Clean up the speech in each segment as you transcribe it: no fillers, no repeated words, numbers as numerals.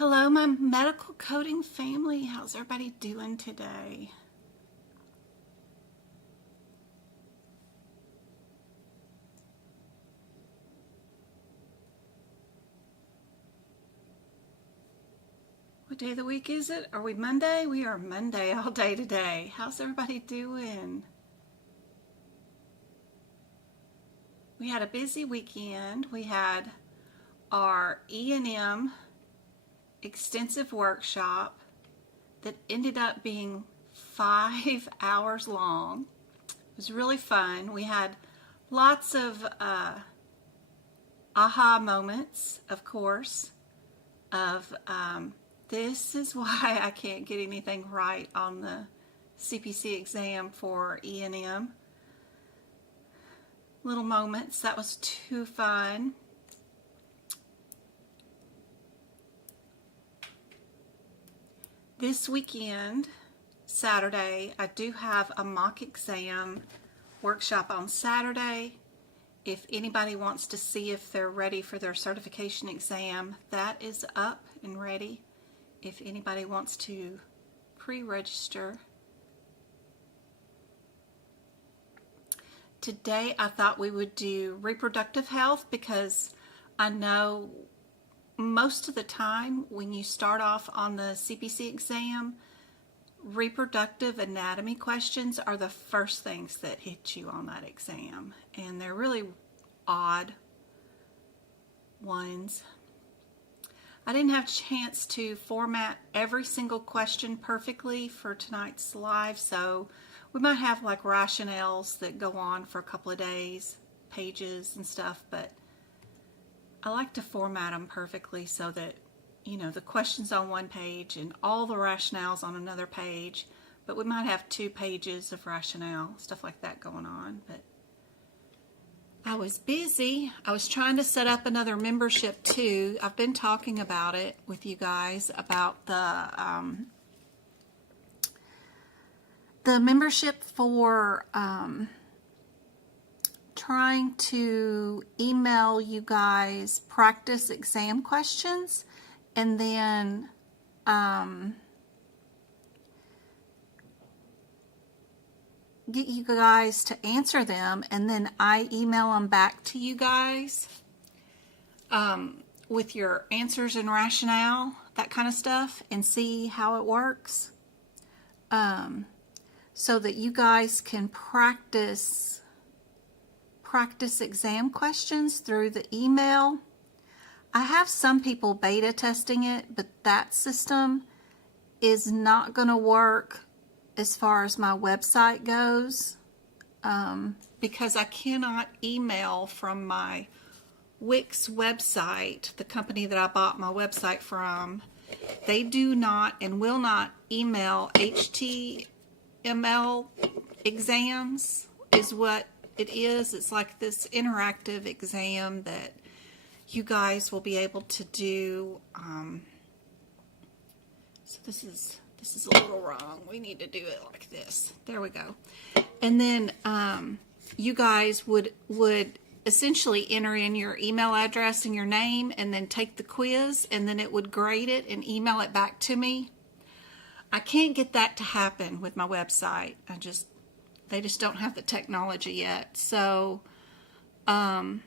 Hello, my medical coding family. How's everybody doing today? What day of the week is it? Are we Monday? We are Monday all day today. How's everybody doing? We had a busy weekend. We had our E&M extensive workshop that ended up being 5 hours long. It was really fun. We had lots of aha moments, of course, of this is why I can't get anything right on the CPC exam for E&M. Little moments. That was too fun. This weekend, Saturday, I do have a mock exam workshop on Saturday. If anybody wants to see if they're ready for their certification exam, that is up and ready. If anybody wants to pre-register. Today I thought we would do reproductive health because I know most of the time when you start off on the CPC exam, reproductive anatomy questions are the first things that hit you on that exam, and they're really odd ones. I didn't have a chance to format every single question perfectly for tonight's live, so we might have like rationales that go on for a couple of days, pages and stuff, but I like to format them perfectly so that, you know, the questions on one page and all the rationales on another page, but we might have 2 pages of rationale, stuff like that going on. But I was busy. I was trying to set up another membership too. I've been talking about it with you guys about the membership for trying to email you guys practice exam questions and then get you guys to answer them, and then I email them back to you guys with your answers and rationale, that kind of stuff, and see how it works, so that you guys can practice exam questions through the email. I have some people beta testing it, but that system is not going to work as far as my website goes, because I cannot email from my Wix website, the company that I bought my website from. They do not and will not email HTML exams, is what it is. It's like this interactive exam that you guys will be able to do. So this is a little wrong. We need to do it like this. There we go. And then you guys would essentially enter in your email address and your name and then take the quiz, and then it would grade it and email it back to me. I can't get that to happen with my website. They just don't have the technology yet. So, and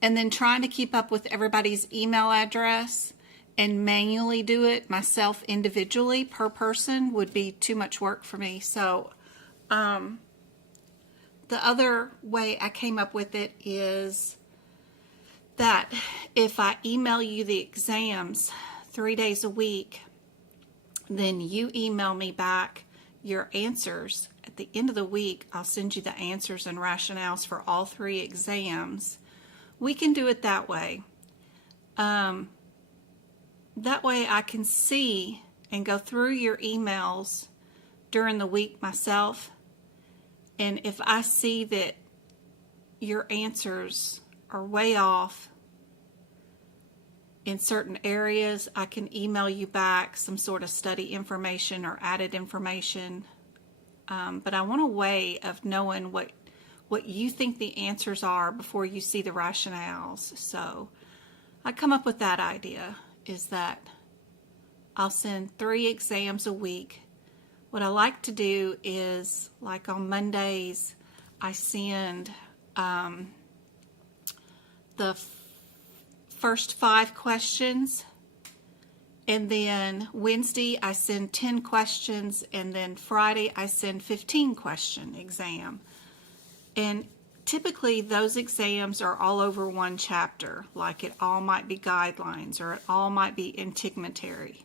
then trying to keep up with everybody's email address and manually do it myself individually per person would be too much work for me. So, the other way I came up with it is that if I email you the exams 3 days a week, then you email me back your answers. At the end of the week, I'll send you the answers and rationales for all 3 exams. We can do it that way. That way I can see and go through your emails during the week myself. And if I see that your answers are way off in certain areas, I can email you back some sort of study information or added information. But I want a way of knowing what you think the answers are before you see the rationales. So I come up with that idea, is that I'll send 3 exams a week. What I like to do is, like on Mondays, I send the first 5 questions, and then Wednesday I send 10 questions, and then Friday I send 15 question exam. And typically those exams are all over one chapter, like it all might be guidelines or it all might be integumentary.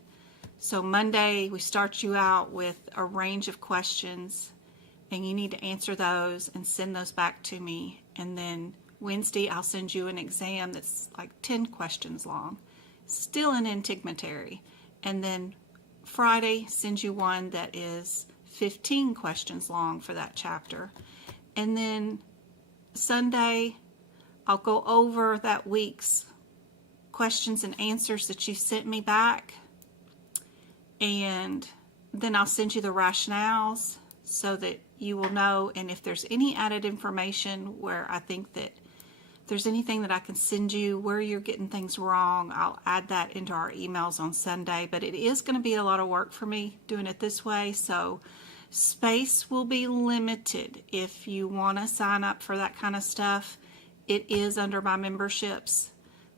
So Monday we start you out with a range of questions, and you need to answer those and send those back to me. And then Wednesday I'll send you an exam that's like 10 questions long, still an integumentary. And then Friday send you one that is 15 questions long for that chapter. And then Sunday I'll go over that week's questions and answers that you sent me back, and then I'll send you the rationales so that you will know. And if there's any added information where I think that there's anything that I can send you where you're getting things wrong, I'll add that into our emails on Sunday. But it is going to be a lot of work for me doing it this way, so space will be limited. If you want to sign up for that kind of stuff, it is under my memberships.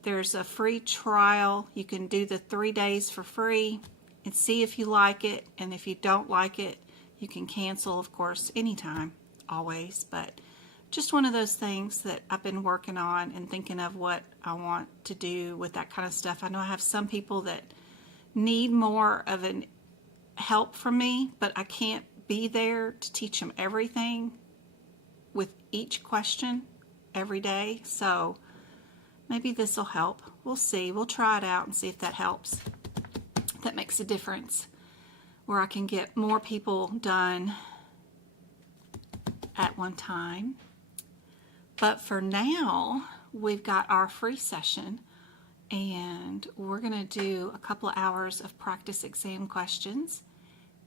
There's a free trial. You can do the 3 days for free and see if you like it. And if you don't like it, you can cancel, of course, anytime, always. But just one of those things that I've been working on and thinking of what I want to do with that kind of stuff. I know I have some people that need more of an help from me, but I can't be there to teach them everything with each question every day. So maybe this will help. We'll see. We'll try it out and see if that helps. That makes a difference, where I can get more people done at one time. But for now, we've got our free session, and we're going to do a couple of hours of practice exam questions.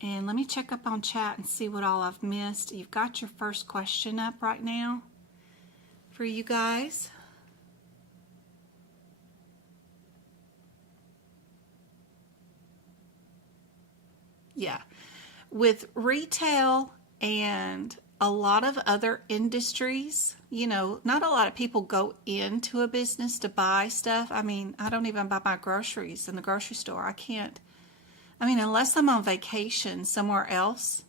And let me check up on chat and see what all I've missed. You've got your first question up right now for you guys. Yeah. With retail and a lot of other industries, you know, not a lot of people go into a business to buy stuff. I mean, I don't even buy my groceries in the grocery store. I mean, unless I'm on vacation somewhere else.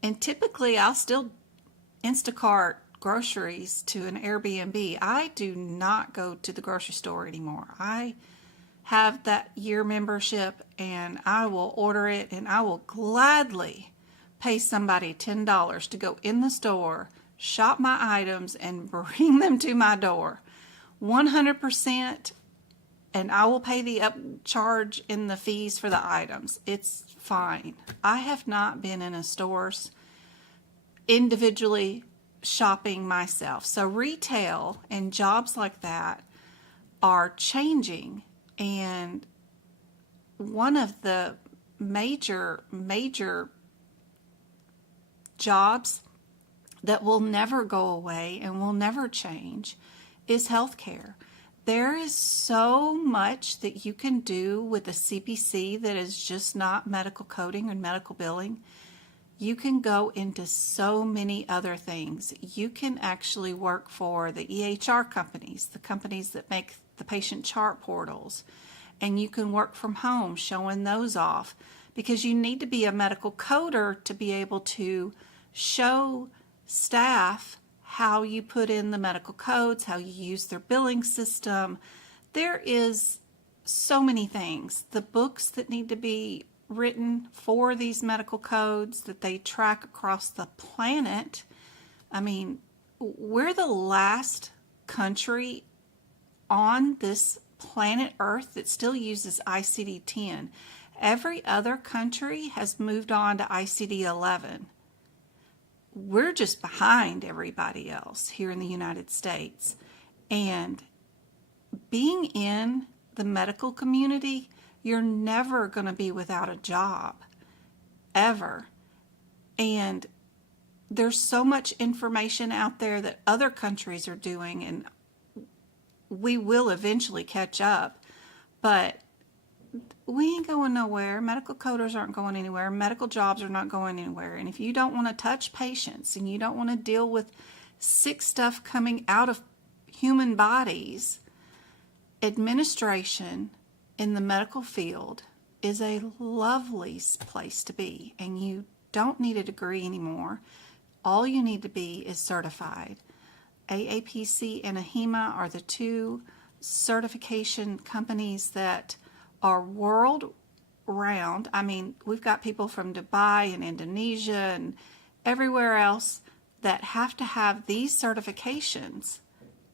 And typically I'll still Instacart groceries to an Airbnb. I do not go to the grocery store anymore. I have that year membership, and I will order it, and I will gladly pay somebody $10 to go in the store, shop my items, and bring them to my door. 100%, and I will pay the upcharge in the fees for the items. It's fine. I have not been in a stores individually shopping myself. So retail and jobs like that are changing. And one of the major jobs that will never go away and will never change is healthcare. There is so much that you can do with a CPC that is just not medical coding and medical billing. You can go into so many other things. You can actually work for the EHR companies, the companies that make the patient chart portals, and you can work from home showing those off, because you need to be a medical coder to be able to show staff how you put in the medical codes, how you use their billing system. There is so many things. The books that need to be written for these medical codes that they track across the planet. I mean, we're the last country on this planet Earth that still uses ICD-10. Every other country has moved on to ICD-11. We're just behind everybody else here in the United States. And being in the medical community, you're never going to be without a job, ever. And there's so much information out there that other countries are doing, and we will eventually catch up. But we ain't going nowhere. Medical coders aren't going anywhere. Medical jobs are not going anywhere. And if you don't want to touch patients and you don't want to deal with sick stuff coming out of human bodies, administration in the medical field is a lovely place to be. And you don't need a degree anymore. All you need to be is certified. aapc and ahima are the two certification companies that are world round. I mean, we've got people from Dubai and Indonesia and everywhere else that have to have these certifications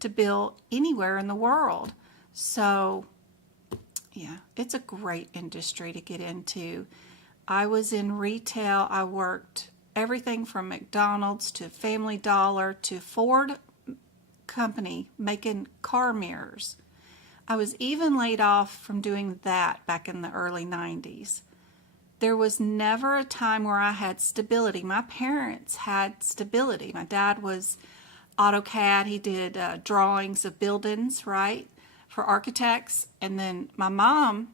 to bill anywhere in the world. So, yeah, it's a great industry to get into. I was in retail. I worked everything from McDonald's to Family Dollar to Ford company making car mirrors. I was even laid off from doing that back in the early 90s. There was never a time where I had stability. My parents had stability. My dad was AutoCAD. He did drawings of buildings, right, for architects. And then my mom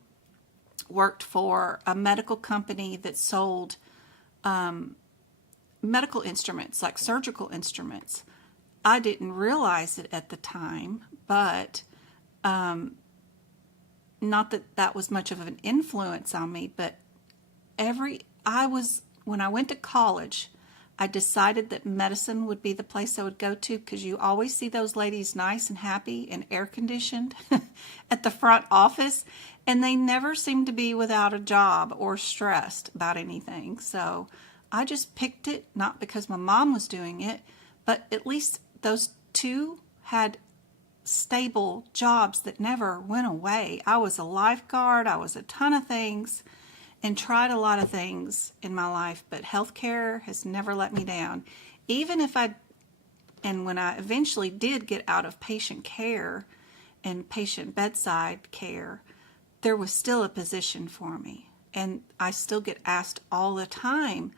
worked for a medical company that sold medical instruments, like surgical instruments. I didn't realize it at the time, but not that that was much of an influence on me, but when I went to college, I decided that medicine would be the place I would go to, because you always see those ladies nice and happy and air conditioned at the front office, and they never seem to be without a job or stressed about anything. So I just picked it, not because my mom was doing it, but at least those two had stable jobs that never went away. I was a lifeguard. I was a ton of things and tried a lot of things in my life, but healthcare has never let me down. Even if when I eventually did get out of patient care and patient bedside care, there was still a position for me. And I still get asked all the time.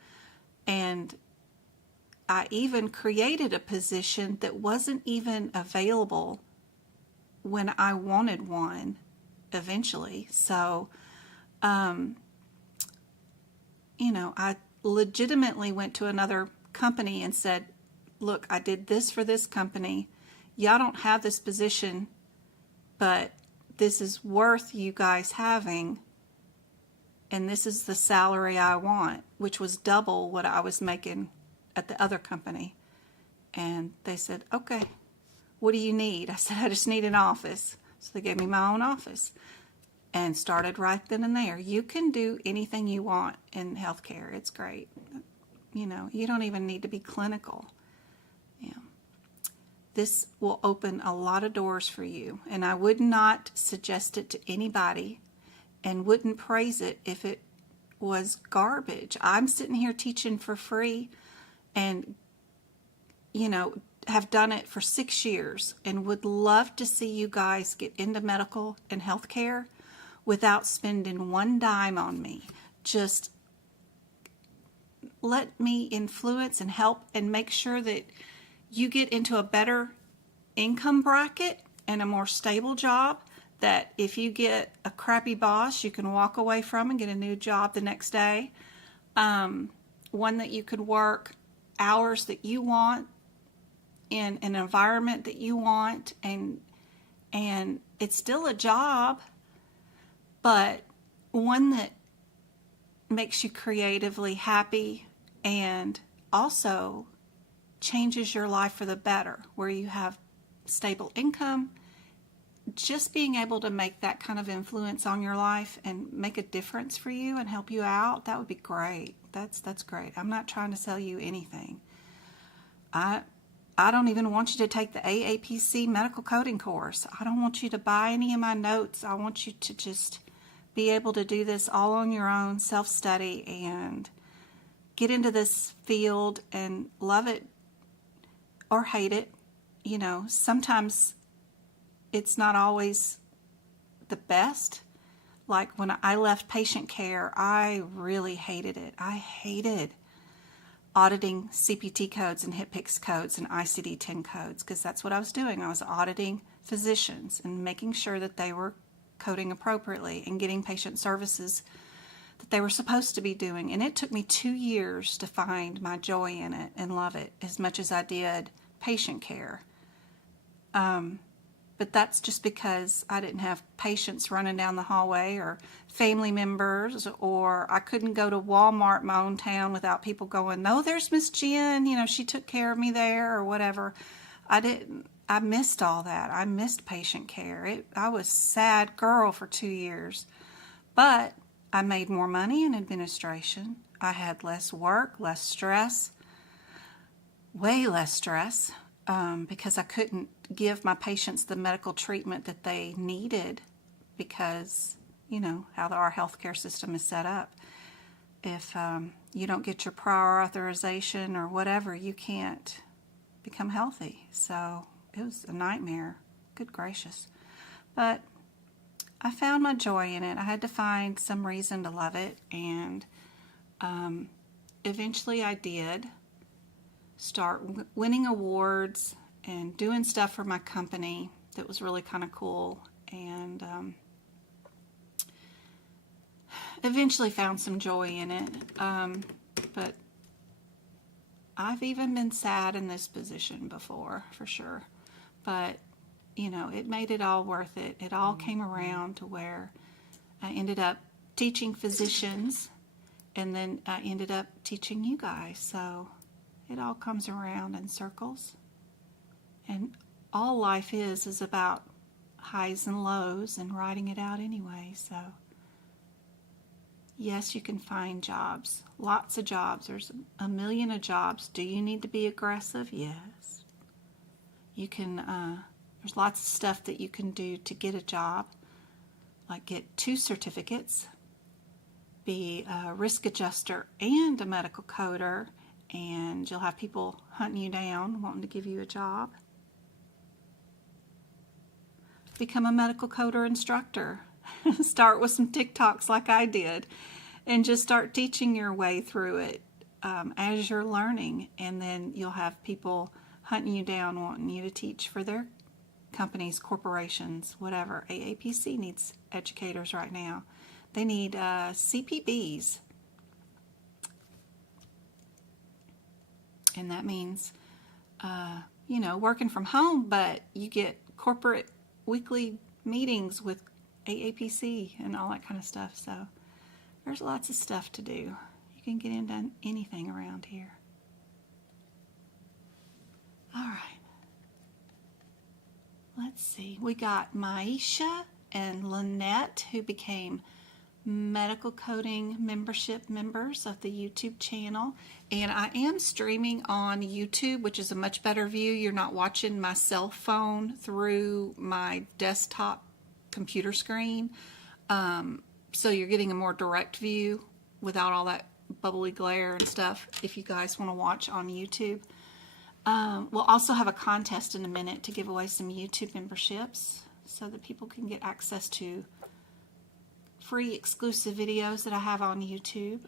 And I even created a position that wasn't even available when I wanted one eventually. So, I legitimately went to another company and said, look, I did this for this company. Y'all don't have this position, but this is worth you guys having. And this is the salary I want, which was double what I was making at the other company. And they said, okay, what do you need? I said, I just need an office. So they gave me my own office and started right then and there. You can do anything you want in healthcare. It's great. You don't even need to be clinical. Yeah. This will open a lot of doors for you. And I would not suggest it to anybody and wouldn't praise it if it was garbage. I'm sitting here teaching for free and, have done it for 6 years and would love to see you guys get into medical and healthcare without spending one dime on me. Just let me influence and help and make sure that you get into a better income bracket and a more stable job, that if you get a crappy boss, you can walk away from and get a new job the next day. One that you could work hours that you want in an environment that you want, and it's still a job, but one that makes you creatively happy and also changes your life for the better, where you have stable income. Just being able to make that kind of influence on your life and make a difference for you and help you out, that would be great. That's great. I'm not trying to sell you anything. I don't even want you to take the AAPC medical coding course. I don't want you to buy any of my notes. I want you to just be able to do this all on your own, self-study, and get into this field and love it or hate it. Sometimes it's not always the best. Like when I left patient care, I really hated it. I hated auditing CPT codes and HCPCS codes and ICD-10 codes, because that's what I was doing. I was auditing physicians and making sure that they were coding appropriately and getting patient services that they were supposed to be doing. And it took me 2 years to find my joy in it and love it as much as I did patient care. But that's just because I didn't have patients running down the hallway or family members, or I couldn't go to Walmart in my own town without people going, "No, there's Miss Jen, you know, she took care of me there," or whatever. I missed all that. I missed patient care. I was a sad girl for 2 years. But I made more money in administration. I had less work, less stress, way less stress, because I couldn't give my patients the medical treatment that they needed because, you know, how our healthcare system is set up. If you don't get your prior authorization or whatever, you can't become healthy. So it was a nightmare. Good gracious. But I found my joy in it. I had to find some reason to love it, and eventually I did start winning awards and doing stuff for my company that was really kind of cool, and eventually found some joy in it. But I've even been sad in this position before, for sure. But, you know, it made it all worth it. It all came around to where I ended up teaching physicians, and then I ended up teaching you guys. So it all comes around in circles. And all life is about highs and lows and writing it out anyway. So yes, you can find jobs, lots of jobs. There's a million of jobs. Do you need to be aggressive? Yes. You can, there's lots of stuff that you can do to get a job, like get 2 certificates, be a risk adjuster and a medical coder, and you'll have people hunting you down, wanting to give you a job. Become a medical coder instructor. Start with some TikToks like I did, and just start teaching your way through it as you're learning, and then you'll have people hunting you down, wanting you to teach for their companies, corporations, whatever. AAPC needs educators right now. They need CPBs. And that means, you know, working from home, but you get corporate weekly meetings with AAPC and all that kind of stuff. So there's lots of stuff to do. You can get into anything around here. All right. Let's see. We got Maisha and Lynette, who became medical coding membership members of the YouTube channel. And I am streaming on YouTube, which is a much better view. You're not watching my cell phone through my desktop computer screen. So you're getting a more direct view without all that bubbly glare and stuff if you guys want to watch on YouTube. We'll also have a contest in a minute to give away some YouTube memberships so that people can get access to free exclusive videos that I have on YouTube.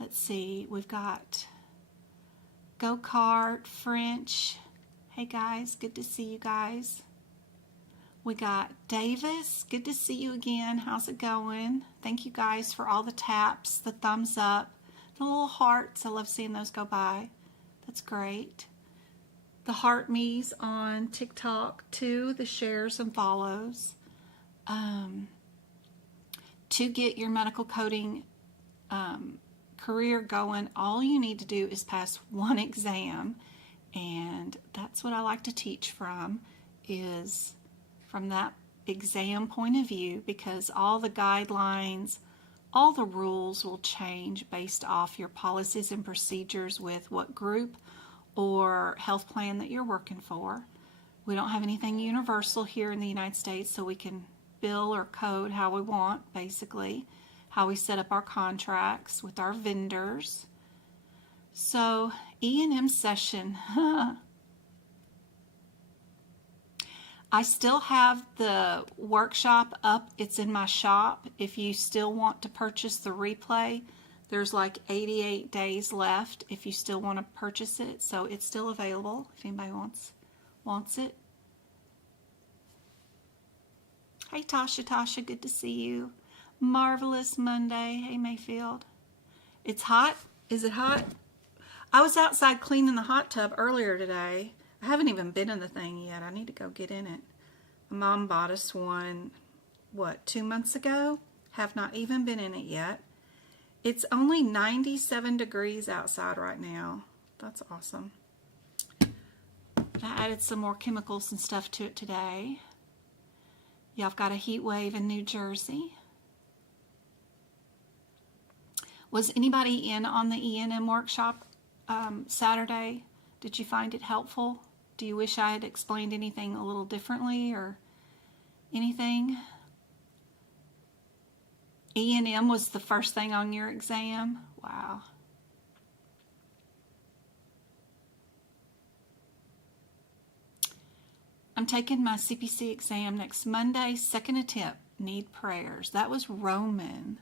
Let's see, we've got Go-Kart, French. Hey guys, good to see you guys. We got Davis, good to see you again. How's it going? Thank you guys for all the taps, the thumbs up, the little hearts. I love seeing those go by. That's great. The heart me's on TikTok too, the shares and follows. To get your medical coding career going, all you need to do is pass one exam, and that's what I like to teach from, is from that exam point of view, because all the guidelines, all the rules will change based off your policies and procedures with what group or health plan that you're working for. We don't have anything universal here in the United States, so we can bill or code how we want, basically, how we set up our contracts with our vendors. So, E&M session. I still have the workshop up. It's in my shop. If you still want to purchase the replay, there's like 88 days left if you still want to purchase it. So it's still available if anybody wants it. Hey, Tasha, good to see you. Marvelous Monday. Hey, Mayfield. It's hot? Is it hot? I was outside cleaning the hot tub earlier today. I haven't even been in the thing yet. I need to go get in it. Mom bought us one, 2 months ago? Have not even been in it yet. It's only 97 degrees outside right now. That's awesome. I added some more chemicals and stuff to it today. Y'all got a heat wave in New Jersey. Was anybody in on the E&M workshop Saturday? Did you find it helpful? Do you wish I had explained anything a little differently or anything? E&M was the first thing on your exam? Wow. I'm taking my CPC exam next Monday, second attempt. Need prayers. That was Roman.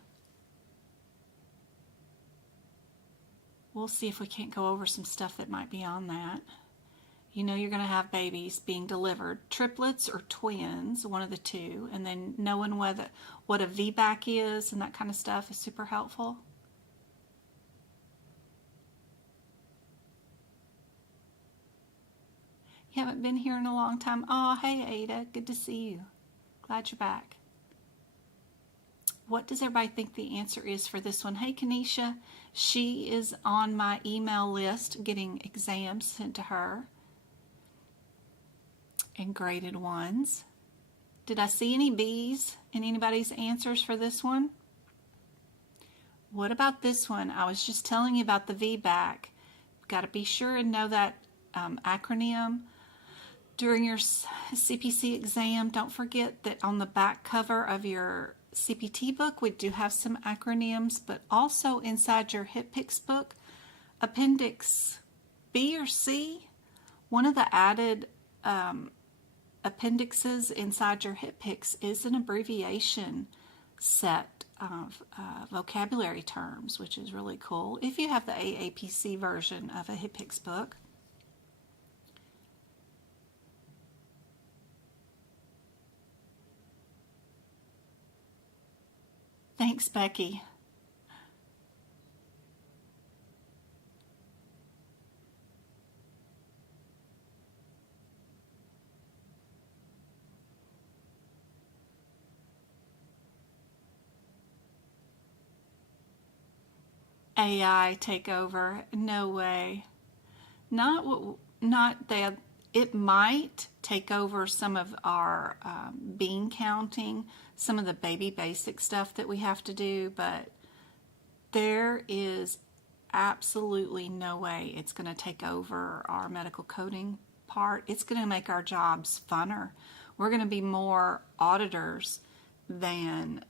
We'll see if we can't go over some stuff that might be on that. You know you're going to have babies being delivered, triplets or twins, one of the two, and then knowing what a VBAC is and that kind of stuff is super helpful. You haven't been here in a long time. Oh, hey, Ada. Good to see you. Glad you're back. What does everybody think the answer is for this one? Hey, Kanisha. She is on my email list getting exams sent to her and graded ones. Did I see any B's in anybody's answers for this one? What about this one? I was just telling you about the VBAC. Got to be sure and know that acronym during your CPC exam. Don't forget that on the back cover of your CPT book, we do have some acronyms, but also inside your HitPix book, Appendix B or C, one of the added appendixes inside your HitPix is an abbreviation set of vocabulary terms, which is really cool if you have the aapc version of a HitPix book. Thanks, Becky. AI take over? No way. Not that. It might take over some of our bean counting, some of the baby basic stuff that we have to do, but there is absolutely no way it's going to take over our medical coding part. It's going to make our jobs funner. We're going to be more auditors than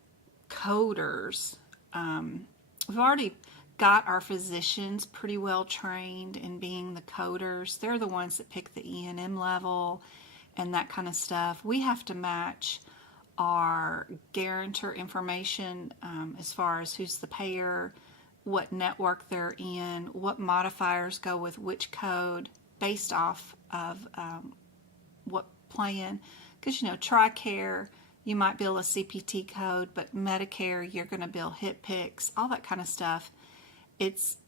coders. We've already got our physicians pretty well trained in being the coders. They're the ones that pick the E&M level and that kind of stuff. We have to match our guarantor information as far as who's the payer, what network they're in, what modifiers go with which code based off of what plan. Because, you know, TRICARE, you might bill a CPT code, but Medicare, you're going to bill HitPix, all that kind of stuff. It's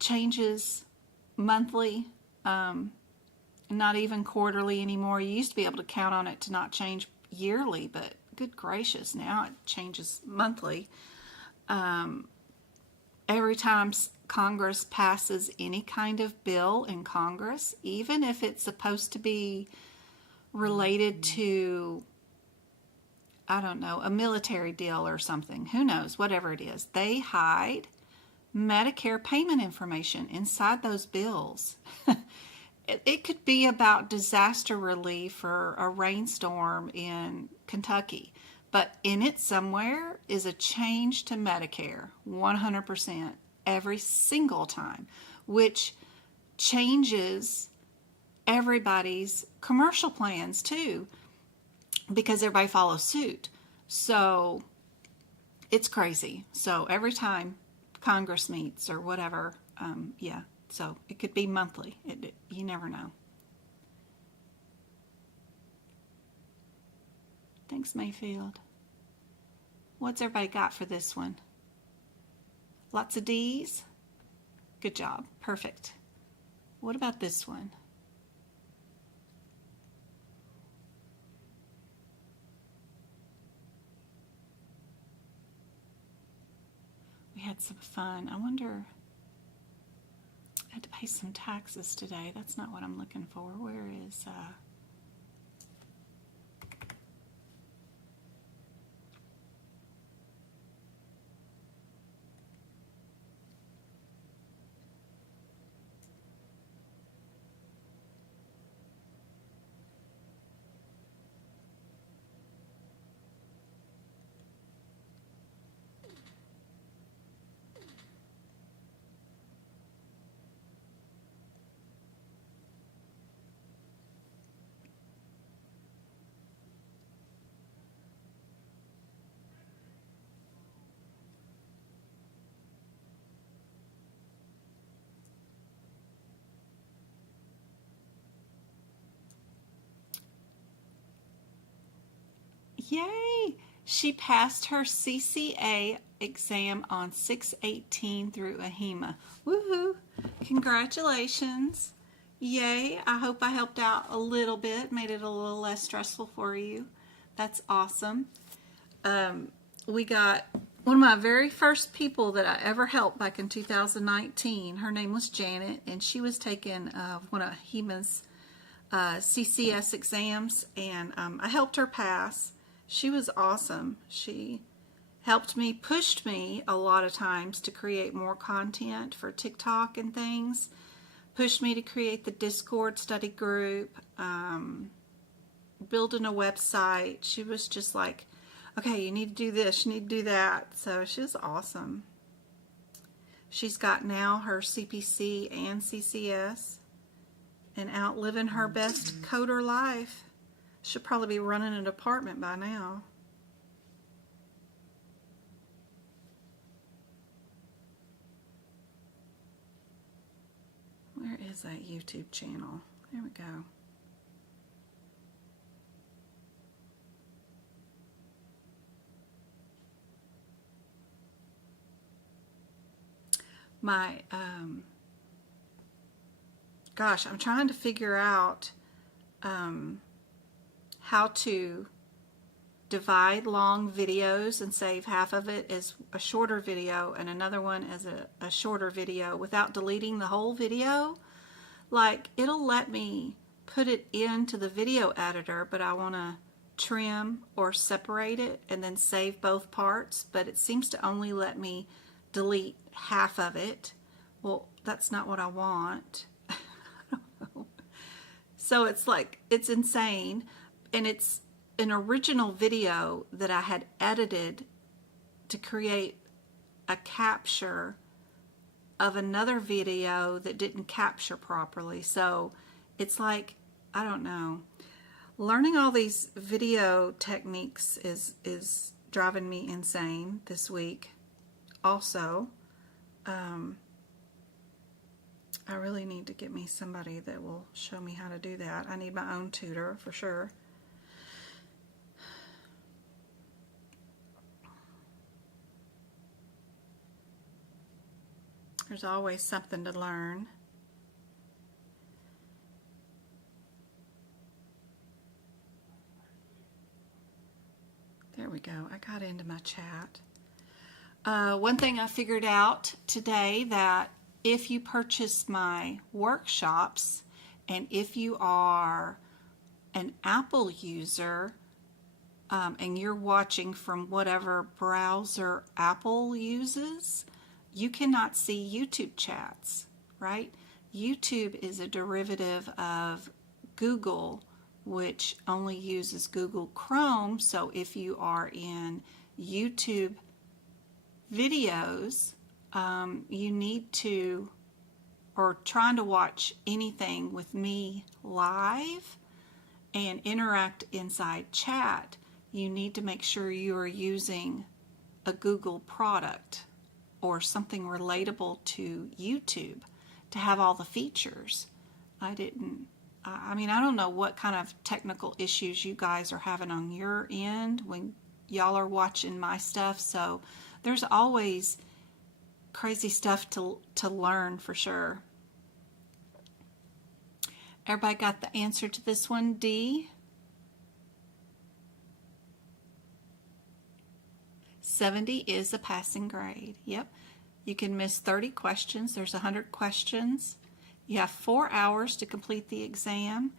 changes monthly, not even quarterly anymore. You used to be able to count on it to not change yearly, but good gracious, now it changes monthly. Every time Congress passes any kind of bill in Congress, even if it's supposed to be related to, I don't know, a military deal or something, who knows, whatever it is, they hide Medicare payment information inside those bills. It could be about disaster relief or a rainstorm in Kentucky, but in it somewhere is a change to Medicare, 100%, every single time, which changes everybody's commercial plans too, because everybody follows suit. So it's crazy. So every time Congress meets or whatever, yeah, so it could be monthly. You never know. Thanks, Mayfield. What's everybody got for this one? Lots of D's? Good job. Perfect. What about this one? We had some fun. I wonder, I had to pay some taxes today. That's not what I'm looking for. Where is, yay! She passed her CCA exam on 6/18 through AHIMA. Woohoo! Congratulations! Yay! I hope I helped out a little bit, made it a little less stressful for you. That's awesome. We got one of my very first people that I ever helped back in 2019. Her name was Janet, and she was taking one of AHIMA's CCS exams, and I helped her pass. She was awesome. She helped me, pushed me a lot of times to create more content for TikTok and things, pushed me to create the Discord study group, building a website. She was just like, okay, you need to do this, you need to do that. So she was awesome. She's got now her CPC and CCS and out living her best coder life. She'll probably be running an apartment by now. Where is that YouTube channel? There we go. My, gosh, I'm trying to figure out how to divide long videos and save half of it as a shorter video and another one as a shorter video without deleting the whole video. Like, it'll let me put it into the video editor, but I want to trim or separate it and then save both parts, but it seems to only let me delete half of it. Well, that's not what I want. I don't know. So it's like, it's insane. And it's an original video that I had edited to create a capture of another video that didn't capture properly. So it's like, I don't know. Learning all these video techniques is driving me insane this week. Also, I really need to get me somebody that will show me how to do that. I need my own tutor for sure. There's always something to learn. There we go. I got into my chat. One thing I figured out today, that if you purchase my workshops and if you are an Apple user and you're watching from whatever browser Apple uses, you cannot see YouTube chats, right? YouTube is a derivative of Google, which only uses Google Chrome. So if you are in YouTube videos, you need to, or trying to watch anything with me live and interact inside chat, you need to make sure you are using a Google product or something relatable to YouTube to have all the features. I I mean, I don't know what kind of technical issues you guys are having on your end when y'all are watching my stuff. So there's always crazy stuff to learn for sure. Everybody got the answer to this one, D? 70 is a passing grade. Yep. You can miss 30 questions. There's 100 questions. You have 4 hours to complete the exam.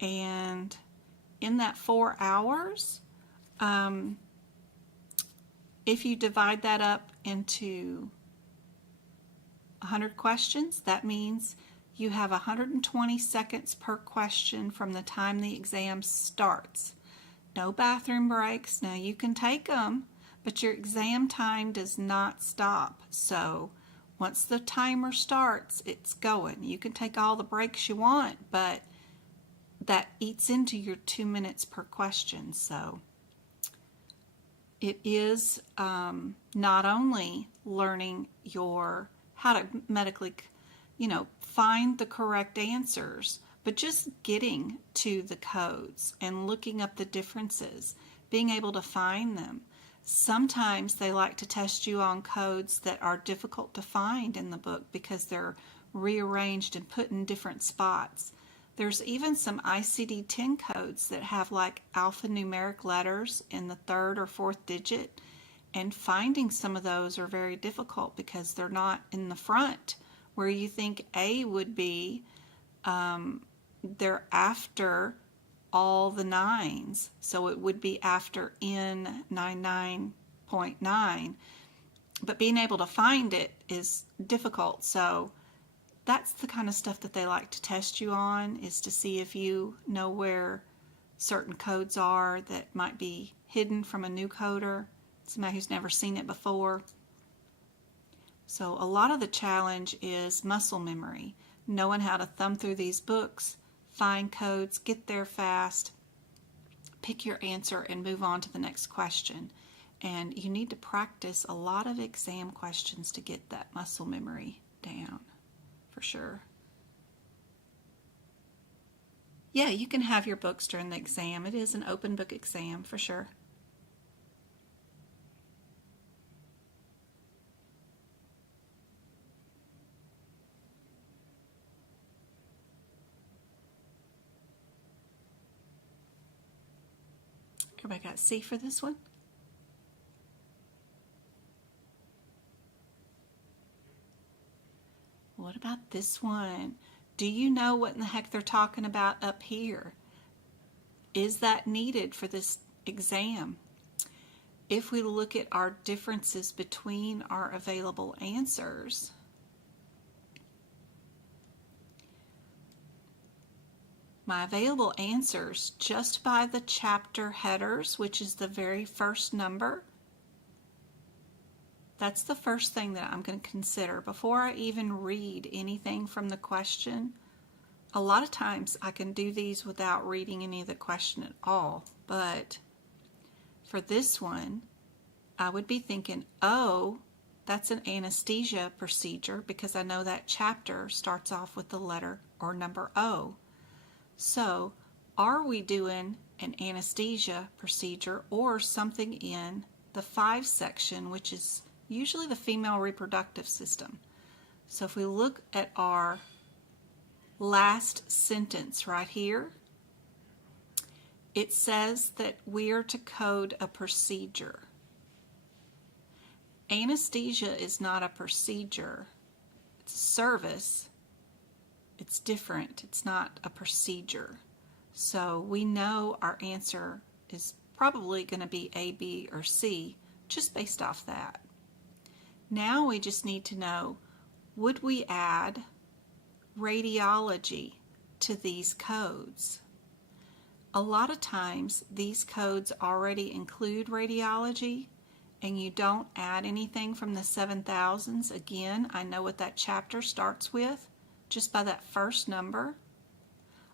And in that 4 hours, if you divide that up into 100 questions, that means you have 120 seconds per question from the time the exam starts. No bathroom breaks. Now you can take them, but your exam time does not stop. So once the timer starts, it's going. You can take all the breaks you want, but that eats into your 2 minutes per question. So it is not only learning how to medically, find the correct answers, but just getting to the codes and looking up the differences, being able to find them. Sometimes they like to test you on codes that are difficult to find in the book because they're rearranged and put in different spots. There's even some ICD-10 codes that have like alphanumeric letters in the 3rd or 4th digit, and finding some of those are very difficult because they're not in the front where you think A would be. They're after all the 9s, so it would be after N99.9, but being able to find it is difficult. So that's the kind of stuff that they like to test you on, is to see if you know where certain codes are that might be hidden from a new coder, somebody who's never seen it before. So a lot of the challenge is muscle memory, knowing how to thumb through these books, find codes, get there fast, pick your answer, and move on to the next question. And you need to practice a lot of exam questions to get that muscle memory down, for sure. Yeah, you can have your books during the exam. It is an open book exam, for sure. Everybody got C for this one? What about this one? Do you know what in the heck they're talking about up here? Is that needed for this exam? If we look at our differences between our available answers, my available answers just by the chapter headers, which is the very first number, that's the first thing that I'm going to consider before I even read anything from the question. A lot of times I can do these without reading any of the question at all, but for this one, I would be thinking, oh, that's an anesthesia procedure, because I know that chapter starts off with the letter or number O. So, are we doing an anesthesia procedure or something in the 5 section, which is usually the female reproductive system? So if we look at our last sentence right here, it says that we are to code a procedure. Anesthesia is not a procedure. It's a service. It's different. It's not a procedure. So we know our answer is probably going to be A, B, or C just based off that. Now we just need to know, would we add radiology to these codes? A lot of times these codes already include radiology, and you don't add anything from the 7000s. Again, I know what that chapter starts with just by that first number.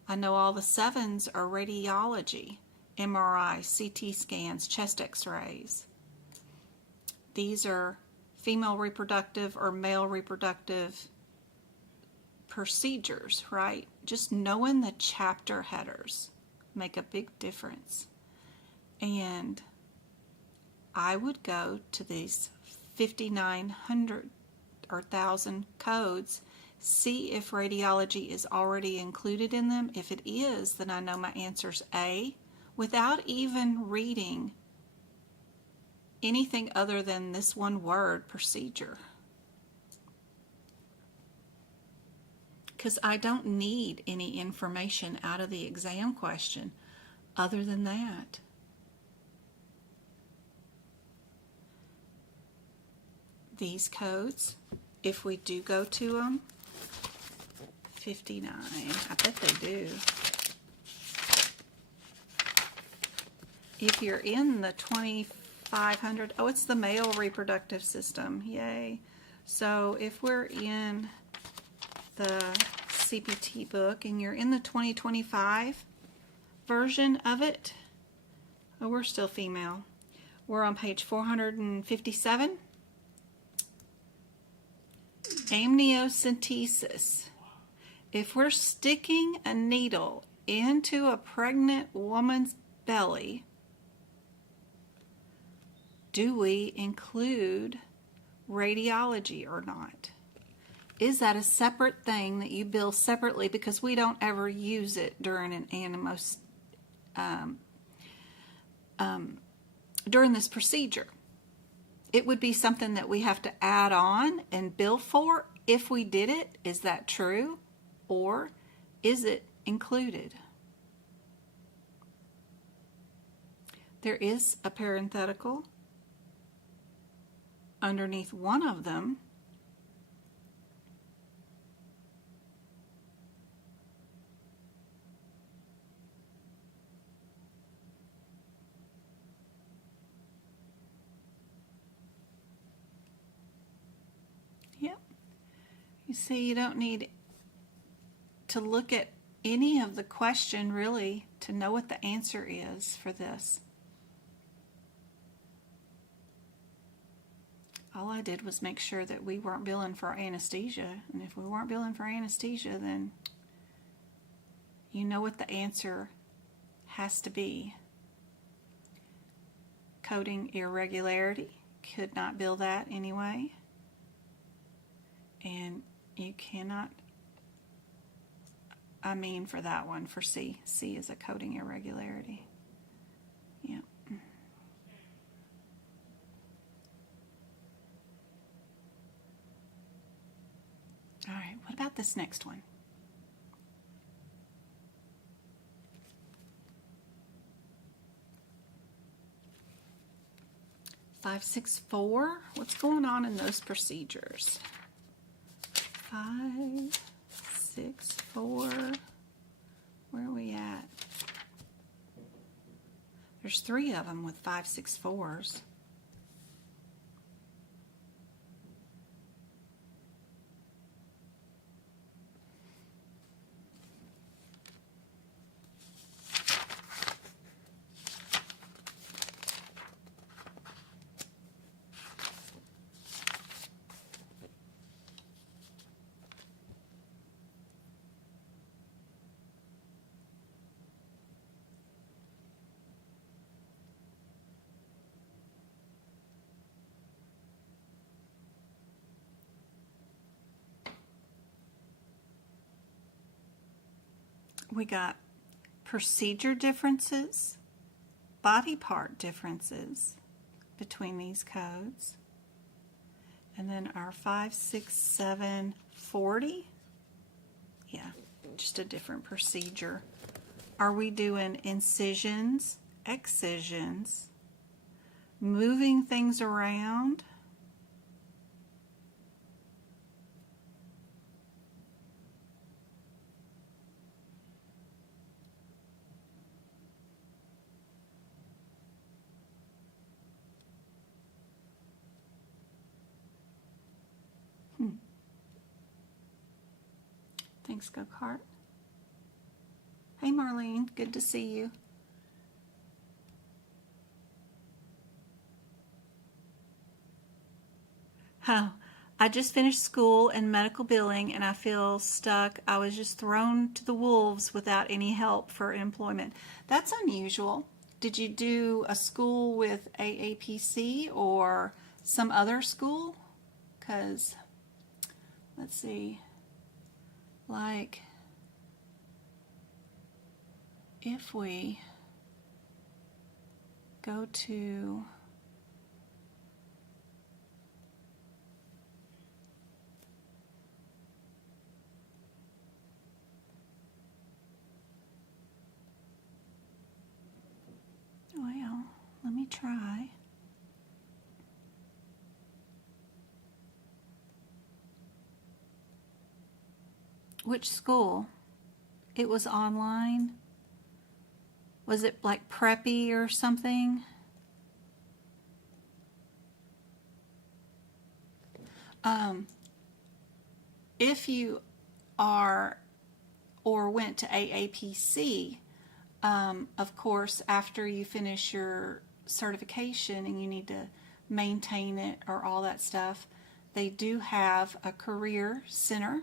I know all the 7s are radiology, MRI, CT scans, chest x-rays. These are female reproductive or male reproductive procedures, right? Just knowing the chapter headers make a big difference. And I would go to these 5,900 or 1,000 codes, see if radiology is already included in them. If it is, then I know my answer's A, without even reading anything other than this one word, procedure. Because I don't need any information out of the exam question other than that. These codes, if we do go to them, 59, I bet they do. If you're in the 2,500, oh, it's the male reproductive system, yay. So if we're in the CPT book and you're in the 2025 version of it, oh, we're still female. We're on page 457. Amniocentesis. If we're sticking a needle into a pregnant woman's belly, do we include radiology or not? Is that a separate thing that you bill separately because we don't ever use it during an during this procedure? It would be something that we have to add on and bill for if we did it. Is that true? Or is it included? There is a parenthetical underneath one of them. You see, you don't need to look at any of the question really to know what the answer is for this. All I did was make sure that we weren't billing for anesthesia, and if we weren't billing for anesthesia, then you know what the answer has to be. Coding irregularity, could not bill that anyway. And you cannot, for that one, for C. C is a coding irregularity. Yeah. All right, what about this next one? Five, 6, 4. What's going on in those procedures? 5, 6, 4. Where are we at? There's 3 of them with 5, 6, 4s. We got procedure differences, body part differences between these codes, and then our 5, 6, 7, 40. Yeah, just a different procedure. Are we doing incisions, excisions, moving things around? Thanks, Go-Kart. Hey, Marlene, good to see you. Oh, I just finished school in medical billing and I feel stuck. I was just thrown to the wolves without any help for employment. That's unusual. Did you do a school with AAPC or some other school? Because, let's see, like, if we go to well, let me try. Which school? It was online. Was it like preppy or something? If you are or went to AAPC, of course, after you finish your certification and you need to maintain it or all that stuff, they do have a career center.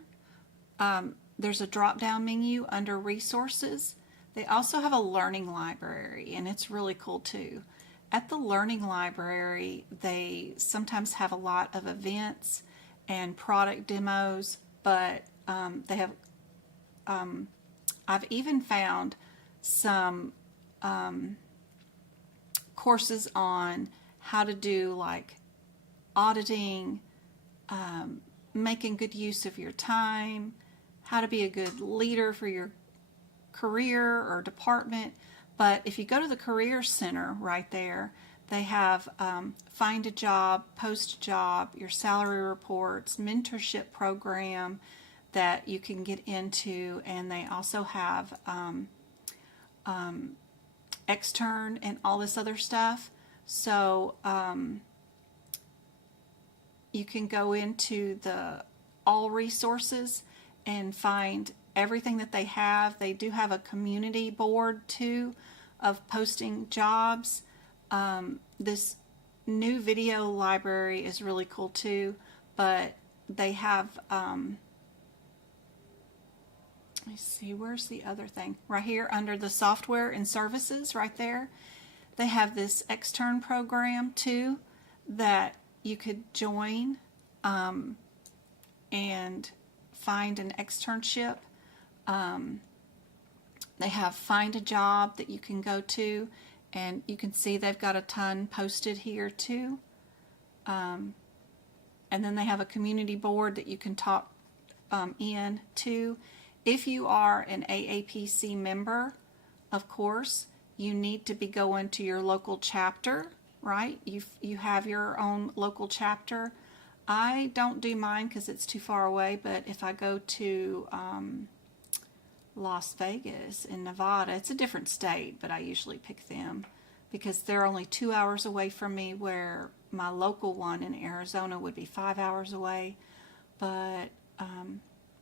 There's a drop-down menu under resources. They also have a learning library, and it's really cool too. At the learning library, they sometimes have a lot of events and product demos, but they have, I've even found some courses on how to do like auditing, making good use of your time, how to be a good leader for your career or department. But if you go to the Career Center right there, they have find a job, post a job, your salary reports, mentorship program that you can get into, and they also have extern and all this other stuff. So you can go into the all resources and find everything that they have. They do have a community board too of posting jobs. This new video library is really cool too, but they have let me see, where's the other thing? Right here under the software and services right there. They have this extern program too that you could join and find an externship. They have find a job that you can go to, and you can see they've got a ton posted here too. And then they have a community board that you can talk in to. If you are an AAPC member, of course, you need to be going to your local chapter, right? You have your own local chapter. I don't do mine because it's too far away, but if I go to Las Vegas in Nevada, it's a different state, but I usually pick them because they're only 2 hours away from me, where my local one in Arizona would be 5 hours away. But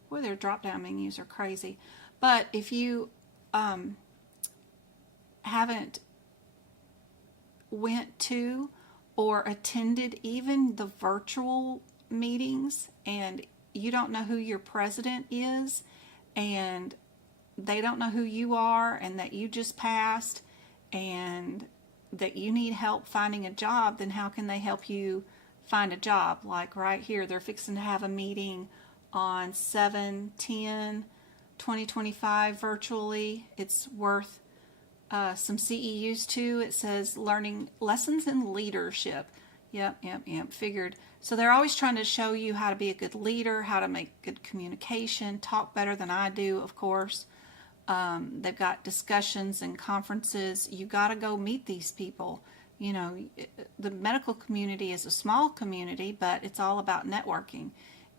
boy, their drop-down menus are crazy. But if you haven't went to or attended even the virtual meetings, and you don't know who your president is, and they don't know who you are, and that you just passed, and that you need help finding a job, then how can they help you find a job? Like right here, they're fixing to have a meeting on 7/10/2025 virtually. It's worth some CEUs too. It says learning lessons in leadership. Yep. Figured. So they're always trying to show you how to be a good leader, how to make good communication, talk better than I do, of course. They've got discussions and conferences. You got to go meet these people. You know, the medical community is a small community, but it's all about networking.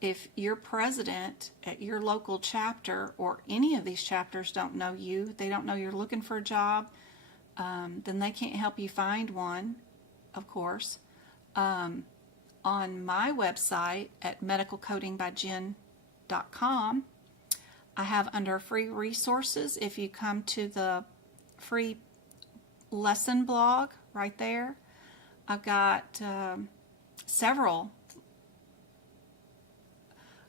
If your president at your local chapter or any of these chapters don't know you, they don't know you're looking for a job, then they can't help you find one, of course. On my website at medicalcodingbyjen.com, I have under free resources, if you come to the free lesson blog right there, I've got several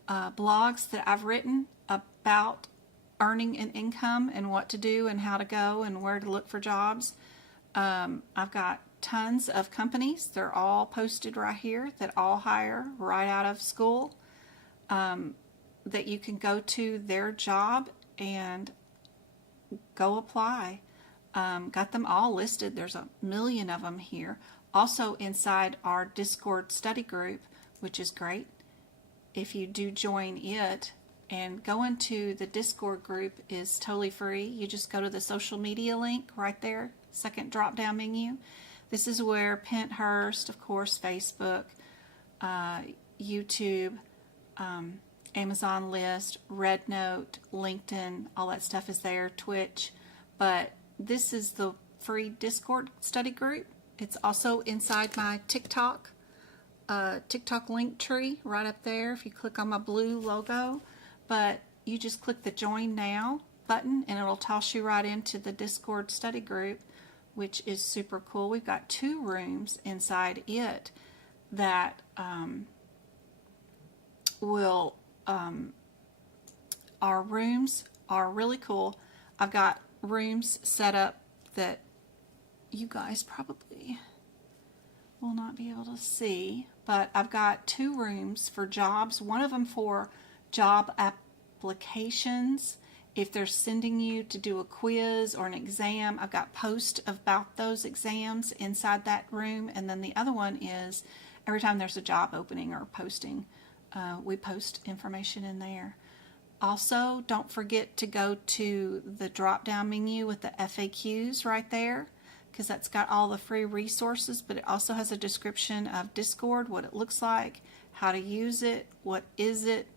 blogs that I've written about earning an income and what to do and how to go and where to look for jobs. I've got tons of companies. They're all posted right here that all hire right out of school, that you can go to their job and go apply. Got them all listed. There's a million of them here. Also inside our Discord study group, which is great. If you do join it, and going to the Discord group is totally free. You just go to the social media link right there, second drop down menu. This is where Pinterest, of course, Facebook, YouTube, Amazon List, RedNote, LinkedIn, all that stuff is there, Twitch. But this is the free Discord study group. It's also inside my TikTok link tree right up there if you click on my blue logo. But you just click the Join Now button and it'll toss you right into the Discord study group, which is super cool. We've got 2 rooms inside it that our rooms are really cool. I've got rooms set up that you guys probably will not be able to see, but I've got 2 rooms for jobs, one of them for job applications. If they're sending you to do a quiz or an exam, I've got posts about those exams inside that room. And then the other one is every time there's a job opening or posting, we post information in there. Also, don't forget to go to the drop-down menu with the FAQs right there, because that's got all the free resources, but it also has a description of Discord, what it looks like, how to use it, what is it,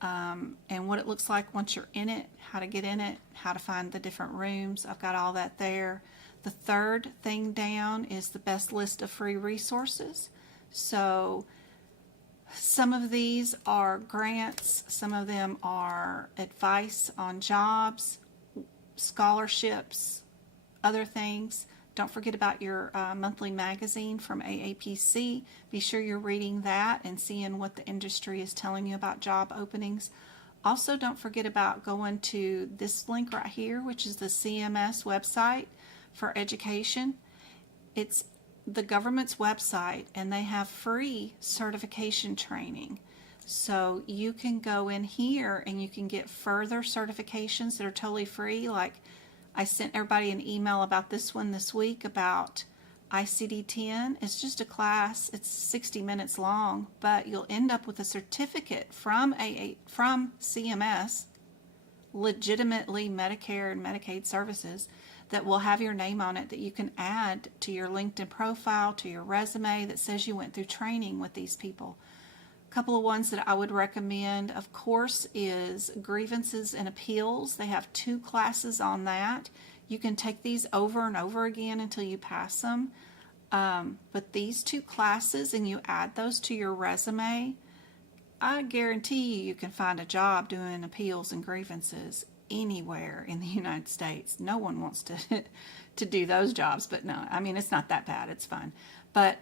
and what it looks like once you're in it, how to get in it, how to find the different rooms. I've got all that there. The third thing down is the best list of free resources. So some of these are grants, some of them are advice on jobs, scholarships, other things. Don't forget about your monthly magazine from AAPC. Be sure you're reading that and seeing what the industry is telling you about job openings. Also, don't forget about going to this link right here, which is the CMS website for education. It's the government's website, and they have free certification training. So you can go in here and you can get further certifications that are totally free. Like, I sent everybody an email about this one this week about ICD-10. It's just a class. It's 60 minutes long, but you'll end up with a certificate from CMS, legitimately Medicare and Medicaid services, that will have your name on it that you can add to your LinkedIn profile, to your resume that says you went through training with these people. A couple of ones that I would recommend, of course, is grievances and appeals. They have 2 classes on that. You can take these over and over again until you pass them. But these 2 classes, and you add those to your resume, I guarantee you can find a job doing appeals and grievances anywhere in the United States. No one wants to do those jobs, but no, I mean, it's not that bad. It's fun. But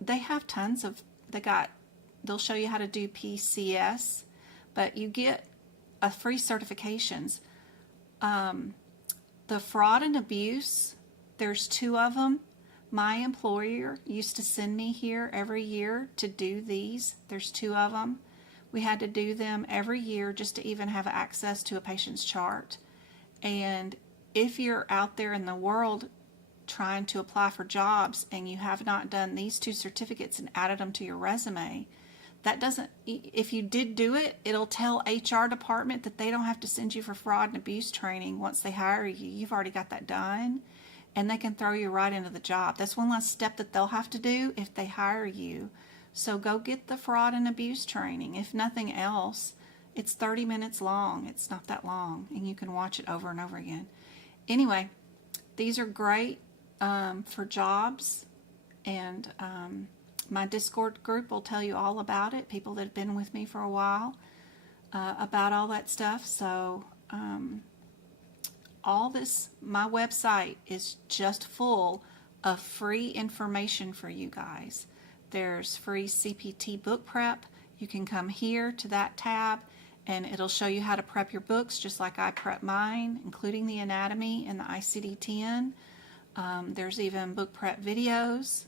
they have tons of, they'll show you how to do PCS, but you get a free certifications. The fraud and abuse, there's 2 of them. My employer used to send me here every year to do these. There's 2 of them. We had to do them every year just to even have access to a patient's chart. And if you're out there in the world trying to apply for jobs and you have not done these 2 certificates and added them to your resume, that doesn't, if you did do it, it'll tell HR department that they don't have to send you for fraud and abuse training once they hire you. You've already got that done, and they can throw you right into the job. That's one last step that they'll have to do if they hire you. So go get the fraud and abuse training. If nothing else, it's 30 minutes long. It's not that long, and you can watch it over and over again. Anyway, these are great for jobs, and my Discord group will tell you all about it, people that have been with me for a while, about all that stuff. So all this, my website is just full of free information for you guys. There's free CPT book prep. you can come here to that tab and it'll show you how to prep your books just like I prep mine, including the anatomy and the ICD-10. There's even book prep videos.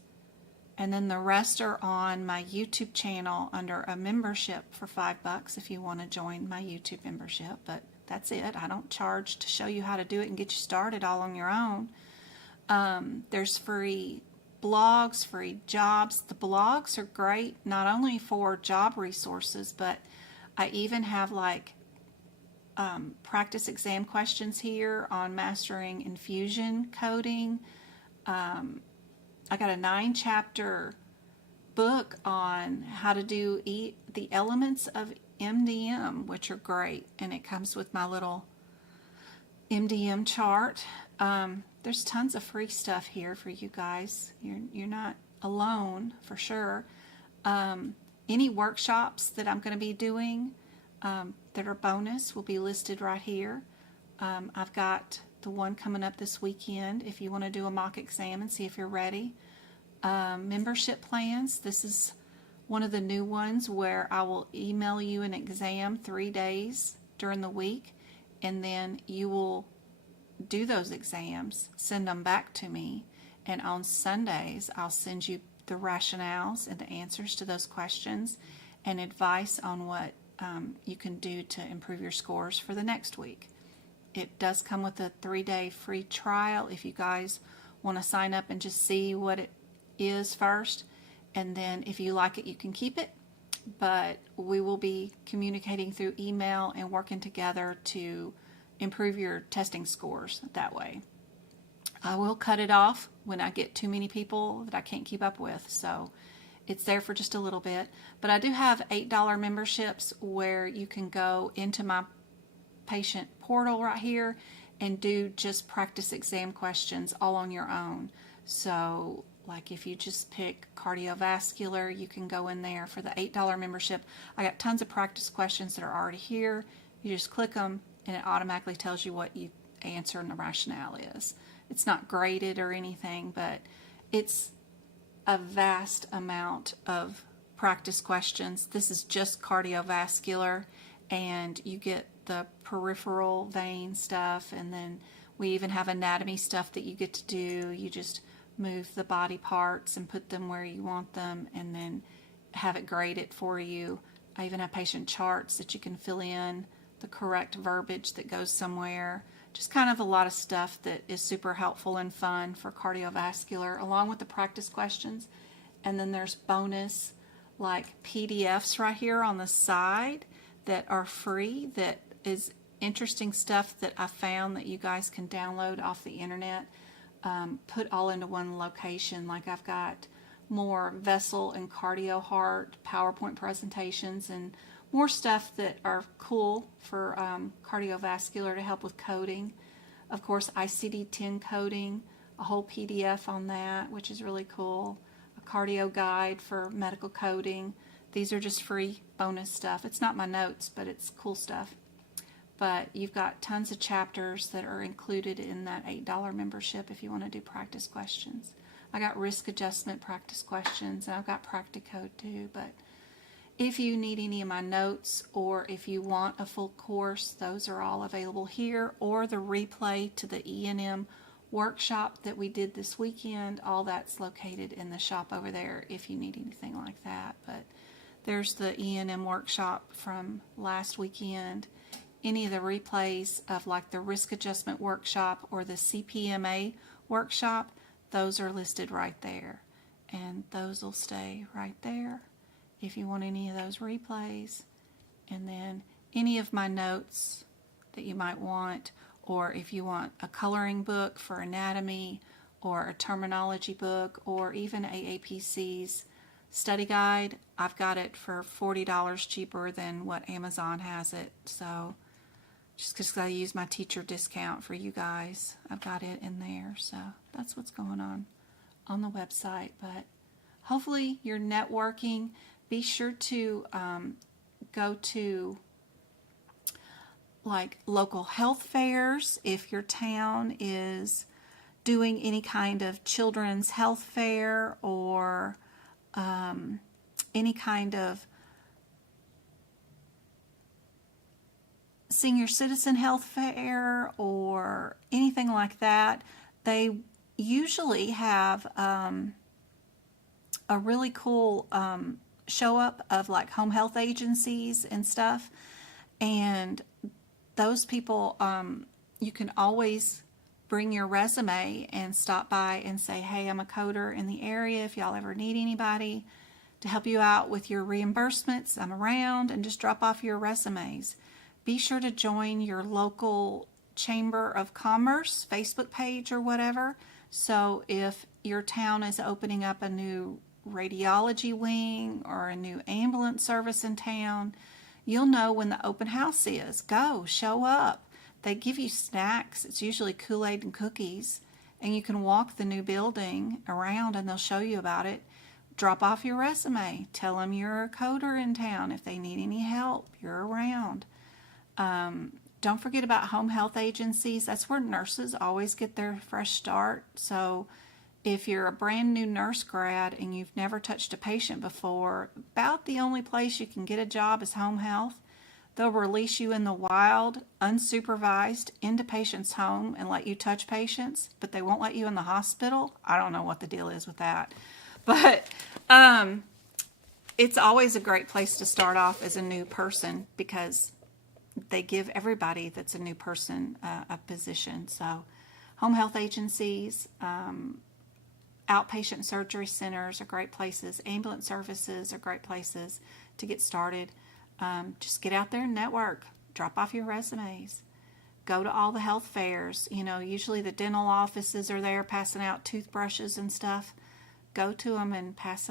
And then the rest are on my YouTube channel under a membership for $5 if you want to join my YouTube membership. But that's it. I don't charge to show you how to do it and get you started all on your own. There's free blogs, free jobs. The blogs are great not only for job resources, but I even have like practice exam questions here on mastering infusion coding. I got a 9-chapter book on how to do the elements of MDM, which are great, and it comes with my little MDM chart. There's tons of free stuff here for you guys. You're not alone for sure. Any workshops that I'm going to be doing that are bonus will be listed right here. I've got the one coming up this weekend if you want to do a mock exam and see if you're ready. Membership plans. This is one of the new ones where I will email you an exam 3 days during the week, and then you will do those exams, send them back to me, and on Sundays I'll send you the rationales and the answers to those questions and advice on what you can do to improve your scores for the next week. It does come with a 3-day free trial if you guys want to sign up and just see what it is first, and then if you like it you can keep it, but we will be communicating through email and working together to improve your testing scores that way. I will cut it off when I get too many people that I can't keep up with, so it's there for just a little bit. But I do have $8 memberships where you can go into my patient portal right here and do just practice exam questions all on your own. So like if you just pick cardiovascular, you can go in there for the $8 membership. I got tons of practice questions that are already here. You just click them and it automatically tells you what you answer and the rationale is. It's not graded or anything, but it's a vast amount of practice questions. This is just cardiovascular, and you get the peripheral vein stuff, and then we even have anatomy stuff that you get to do. You just move the body parts and put them where you want them and then have it graded for you. I even have patient charts that you can fill in the correct verbiage that goes somewhere. Just kind of a lot of stuff that is super helpful and fun for cardiovascular, along with the practice questions. And then there's bonus like PDFs right here on the side that are free, that is interesting stuff that I found that you guys can download off the internet, put all into one location. Like I've got more vessel and cardio heart PowerPoint presentations and more stuff that are cool for cardiovascular to help with coding. Of course, ICD-10 coding, a whole PDF on that, which is really cool. A cardio guide for medical coding. These are just free bonus stuff. It's not my notes, but it's cool stuff. But you've got tons of chapters that are included in that $8 membership if you want to do practice questions. I got risk adjustment practice questions, and I've got Practicode too. But if you need any of my notes, or if you want a full course, those are all available here, or the replay to the E&M workshop that we did this weekend. All that's located in the shop over there if you need anything like that. But there's the E&M workshop from last weekend. Any of the replays of like the risk adjustment workshop or the CPMA workshop, those are listed right there. And those will stay right there if you want any of those replays. And then any of my notes that you might want, or if you want a coloring book for anatomy, or a terminology book, or even AAPC's study guide, I've got it for $40 cheaper than what Amazon has it. So just because I use my teacher discount for you guys, I've got it in there. So that's what's going on the website. But hopefully you're networking. Be sure to go to like local health fairs if your town is doing any kind of children's health fair, or any kind of senior citizen health fair or anything like that, they usually have a really cool show up of like home health agencies and stuff. And those people, you can always bring your resume and stop by and say, hey, I'm a coder in the area. If y'all ever need anybody to help you out with your reimbursements, I'm around, and just drop off your resumes. Be sure to join your local Chamber of Commerce Facebook page or whatever. So if your town is opening up a new radiology wing or a new ambulance service in town, you'll know when the open house is. Go, show up. They give you snacks. It's usually Kool-Aid and cookies. And you can walk the new building around and they'll show you about it. Drop off your resume. Tell them you're a coder in town. If they need any help, you're around. Don't forget about home health agencies. That's where nurses always get their fresh start. So if you're a brand new nurse grad and you've never touched a patient before, about the only place you can get a job is home health. They'll release you in the wild, unsupervised, into patients' home and let you touch patients, but they won't let you in the hospital. I don't know what the deal is with that. But it's always a great place to start off as a new person because they give everybody that's a new person a position. So home health agencies, outpatient surgery centers are great places. Ambulance services are great places to get started. Just get out there and network. Drop off your resumes. Go to all the health fairs. You know, usually the dental offices are there passing out toothbrushes and stuff. Go to them and pass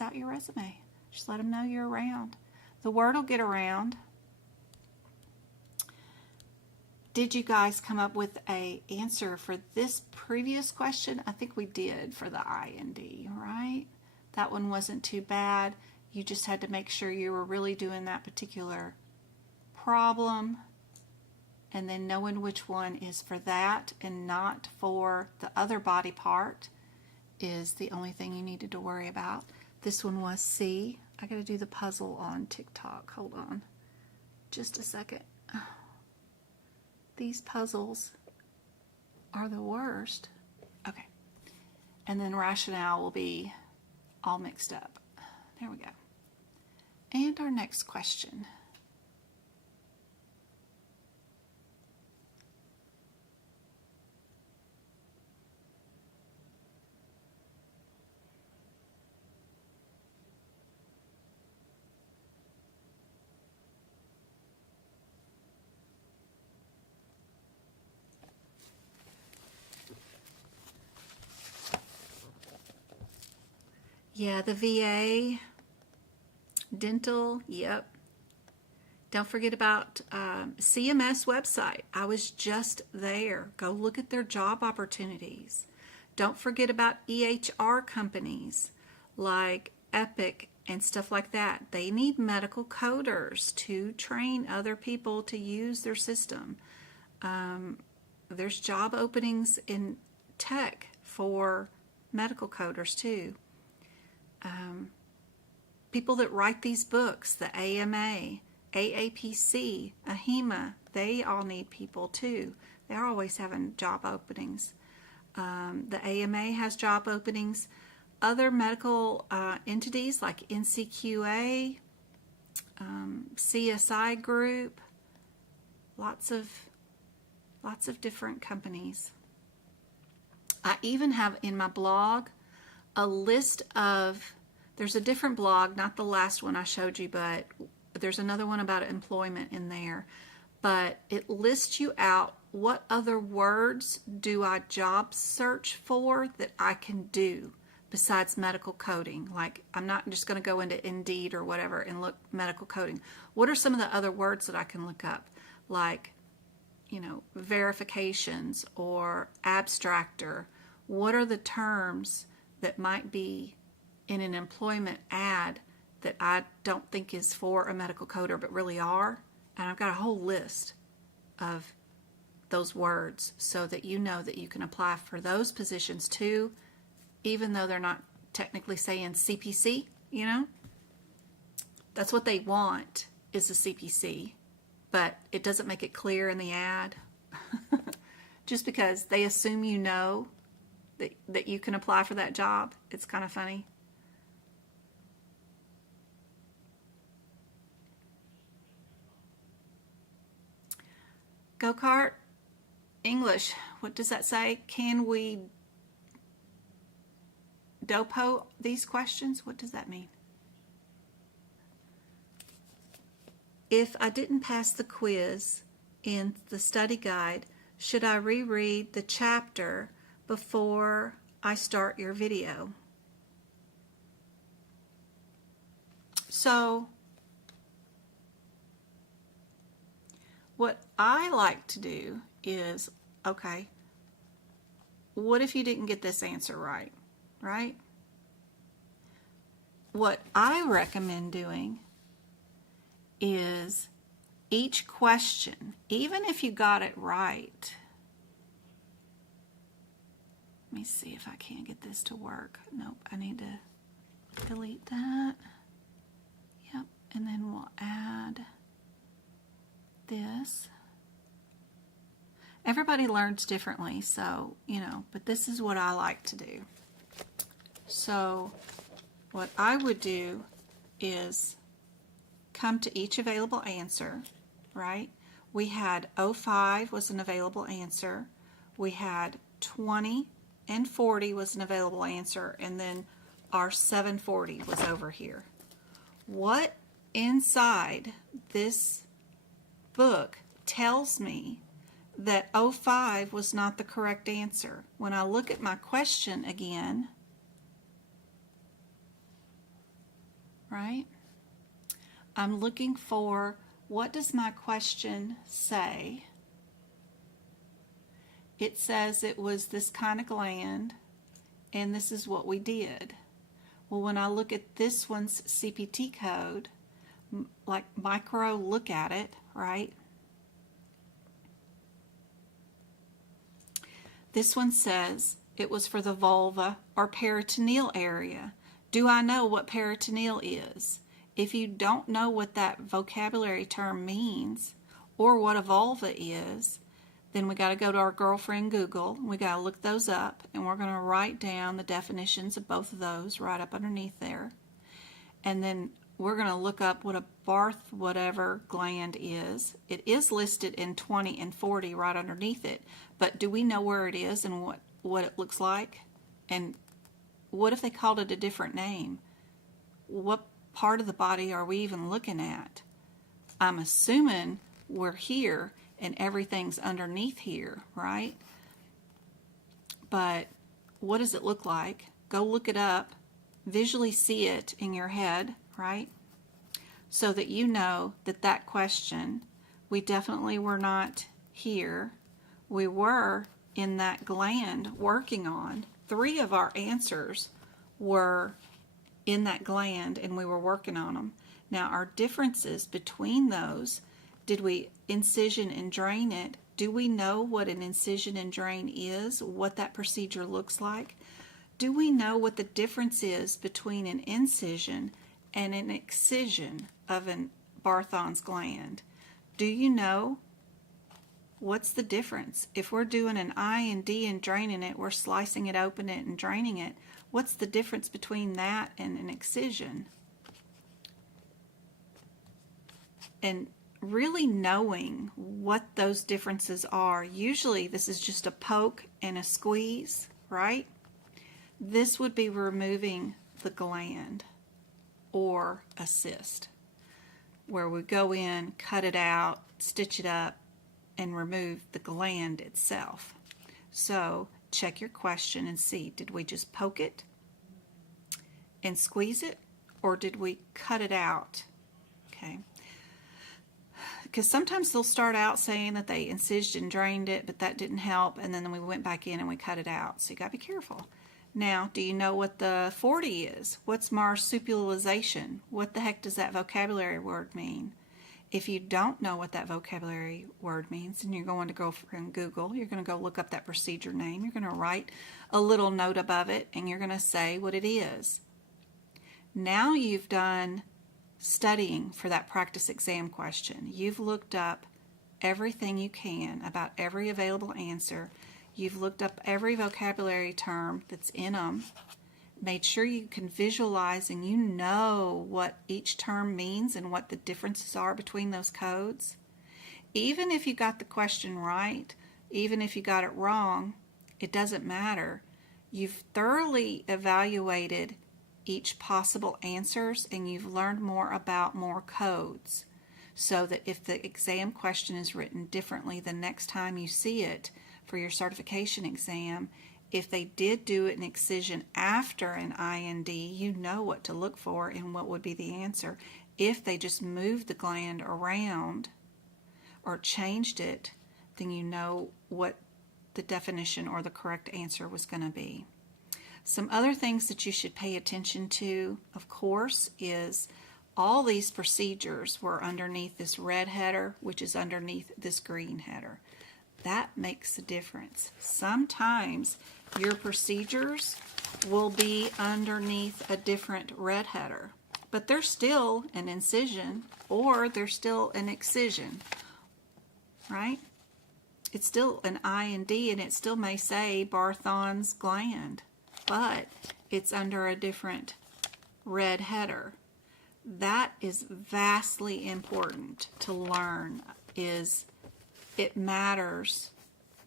out your resume. Just let them know you're around. The word will get around. Did you guys come up with an answer for this previous question? I think we did for the I and D, right? That one wasn't too bad. You just had to make sure you were really doing that particular problem and then knowing which one is for that and not for the other body part is the only thing you needed to worry about. This one was C. I got to do the puzzle on TikTok. Hold on. Just a second. These puzzles are the worst. Okay. And then rationale will be all mixed up. There we go. And our next question. Yeah, the VA, dental, yep. Don't forget about CMS website. I was just there. Go look at their job opportunities. Don't forget about EHR companies like Epic and stuff like that. They need medical coders to train other people to use their system. There's job openings in tech for medical coders too. People that write these books, the AMA, aapc, ahima, they all need people too. They're always having job openings. The AMA has job openings. Other medical entities like NCQA, CSI Group, lots of different companies. I even have in my blog a list of, there's a different blog, not the last one I showed you, but there's another one about employment in there. But it lists you out what other words do I job search for that I can do besides medical coding. Like, I'm not just going to go into Indeed or whatever and look medical coding. What are some of the other words that I can look up? Like, you know, verifications or abstractor. What are the terms that might be in an employment ad that I don't think is for a medical coder but really are? And I've got a whole list of those words so that you know that you can apply for those positions too, even though they're not technically saying CPC, you know? That's what they want, is a CPC. but it doesn't make it clear in the ad. Just because they assume you know that you can apply for that job. It's kind of funny. Go-kart, English, what does that say? Can we dopo these questions? What does that mean? If I didn't pass the quiz in the study guide, should I reread the chapter before I start your video? So, what I like to do is, okay, what if you didn't get this answer right? Right? What I recommend doing is each question, even if you got it right. Let me see if I can't get this to work. Nope, I need to delete that. Yep, and then we'll add this. Everybody learns differently, so, but this is what I like to do. So, what I would do is come to each available answer, right? We had 05 was an available answer. We had 20 and 40 was an available answer, and then our 740 was over here. What inside this book tells me that 05 was not the correct answer? When I look at my question again, right? I'm looking for, what does my question say? It says it was this kind of gland, and this is what we did. Well, when I look at this one's CPT code, like micro look at it, right? This one says it was for the vulva or peritoneal area. Do I know what peritoneal is? If you don't know what that vocabulary term means or what a vulva is, then we got to go to our girlfriend Google. We got to look those up, and we're going to write down the definitions of both of those right up underneath there. And then we're going to look up what a Barth whatever gland is. It is listed in 20 and 40 right underneath it, but do we know where it is and what it looks like? And what if they called it a different name? What part of the body are we even looking at? I'm assuming we're here and everything's underneath here, right? But what does it look like? Go look it up, visually see it in your head, right? So that you know that question, we definitely were not here. We were in that gland working on. 3 of our answers were in that gland, and we were working on them. Now, our differences between those, did we incision and drain it? Do we know what an incision and drain is, what that procedure looks like? Do we know what the difference is between an incision and an excision of a Barthon's gland? Do you know what's the difference? If we're doing an I and D and draining it, we're slicing it open it and draining it. What's the difference between that and an excision? And really knowing what those differences are. Usually this is just a poke and a squeeze, right? This would be removing the gland or a cyst, where we go in, cut it out, stitch it up, and remove the gland itself. So check your question and see, did we just poke it and squeeze it, or did we cut it out? Okay. Because sometimes they'll start out saying that they incised and drained it, but that didn't help, and then we went back in and we cut it out. So you got to be careful. Now, do you know what the 40 is? What's marsupialization? What the heck does that vocabulary word mean? If you don't know what that vocabulary word means, and you're going to go from Google, you're going to go look up that procedure name, you're going to write a little note above it, and you're going to say what it is. Now you've done studying for that practice exam question. You've looked up everything you can about every available answer. You've looked up every vocabulary term that's in them, made sure you can visualize and you know what each term means and what the differences are between those codes. Even if you got the question right, even if you got it wrong, it doesn't matter. You've thoroughly evaluated each possible answers and you've learned more about more codes, so that if the exam question is written differently the next time you see it for your certification exam, if they did do an excision after an IND, you know what to look for and what would be the answer. If they just moved the gland around or changed it, then you know what the definition or the correct answer was going to be. Some other things that you should pay attention to, of course, is all these procedures were underneath this red header, which is underneath this green header. That makes a difference. Sometimes your procedures will be underneath a different red header, but they're still an incision or they're still an excision, right? It's still an IND and it still may say Barthon's gland, but it's under a different red header. That is vastly important to learn. It matters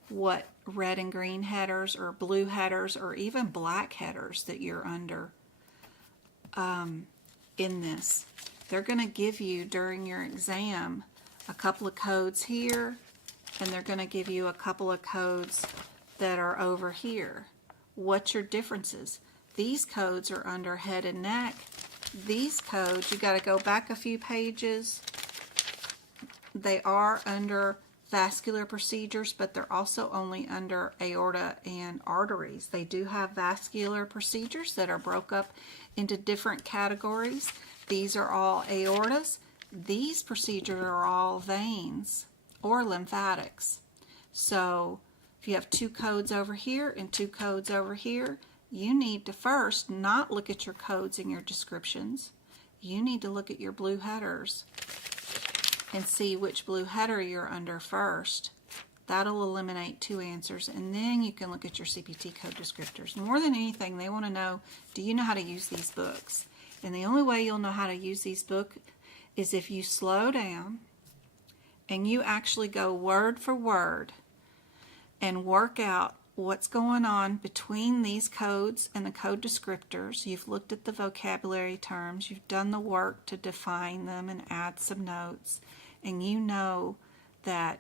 what red and green headers or blue headers or even black headers that you're under in this. They're going to give you during your exam a couple of codes here, and they're going to give you a couple of codes that are over here. What's your differences? These codes are under head and neck. These codes, you got to go back a few pages. They are under vascular procedures, but they're also only under aorta and arteries. They do have vascular procedures that are broke up into different categories. These are all aortas. These procedures are all veins or lymphatics. So if you have two codes over here and two codes over here, you need to first not look at your codes and your descriptions. You need to look at your blue headers and see which blue header you're under first. That'll eliminate two answers, and then you can look at your CPT code descriptors. More than anything, they want to know, do you know how to use these books? And the only way you'll know how to use these books is if you slow down and you actually go word for word and work out what's going on between these codes and the code descriptors. You've looked at the vocabulary terms, you've done the work to define them and add some notes, and you know that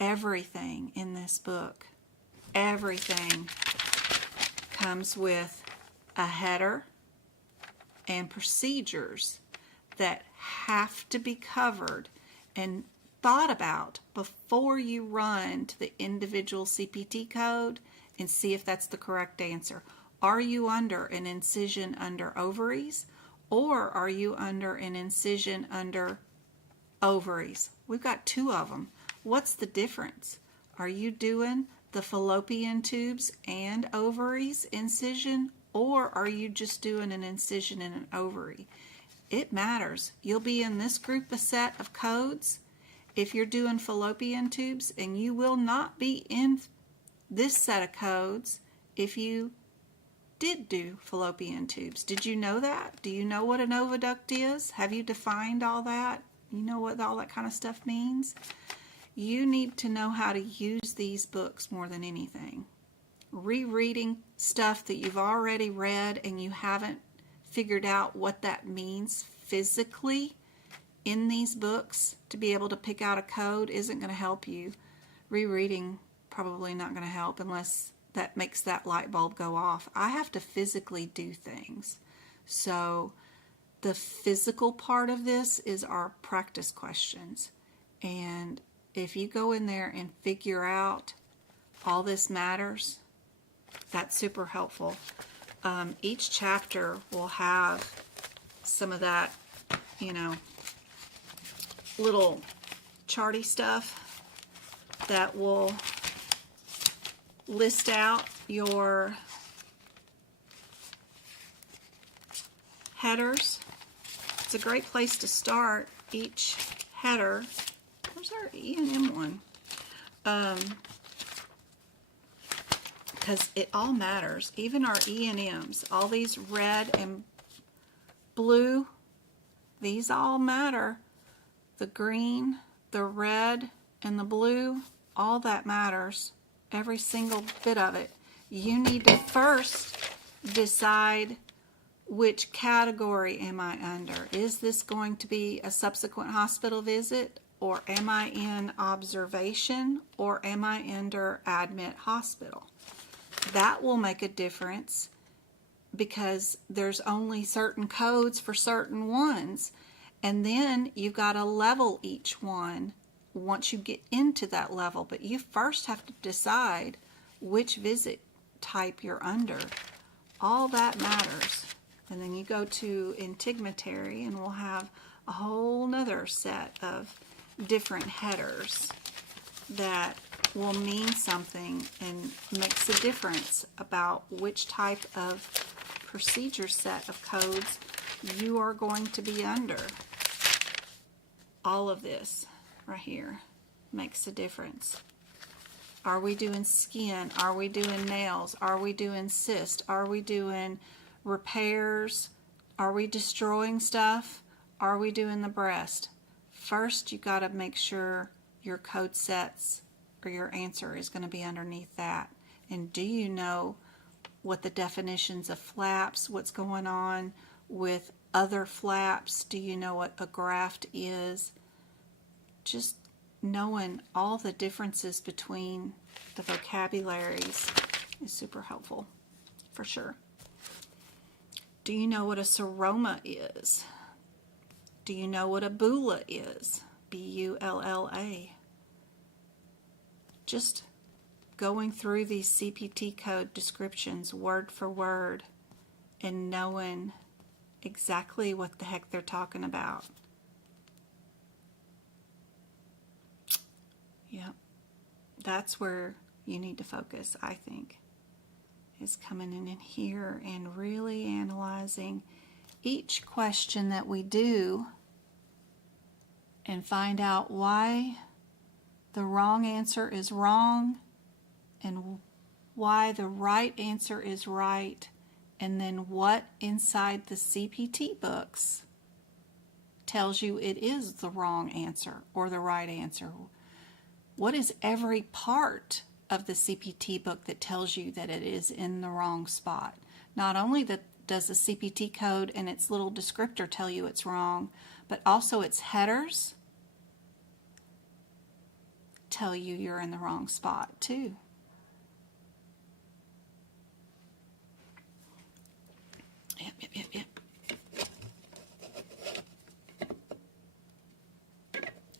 everything in this book, everything comes with a header and procedures that have to be covered and thought about before you run to the individual CPT code and see if that's the correct answer. Are you under an incision under ovaries, or are you under an incision under ovaries? We've got two of them. What's the difference? Are you doing the fallopian tubes and ovaries incision, or are you just doing an incision in an ovary? It matters. You'll be in this group of set of codes if you're doing fallopian tubes, and you will not be in this set of codes if you did do fallopian tubes. Did you know that? Do you know what an oviduct is? Have you defined all that? You know what all that kind of stuff means? You need to know how to use these books more than anything. Rereading stuff that you've already read and you haven't figured out what that means physically in these books to be able to pick out a code isn't going to help you. Rereading probably not going to help unless that makes that light bulb go off. I have to physically do things. So the physical part of this is our practice questions. And if you go in there and figure out all this matters, that's super helpful. Each chapter will have some of that, little charty stuff that will list out your headers it's a great place to start each header. Where's our E and M one? Because it all matters. Even our E and M's, all these red and blue, these all matter. The green, the red, and the blue, all that matters. Every single bit of it. You need to first decide which category am I under. Is this going to be a subsequent hospital visit, or am I in observation, or am I under admit hospital? That will make a difference because there's only certain codes for certain ones. And then you've got to level each one once you get into that level. But you first have to decide which visit type you're under. All that matters. And then you go to integumentary, and we'll have a whole nother set of different headers that will mean something and makes a difference about which type of procedure set of codes you are going to be under. All of this right here makes a difference. Are we doing skin? Are we doing nails? Are we doing cyst? Are we doing repairs? Are we destroying stuff? Are we doing the breast? First, you got to make sure your code sets or your answer is going to be underneath that. And do you know what the definitions of flaps, what's going on with other flaps? Do you know what a graft is? Just knowing all the differences between the vocabularies is super helpful, for sure. Do you know what a seroma is? Do you know what a bulla is? B-U-L-L-A. Just going through these CPT code descriptions word for word and knowing exactly what the heck they're talking about. Yep. That's where you need to focus, I think, is coming in here and really analyzing each question that we do and find out why the wrong answer is wrong and why the right answer is right, and then what inside the CPT books tells you it is the wrong answer or the right answer. What is every part of the CPT book that tells you that it is in the wrong spot? Not only does the CPT code and its little descriptor tell you it's wrong, but also its headers tell you you're in the wrong spot too. Yep.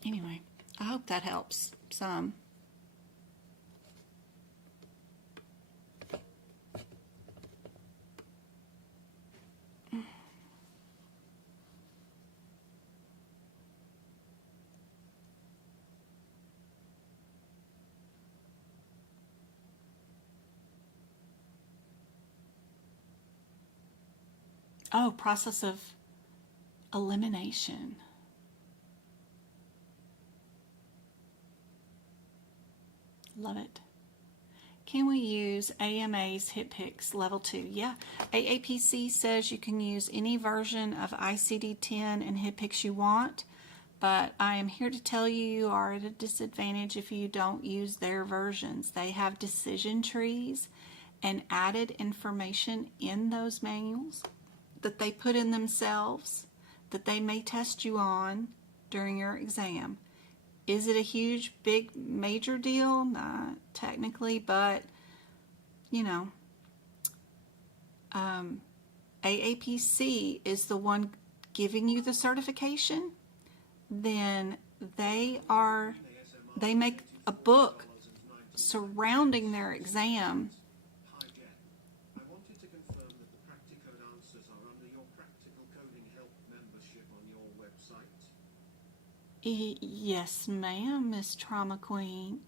Anyway, I hope that helps some. Oh, process of elimination. Love it. Can we use AMA's HitPix Level 2? Yeah, AAPC says you can use any version of ICD-10 and HitPix you want, but I am here to tell you you are at a disadvantage if you don't use their versions. They have decision trees and added information in those manuals that they put in themselves that they may test you on during your exam. Is it a huge, big, major deal? Not technically, but, you know, AAPC is the one giving you the certification. Then they make a book surrounding their exam. I wanted to confirm that the Practicode answers are under your Practical Coding Help membership on your website. Yes, ma'am, Miss Trauma Queen.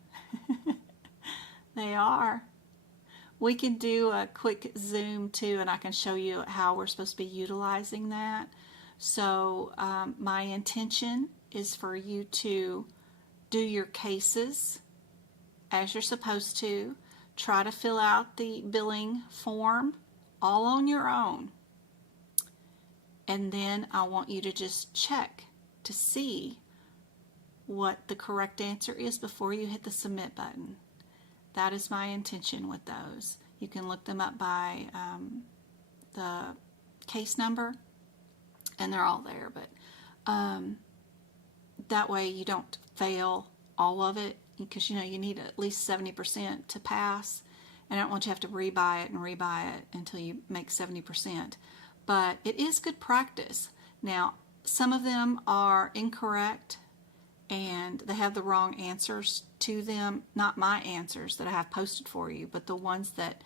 They are. We can do a quick Zoom too, and I can show you how we're supposed to be utilizing that. So my intention is for you to do your cases as you're supposed to. Try to fill out the billing form all on your own. And then I want you to just check to see what the correct answer is before you hit the submit button. That is my intention with those. You can look them up by the case number, and they're all there, but that way you don't fail all of it, because you need at least 70% to pass, and I don't want you to have to rebuy it until you make 70%. But it is good practice. Now, some of them are incorrect and they have the wrong answers to them. Not my answers that I have posted for you, but the ones that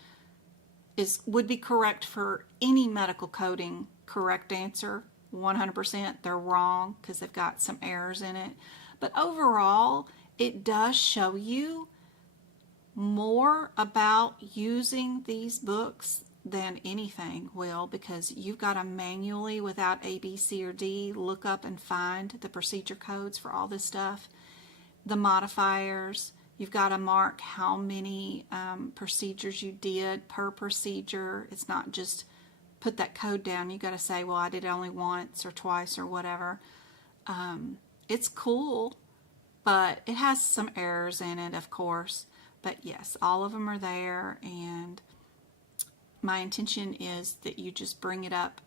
would be correct for any medical coding correct answer. 100% they're wrong because they've got some errors in it. But overall, it does show you more about using these books than anything will, because you've got to manually, without A, B, C, or D, look up and find the procedure codes for all this stuff. The modifiers, you've got to mark how many procedures you did per procedure. It's not just put that code down. You got to say, well, I did it only once or twice or whatever. It's cool, but it has some errors in it, of course. But yes, all of them are there, and my intention is that you just bring it up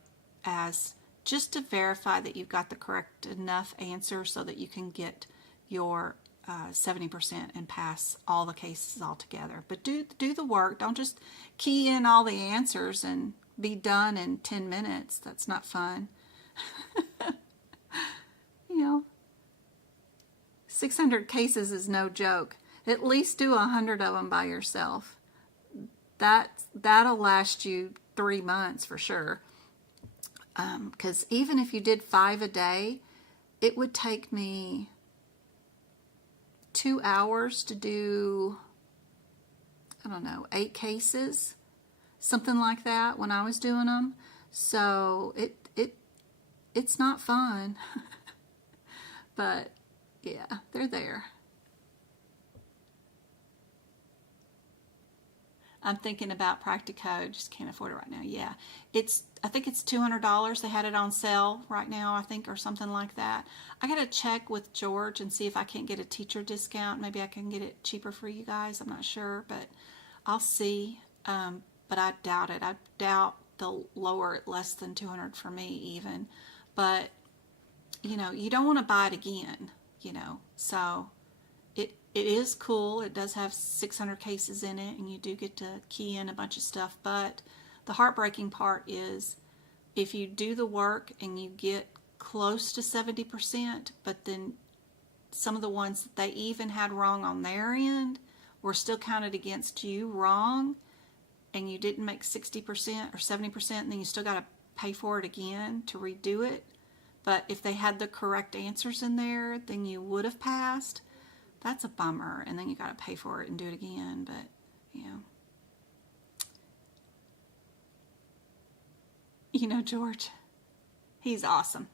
as just to verify that you've got the correct enough answer so that you can get your 70% and pass all the cases all together. But do the work. Don't just key in all the answers and be done in 10 minutes. That's not fun. 600 cases is no joke. At least do 100 of them by yourself. That'll last you 3 months for sure. Because even if you did 5 a day, it would take me 2 hours to do, I don't know, 8 cases, something like that when I was doing them. So it's not fun. But yeah, they're there. I'm thinking about Practicode, just can't afford it right now. Yeah, I think it's $200. They had it on sale right now, I think, or something like that. I got to check with George and see if I can't get a teacher discount. Maybe I can get it cheaper for you guys. I'm not sure, but I'll see. But I doubt it. I doubt they'll lower it less than $200 for me even. But, you don't want to buy it again, so it is cool. It does have 600 cases in it, and you do get to key in a bunch of stuff. But the heartbreaking part is if you do the work and you get close to 70%, but then some of the ones that they even had wrong on their end were still counted against you wrong, and you didn't make 60% or 70%, and then you still got to pay for it again to redo it. But if they had the correct answers in there, then you would have passed. That's a bummer, and then you got to pay for it and do it again. But George, he's awesome.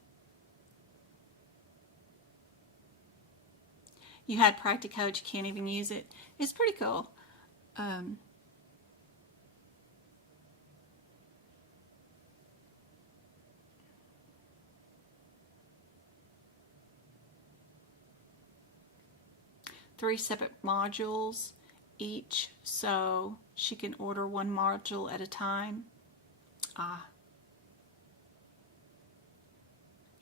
You had Practicode, you can't even use it. It's pretty cool. 3 separate modules each, so she can order 1 module at a time.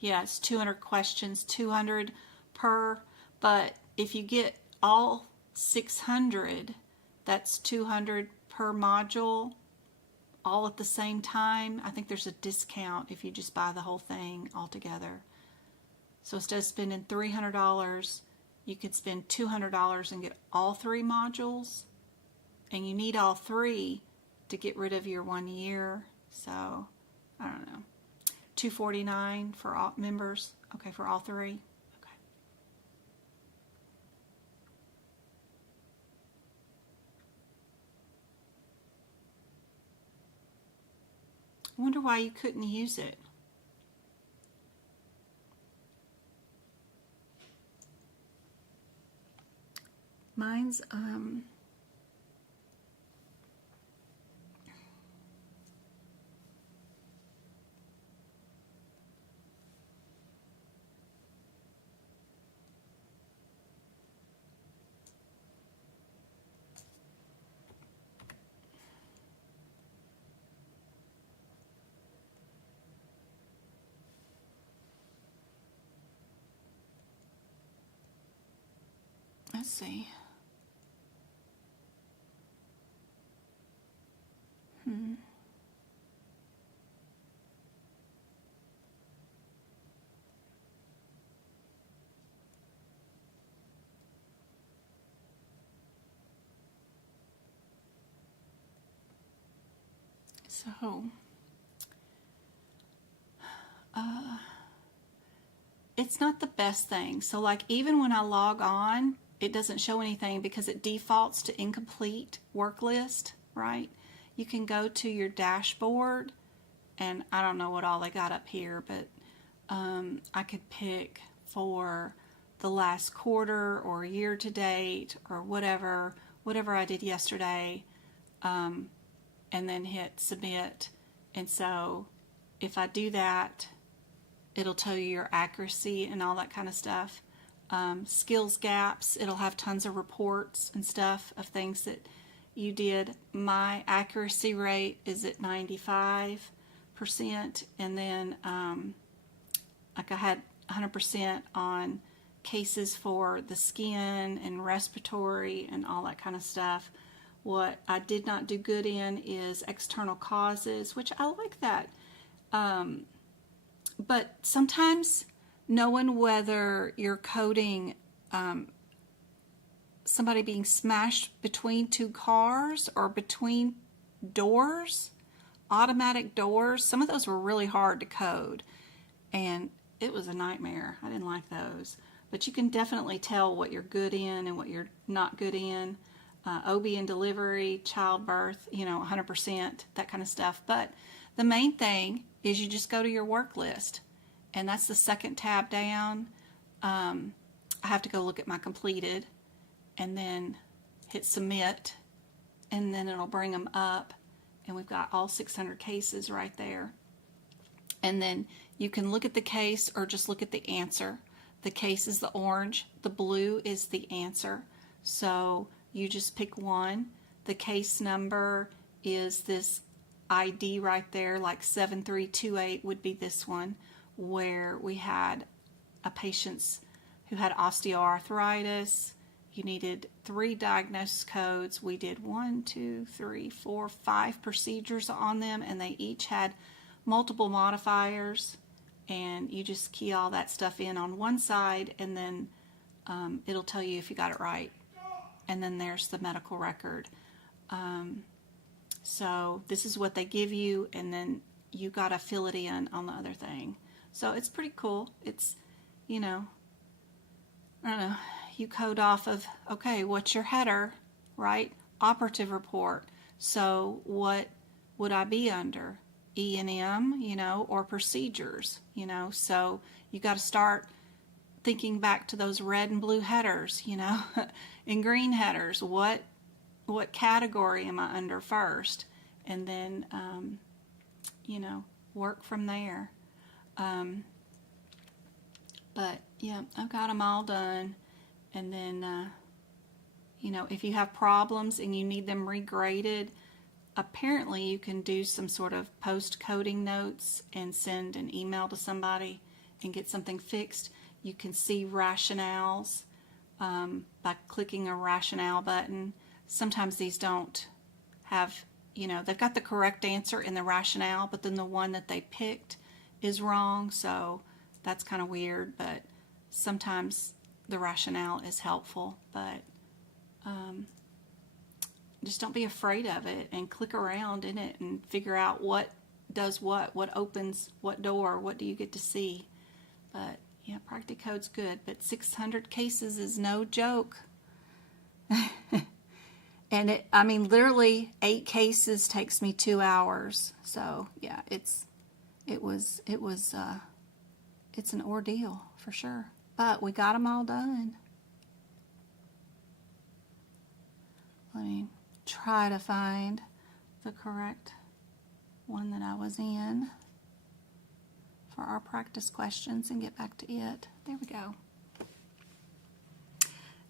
Yeah, it's 200 questions, 200 per, but if you get all 600, that's 200 per module, all at the same time. I think there's a discount if you just buy the whole thing all together. So instead of spending $300, you could spend $200 and get all 3 modules, and you need all 3 to get rid of your 1 year. So I don't know, $249 for all members. Okay, for all 3. Okay. I wonder why you couldn't use it. Mine's, let's see. So, it's not the best thing. So like even when I log on, it doesn't show anything because it defaults to incomplete work list, right? You can go to your dashboard, and I don't know what all they got up here, but I could pick for the last quarter or year to date or whatever I did yesterday, and then hit submit. And so if I do that, it'll tell you your accuracy and all that kind of stuff. Skills gaps, it'll have tons of reports and stuff of things that you did. My accuracy rate is at 95%, and then like I had 100% on cases for the skin and respiratory and all that kind of stuff. What I did not do good in is external causes, which I like that. But sometimes knowing whether you're coding somebody being smashed between two cars or between doors, automatic doors, some of those were really hard to code. And it was a nightmare. I didn't like those. But you can definitely tell what you're good in and what you're not good in. OB and delivery, childbirth, 100%, that kind of stuff. But the main thing is you just go to your work list, and that's the second tab down. I have to go look at my completed and then hit submit, and then it'll bring them up, and we've got all 600 cases right there. And then you can look at the case or just look at the answer. The case is the orange, the blue is the answer. So you just pick one. The case number is this ID right there, like 7328 would be this one, where we had a patient who had osteoarthritis. You needed 3 diagnosis codes. We did 1, 2, 3, 4, 5 procedures on them, and they each had multiple modifiers, and you just key all that stuff in on one side, and then it'll tell you if you got it right. And then there's the medical record. So this is what they give you, and then you got to fill it in on the other thing. So it's pretty cool. It's, I don't know, you code off of, okay, what's your header, right? Operative report. So what would I be under? E&M, or procedures, so you got to start thinking back to those red and blue headers, and green headers. What category am I under first? And then, work from there. But yeah, I've got them all done. And then, if you have problems and you need them regraded, apparently you can do some sort of post-coding notes and send an email to somebody and get something fixed. You can see rationales by clicking a rationale button. Sometimes these don't have, they've got the correct answer in the rationale, but then the one that they picked is wrong, so that's kind of weird, but sometimes the rationale is helpful. But just don't be afraid of it and click around in it and figure out what does what opens what door, what do you get to see. But yeah, Practicode's good, but 600 cases is no joke. And literally 8 cases takes me 2 hours. So yeah, it's an ordeal for sure. But we got them all done. Let me try to find the correct one that I was in for our practice questions and get back to it. There we go.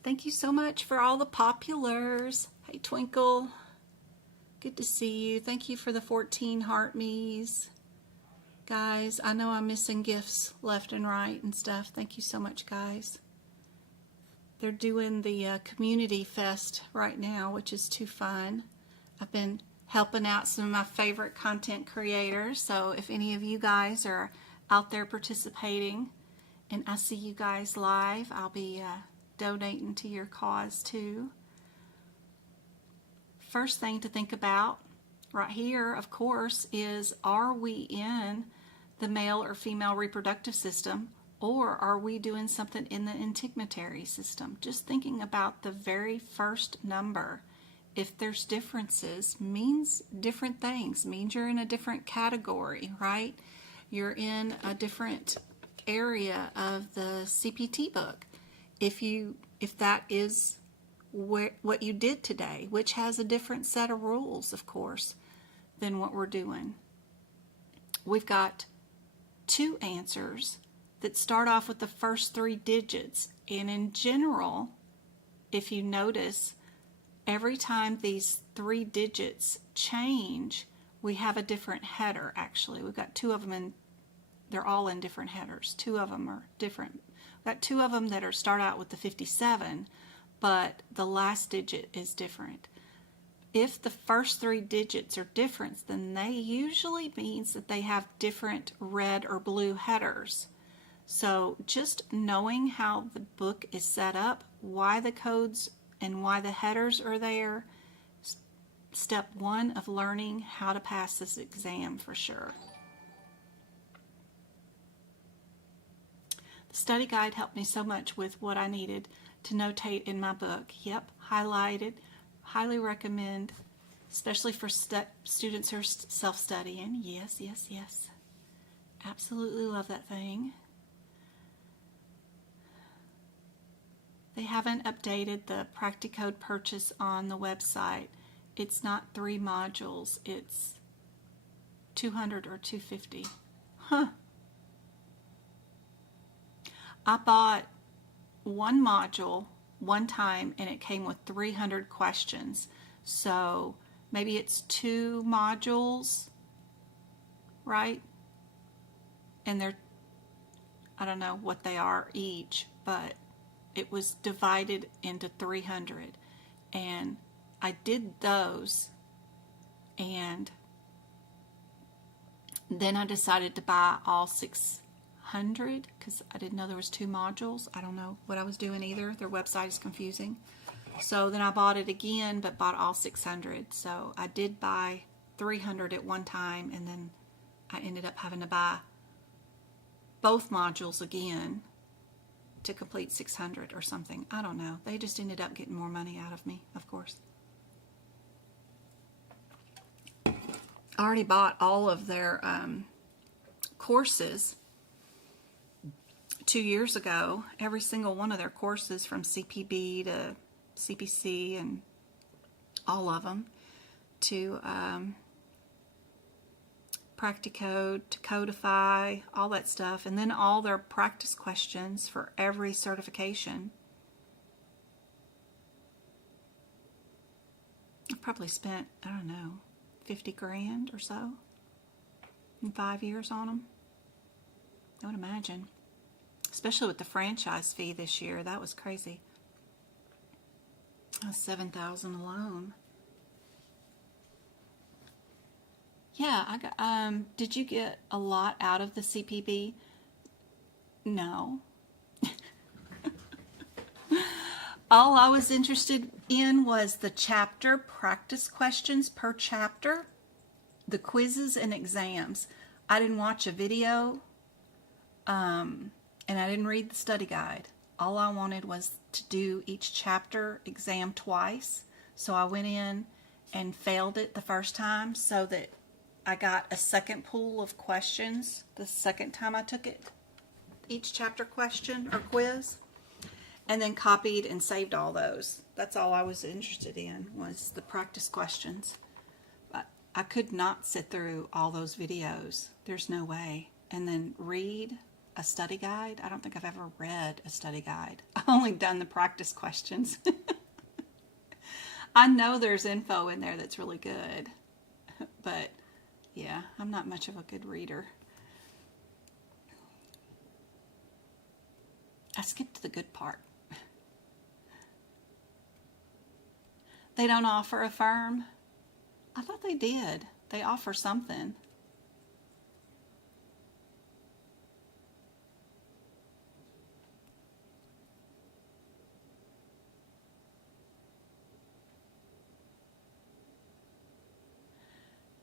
Thank you so much for all the populars. Hey, Twinkle. Good to see you. Thank you for the 14 heart me's. Guys, I know I'm missing gifts left and right and stuff. Thank you so much, guys. They're doing the Community Fest right now, which is too fun. I've been helping out some of my favorite content creators. So if any of you guys are out there participating and I see you guys live, I'll be donating to your cause too. First thing to think about right here, of course, is are we in the male or female reproductive system, or are we doing something in the integumentary system? Just thinking about the very first number. If there's differences, means different things, means you're in a different category, right? You're in a different area of the CPT book. If that is what you did today, which has a different set of rules, of course, than what we're doing. We've got 2 answers that start off with the first 3 digits. And in general, if you notice, every time these 3 digits change, we have a different header, actually. We've got 2 of them, and they're all in different headers. 2 of them are different. We've got 2 of them that start out with the 57, but the last digit is different. If the first 3 digits are different, then they usually means that they have different red or blue headers. So just knowing how the book is set up, why the codes and why the headers are there, step 1 of learning how to pass this exam for sure. The study guide helped me so much with what I needed to notate in my book. Yep, highlighted. Highly recommend, especially for students who are self-studying. Yes, yes, yes. Absolutely love that thing. They haven't updated the Practicode purchase on the website. It's not 3 modules. It's 200 or 250. Huh. I bought 1 module one time and it came with 300 questions. So maybe it's 2 modules, right? And they're, I don't know what they are each, but it was divided into 300. And I did those, and then I decided to buy all 600 because I didn't know there was 2 modules. I don't know what I was doing either. Their website is confusing. So then I bought it again, but bought all 600. So I did buy 300 at one time, and then I ended up having to buy both modules again to complete 600 or something. I don't know. They just ended up getting more money out of me, of course. I already bought all of their courses 2 years ago. Every single one of their courses, from CPB to CPC and all of them, to Practicode, to Codify, all that stuff, and then all their practice questions for every certification. I've probably spent, I don't know, 50 grand or so in 5 years on them. I would imagine. Especially with the franchise fee this year. That was crazy. That was $7,000 alone. Yeah, I got, did you get a lot out of the CPB? No. All I was interested in was the chapter practice questions per chapter, the quizzes and exams. I didn't watch a video, and I didn't read the study guide. All I wanted was to do each chapter exam twice. So I went in and failed it the first time so that I got a second pool of questions the second time I took it, each chapter question or quiz, and then copied and saved all those That's all I was interested in, was the practice questions. But I could not sit through all those videos. There's no way. And then read a study guide. I don't think I've ever read a study guide. I've only done the practice questions. I know there's info in there that's really good. But yeah, I'm not much of a good reader. I skipped the good part. They don't offer a firm? I thought they did. They offer something.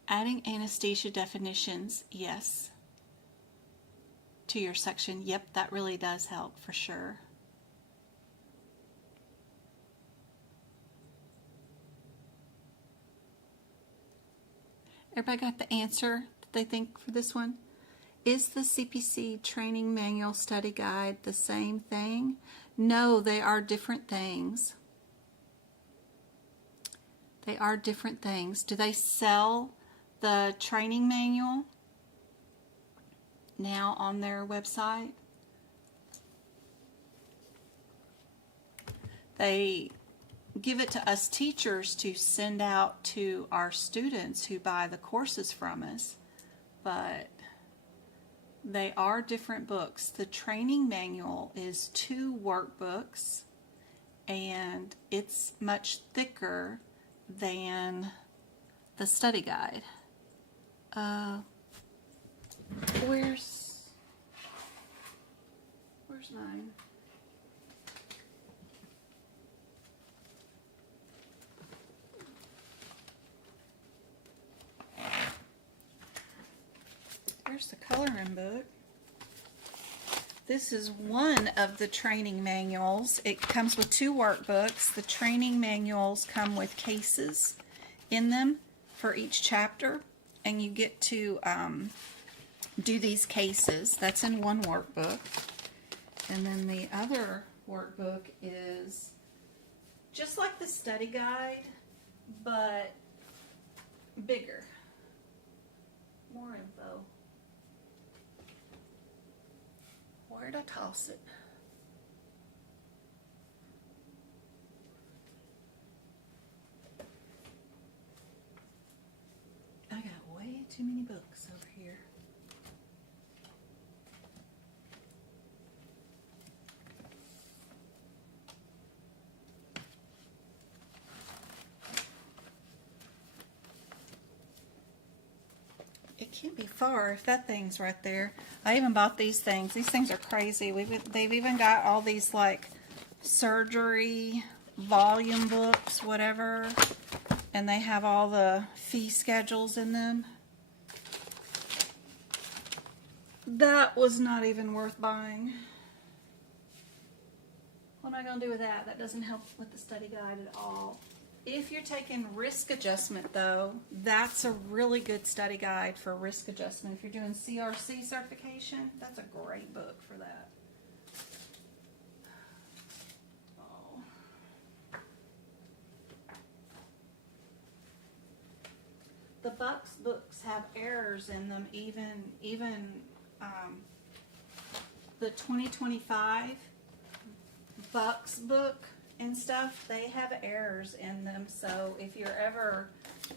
Adding anesthesia definitions, yes. To your section, yep, that really does help for sure. Everybody got the answer that they think for this one? Is the CPC training manual study guide the same thing? No, they are different things. They are different things. Do they sell the training manual now on their website? They give it to us teachers to send out to our students who buy the courses from us, but they are different books. The training manual is 2 workbooks, and it's much thicker than the study guide. Where's mine? Here's the coloring book. This is one of the training manuals. It comes with 2 workbooks. The training manuals come with cases in them for each chapter, and you get to do these cases. That's in one workbook. And then the other workbook is just like the study guide, but bigger. More info. Where'd I toss it? I got way too many books over here. It can't be far if that thing's right there. I even bought these things. These things are crazy. They've even got all these like surgery volume books, whatever, and they have all the fee schedules in them. That was not even worth buying. What am I going to do with that? That doesn't help with the study guide at all. If you're taking risk adjustment, though, that's a really good study guide for risk adjustment. If you're doing CRC certification, that's a great book for that. Oh. The Bucks books have errors in them, even the 2025 Bucks book and stuff, they have errors in them. So if you're ever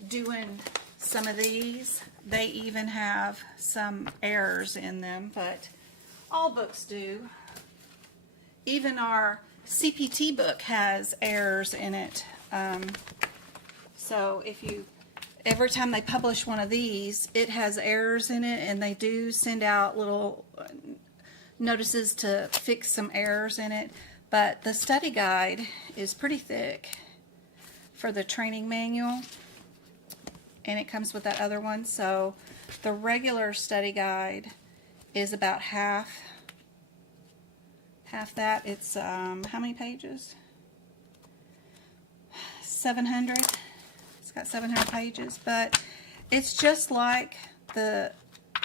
doing some of these, they even have some errors in them, but all books do. Even our CPT book has errors in it. So if you, every time they publish one of these, it has errors in it, and they do send out little notices to fix some errors in it. But the study guide is pretty thick for the training manual, and it comes with that other one. So the regular study guide is about half that. It's how many pages? 700. It's got 700 pages, but it's just like the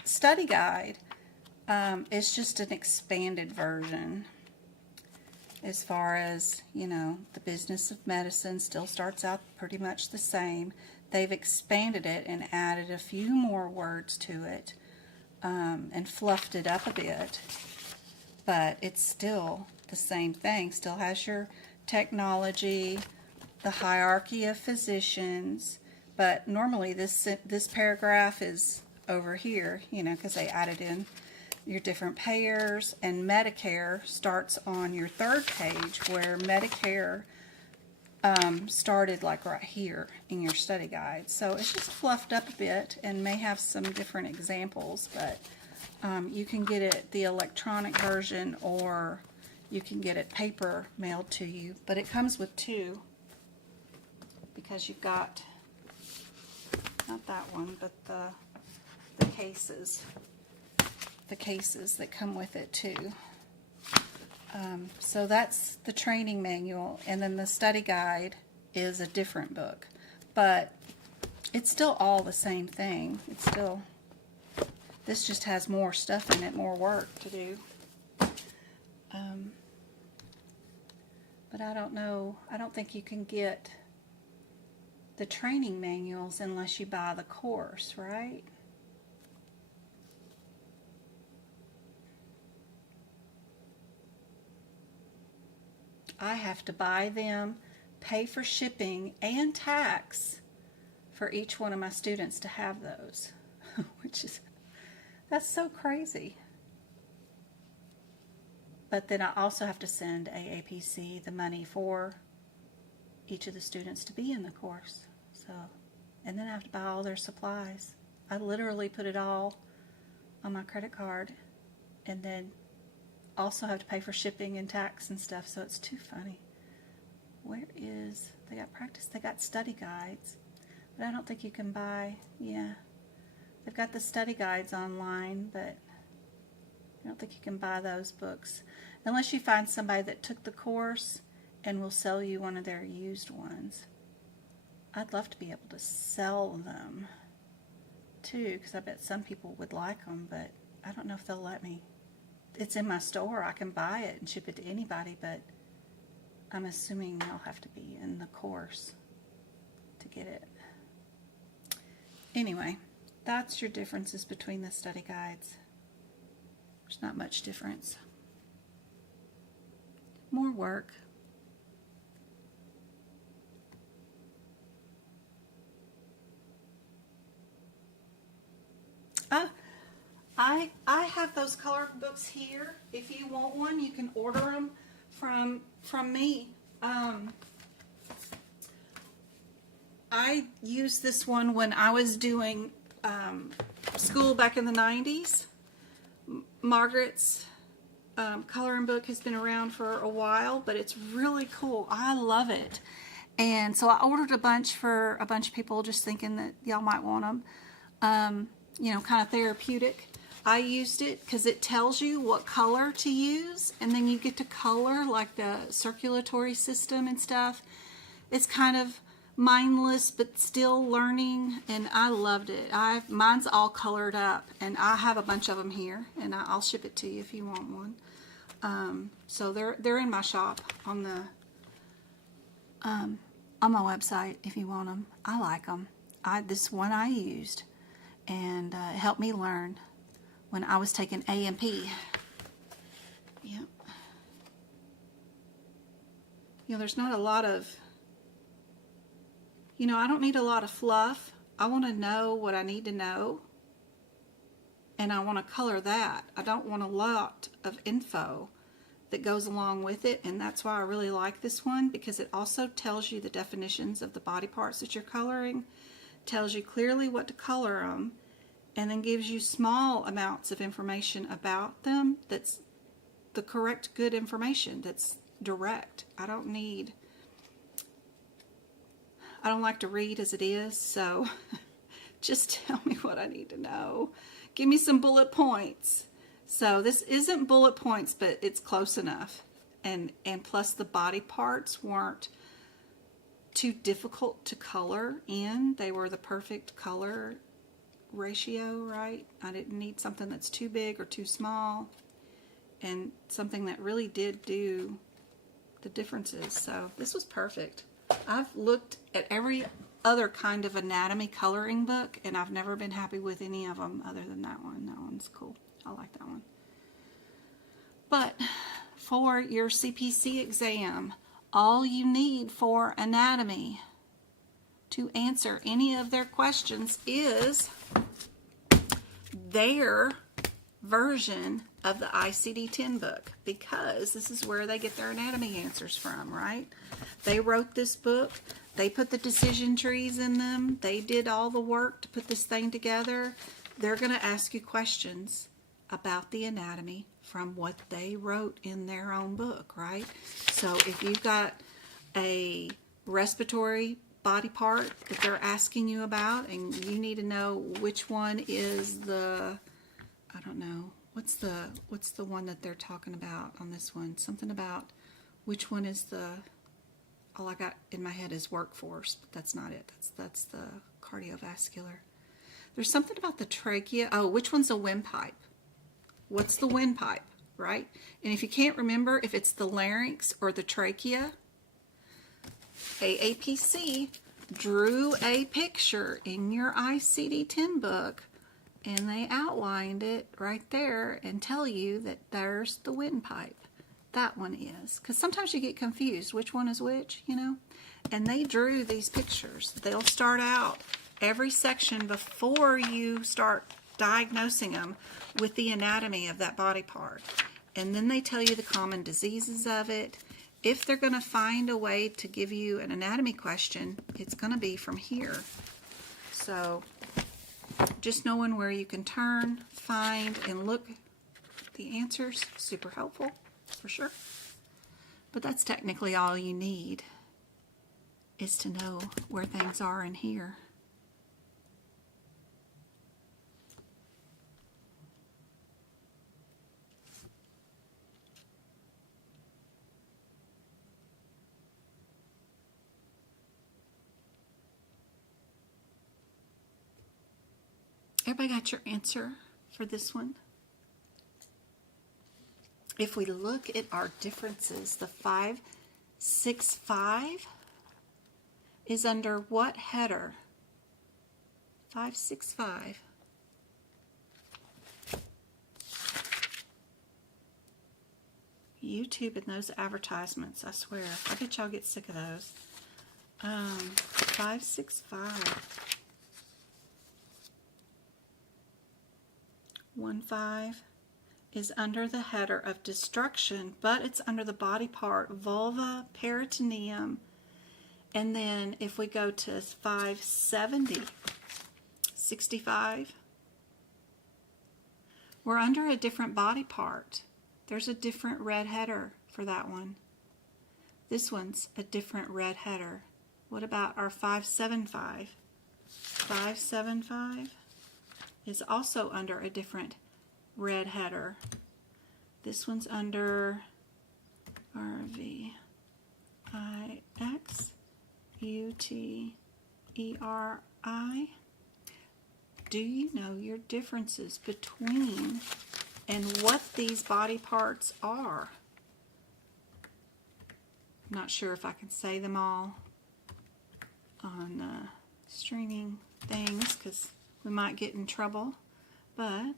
study guide. It's just an expanded version. as far as, you know, the business of medicine still starts out pretty much the same. They've expanded it and added a few more words to it, and fluffed it up a bit, but it's still the same thing. Still has your technology, the hierarchy of physicians, but normally this paragraph is over here, you know, because they added in your different payers, and Medicare starts on your third page, where Medicare started like right here in your study guide. So it's just fluffed up a bit and may have some different examples, but you can get it the electronic version, or you can get it paper mailed to you. But it comes with two, because you've got not that one, but the cases that come with it too. So that's the training manual, and then the study guide is a different book, but it's still all the same thing. It's still, this just has more stuff in it, more work to do. But I don't know, I don't think you can get the training manuals unless you buy the course, right? I have to buy them, pay for shipping and tax for each one of my students to have those, which is, that's so crazy. But then I also have to send AAPC the money for each of the students to be in the course. So, and then I have to buy all their supplies. I literally put it all on my credit card, and then also have to pay for shipping and tax and stuff, so it's too funny. Where is, they got practice, they got study guides, but I don't think you can buy, yeah, they've got the study guides online, but I don't think you can buy those books unless you find somebody that took the course and will sell you one of their used ones. I'd love to be able to sell them too, because I bet some people would like them, but I don't know if they'll let me. It's in my store. I can buy it and ship it to anybody, but I'm assuming they'll have to be in the course to get it. Anyway, that's your differences between the study guides. There's not much difference. More work. I have those color books here. If you want one, you can order them from me. I used this one when I was doing school back in the 90s. Margaret's coloring book has been around for a while, but it's really cool. I love it. And so I ordered a bunch for a bunch of people, just thinking that y'all might want them. You know, kind of therapeutic. I used it because it tells you what color to use, and then you get to color like the circulatory system and stuff. It's kind of mindless but still learning, and I loved it. Mine's all colored up, and I have a bunch of them here, and I'll ship it to you if you want one. So they're in my shop on my website if you want them. I like them. This one I used, and it helped me learn when I was taking AMP. Yep. You know, there's not a lot of, you know, I don't need a lot of fluff. I want to know what I need to know, and I want to color that. I don't want a lot of info that goes along with it, and that's why I really like this one, because it also tells you the definitions of the body parts that you're coloring, tells you clearly what to color them, and then gives you small amounts of information about them that's the correct, good information that's direct. I don't like to read as it is, so just tell me what I need to know. Give me some bullet points. So this isn't bullet points, but it's close enough. And plus the body parts weren't too difficult to color in. They were the perfect color ratio, right? I didn't need something that's too big or too small, and something that really did do the differences. So this was perfect. I've looked at every other kind of anatomy coloring book, and I've never been happy with any of them other than that one. That one's cool. I like that one. But for your CPC exam, all you need for anatomy to answer any of their questions is their version of the ICD-10 book, because this is where they get their anatomy answers from, right? They wrote this book. They put the decision trees in them. They did all the work to put this thing together. They're going to ask you questions about the anatomy from what they wrote in their own book, right? So if you've got a respiratory body part that they're asking you about, and you need to know which one is the, I don't know, what's the one that they're talking about on this one? Something about which one is the, all I got in my head is workforce, but that's not it. That's the cardiovascular. There's something about the trachea. Oh, which one's a windpipe? What's the windpipe, right? And if you can't remember if it's the larynx or the trachea, aapc drew a picture in your ICD-10 book, and they outlined it right there and tell you that there's the windpipe. That one is. Because sometimes you get confused which one is which, you know. And they drew these pictures. They'll start out every section before you start diagnosing them with the anatomy of that body part. And then they tell you the common diseases of it. If they're going to find a way to give you an anatomy question, it's going to be from here. So just knowing where you can turn, find, and look at the answers, super helpful, for sure. But that's technically all you need, is to know where things are in here. Everybody got your answer for this one? If we look at our differences, the 565 is under what header? 565. YouTube and those advertisements, I swear. I bet y'all get sick of those. 565. 15 is under the header of destruction, but it's under the body part vulva, peritoneum, and then if we go to 570, 65, we're under a different body part. There's a different red header for that one. This one's a different red header. What about our 575? 575 is also under a different red header. This one's under RVIXUTERI. Do you know your differences between and what these body parts are? I'm not sure if I can say them all on streaming things, because we might get in trouble, but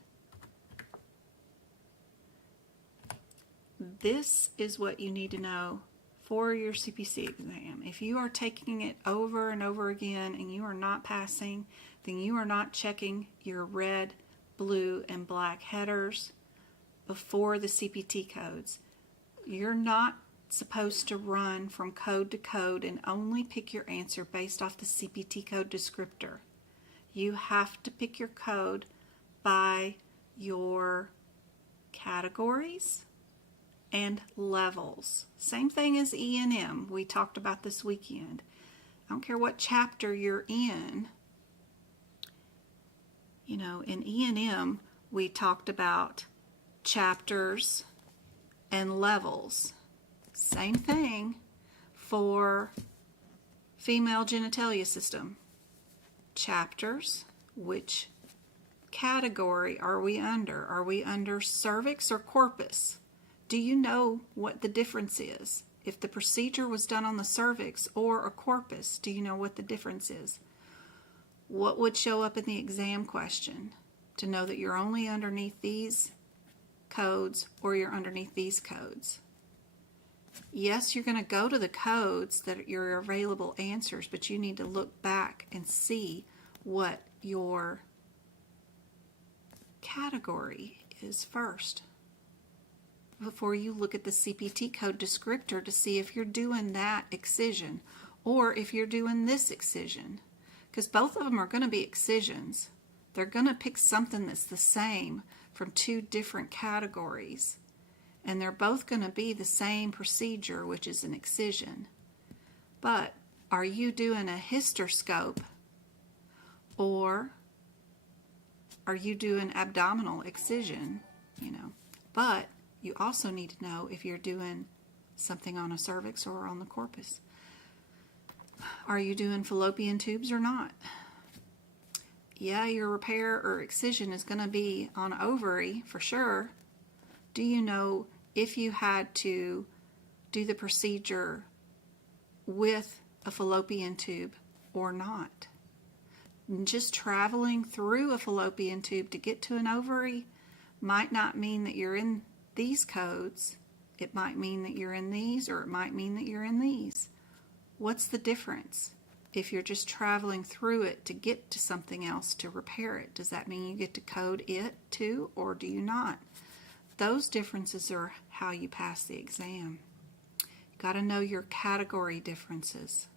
this is what you need to know for your CPC exam. If you are taking it over and over again and you are not passing, then you are not checking your red, blue, and black headers before the CPT codes. You're not supposed to run from code to code and only pick your answer based off the CPT code descriptor. You have to pick your code by your categories and levels. Same thing as E&M we talked about this weekend. I don't care what chapter you're in. You know, in E&M we talked about chapters and levels. Same thing for female genitalia system. Chapters, which category are we under? Are we under cervix or corpus? Do you know what the difference is? If the procedure was done on the cervix or a corpus, do you know what the difference is? What would show up in the exam question to know that you're only underneath these codes or you're underneath these codes? Yes, you're going to go to the codes that are your available answers, but you need to look back and see what your category is first before you look at the CPT code descriptor to see if you're doing that excision or if you're doing this excision, because both of them are going to be excisions. They're going to pick something that's the same from two different categories, and they're both going to be the same procedure, which is an excision. But are you doing a hysteroscope or are you doing abdominal excision? But you also need to know if you're doing something on a cervix or on the corpus. Are you doing fallopian tubes or not? Yeah, your repair or excision is going to be on ovary for sure. Do you know if you had to do the procedure with a fallopian tube or not? Just traveling through a fallopian tube to get to an ovary might not mean that you're in these codes. It might mean that you're in these, or it might mean that you're in these. What's the difference? If you're just traveling through it to get to something else to repair it, does that mean you get to code it too, or do you not? Those differences are how you pass the exam. You got to know your category differences,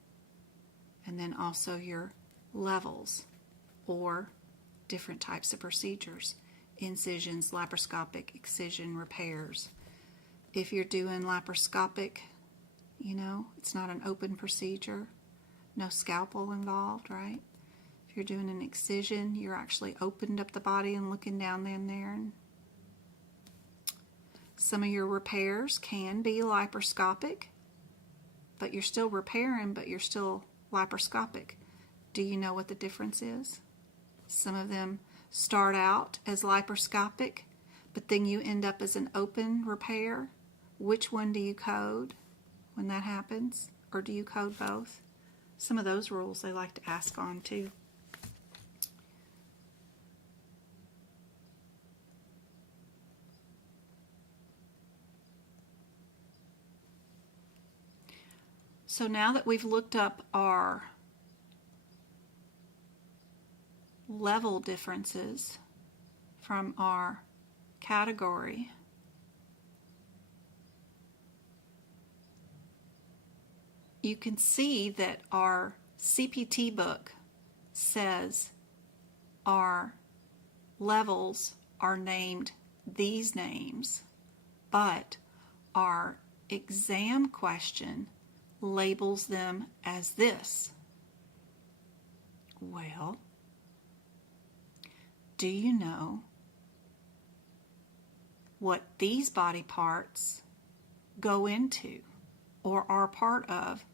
and then also your levels or different types of procedures. Incisions, laparoscopic, excision, repairs. If you're doing laparoscopic, it's not an open procedure, no scalpel involved, right? If you're doing an excision, you're actually opened up the body and looking down in there. And some of your repairs can be laparoscopic, but you're still repairing, but you're still laparoscopic. Do you know what the difference is? Some of them start out as laparoscopic, but then you end up as an open repair. Which one do you code when that happens? Or do you code both? Some of those rules they like to ask on too. So now that we've looked up our level differences from our category, you can see that our CPT book says our levels are named these names, but our exam question labels them as this. Well, do you know what these body parts go into or are part of?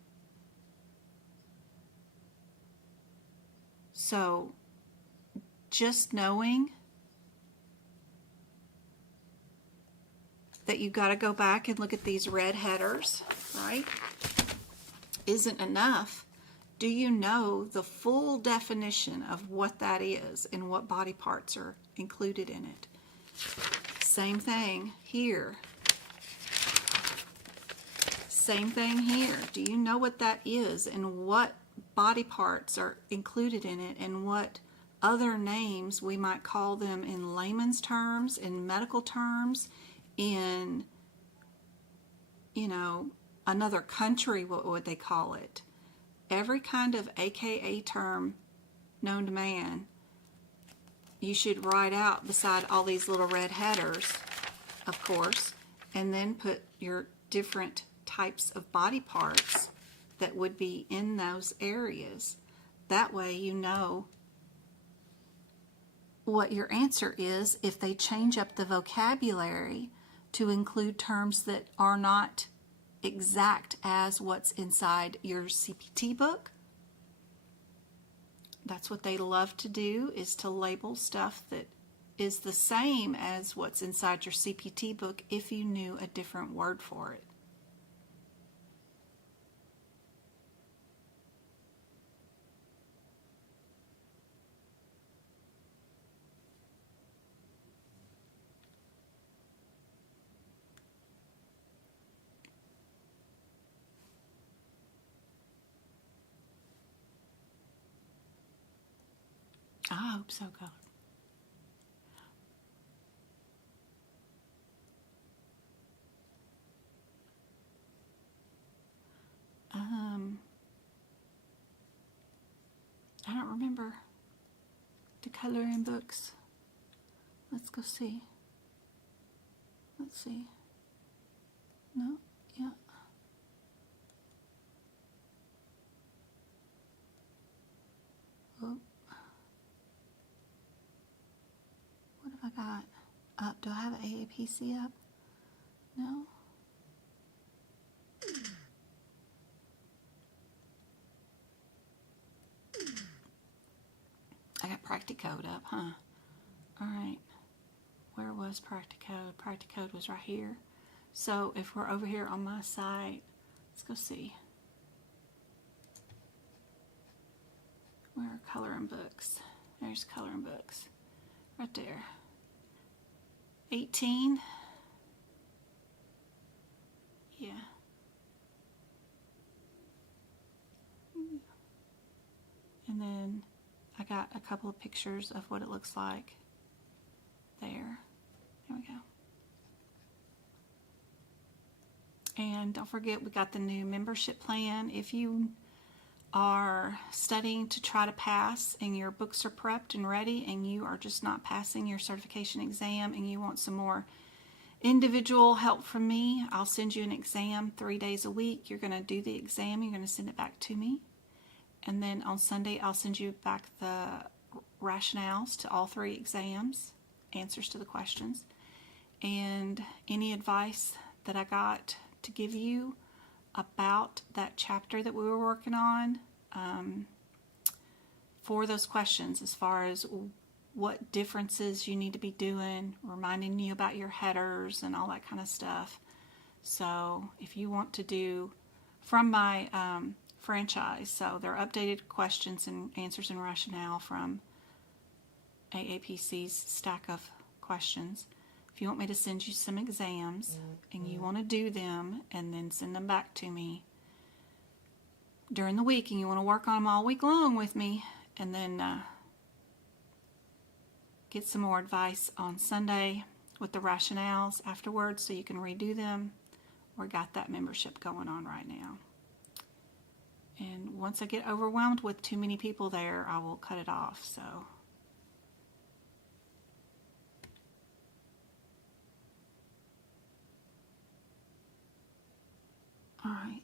So just knowing that you've got to go back and look at these red headers, right, isn't enough. Do you know the full definition of what that is and what body parts are included in it? Same thing here. Same thing here. Do you know what that is and what body parts are included in it and what other names we might call them in layman's terms, in medical terms, in, another country, what would they call it? Every kind of AKA term known to man, you should write out beside all these little red headers, of course, and then put your different types of body parts that would be in those areas. That way you know what your answer is if they change up the vocabulary to include terms that are not exact as what's inside your CPT book. That's what they love to do, is to label stuff that is the same as what's inside your CPT book if you knew a different word for it. I hope so, God. I don't remember the coloring books. Let's go see. Let's see. No, yeah. Oh. What have I got up? Do I have an AAPC up? No. I got Practicode up, huh? Alright. Where was Practicode? Practicode was right here. So if we're over here on my site, let's go see. Where are coloring books? There's coloring books. Right there. 18. Yeah. And then I got a couple of pictures of what it looks like there. There we go. And don't forget, we got the new membership plan. If you are studying to try to pass and your books are prepped and ready and you are just not passing your certification exam and you want some more individual help from me, I'll send you an exam 3 days a week. You're going to do the exam. You're going to send it back to me. And then on Sunday, I'll send you back the rationales to all 3 exams, answers to the questions, and any advice that I got to give you about that chapter that we were working on for those questions, as far as what differences you need to be doing, reminding you about your headers and all that kind of stuff. So if you want to do from my franchise, so they're updated questions and answers and rationale from AAPC's stack of questions. If you want me to send you some exams and you want to do them and then send them back to me during the week, and you want to work on them all week long with me, and then get some more advice on Sunday with the rationales afterwards so you can redo them, we got that membership going on right now. And once I get overwhelmed with too many people there, I will cut it off. So all right.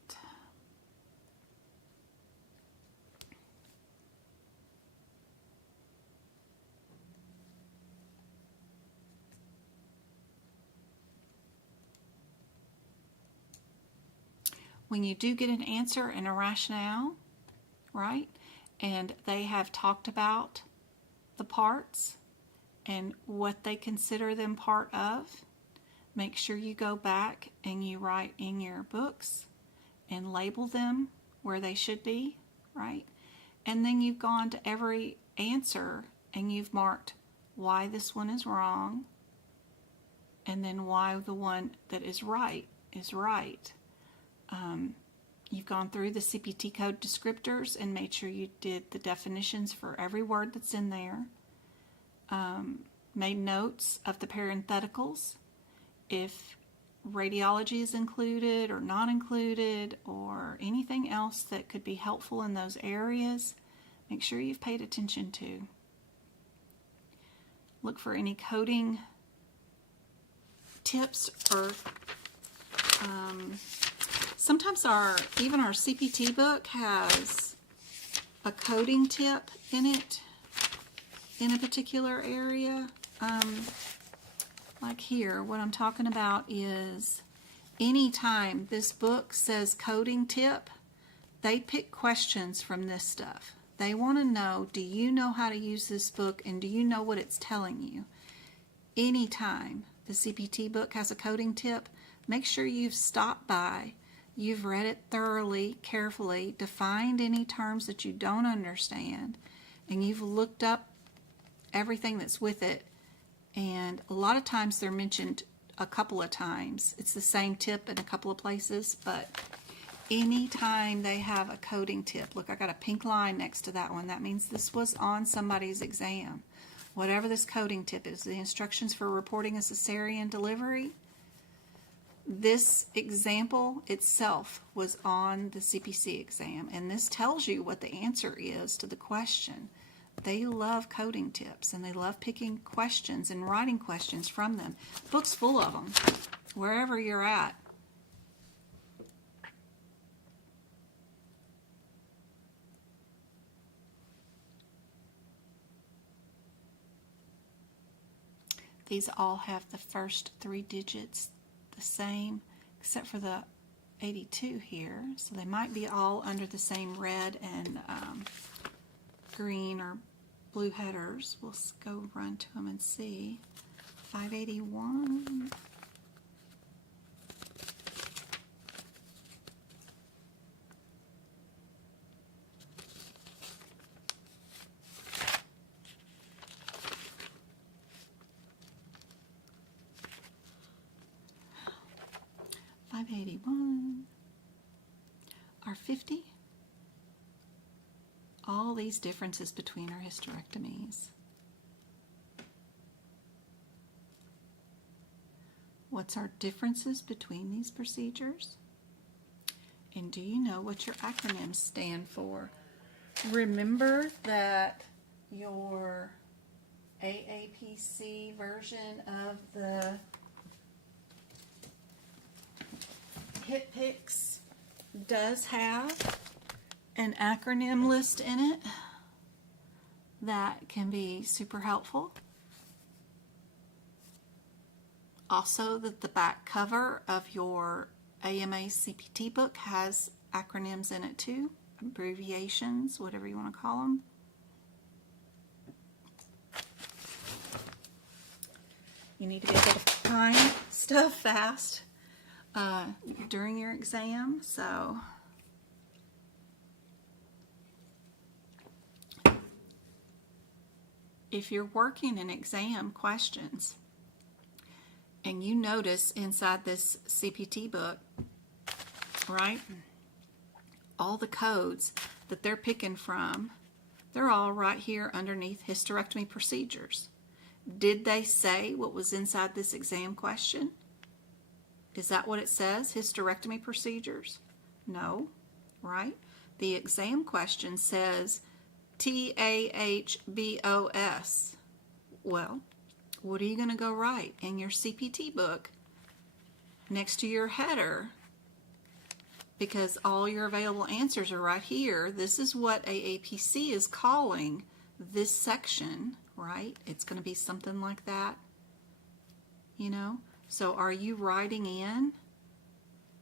When you do get an answer and a rationale, right, and they have talked about the parts and what they consider them part of, make sure you go back and you write in your books and label them where they should be, right? And then you've gone to every answer and you've marked why this one is wrong and then why the one that is right is right. You've gone through the CPT code descriptors and made sure you did the definitions for every word that's in there. Made notes of the parentheticals. If radiology is included or not included or anything else that could be helpful in those areas, make sure you've paid attention to. Look for any coding tips or sometimes even our CPT book has a coding tip in it in a particular area. Like here, what I'm talking about is anytime this book says coding tip, they pick questions from this stuff. They want to know, do you know how to use this book and do you know what it's telling you? Anytime the CPT book has a coding tip, make sure you've stopped by, you've read it thoroughly, carefully, defined any terms that you don't understand, and you've looked up everything that's with it. And a lot of times they're mentioned a couple of times. It's the same tip in a couple of places, but anytime they have a coding tip, look, I got a pink line next to that one. That means this was on somebody's exam. Whatever this coding tip is, the instructions for reporting a cesarean delivery, this example itself was on the CPC exam, and this tells you what the answer is to the question. They love coding tips, and they love picking questions and writing questions from them. Book's full of them, wherever you're at. These all have the first 3 digits the same, except for the 82 here. So they might be all under the same red and green or blue headers. We'll go run to them and see. 581. Are 50. All these differences between our hysterectomies. What's our differences between these procedures? And do you know what your acronyms stand for? Remember that your AAPC version of the HitPix does have an acronym list in it that can be super helpful. Also, that the back cover of your AMA CPT book has acronyms in it too, abbreviations, whatever you want to call them. You need to be able to find stuff fast during your exam, so if you're working in exam questions and you notice inside this CPT book, right, all the codes that they're picking from, they're all right here underneath hysterectomy procedures. Did they say what was inside this exam question? Is that what it says, hysterectomy procedures? No, right? The exam question says TAHBOS. Well, what are you going to go write in your CPT book next to your header? Because all your available answers are right here. This is what AAPC is calling this section, right? It's going to be something like that, you know? So are you writing in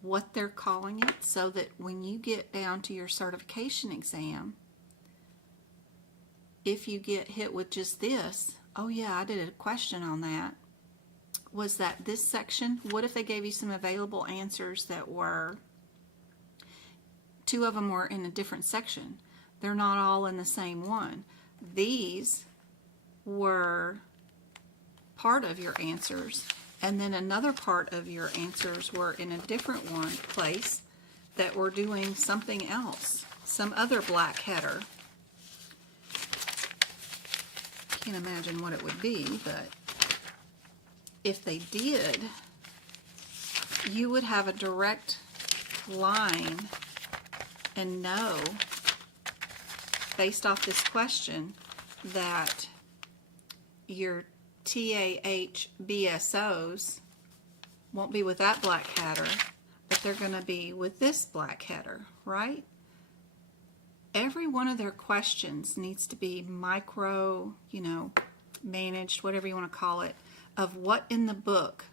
what they're calling it so that when you get down to your certification exam, if you get hit with just this, oh yeah, I did a question on that. Was that this section? What if they gave you some available answers that were, 2 of them were in a different section. They're not all in the same one. These were part of your answers, and then another part of your answers were in a different place that were doing something else, some other black header. Can't imagine what it would be, but if they did, you would have a direct line and know, based off this question, that your TAHBSOs won't be with that black header, but they're going to be with this black header, right? Every one of their questions needs to be micro, managed, whatever you want to call it, of what in the book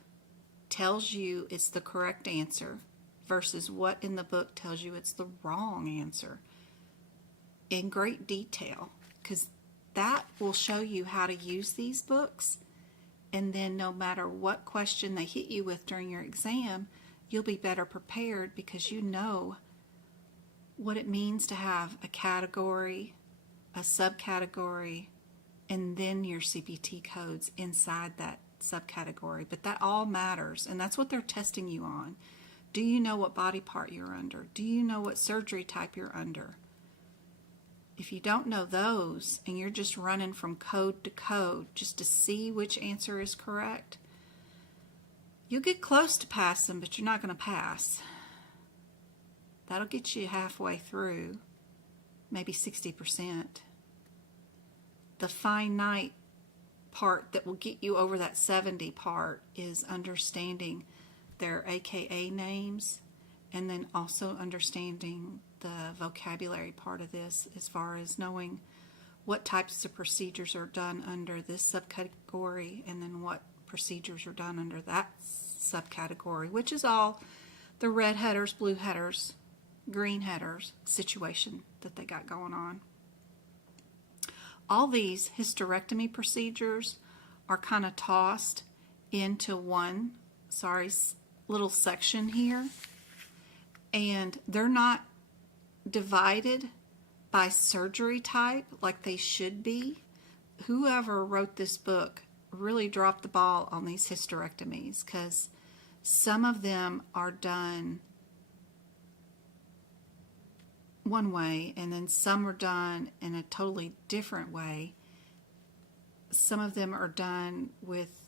tells you it's the correct answer versus what in the book tells you it's the wrong answer in great detail, because that will show you how to use these books, and then no matter what question they hit you with during your exam, you'll be better prepared because you know what it means to have a category, a subcategory, and then your CPT codes inside that subcategory. But that all matters, and that's what they're testing you on. Do you know what body part you're under? Do you know what surgery type you're under? If you don't know those and you're just running from code to code just to see which answer is correct, you'll get close to passing, but you're not going to pass. That'll get you halfway through, maybe 60%. The finite part that will get you over that 70 part is understanding their AKA names, and then also understanding the vocabulary part of this as far as knowing what types of procedures are done under this subcategory and then what procedures are done under that subcategory, which is all the red headers, blue headers, green headers situation that they got going on. All these hysterectomy procedures are kind of tossed into one, little section here, and they're not divided by surgery type like they should be. Whoever wrote this book really dropped the ball on these hysterectomies, because some of them are done one way and then some are done in a totally different way. Some of them are done with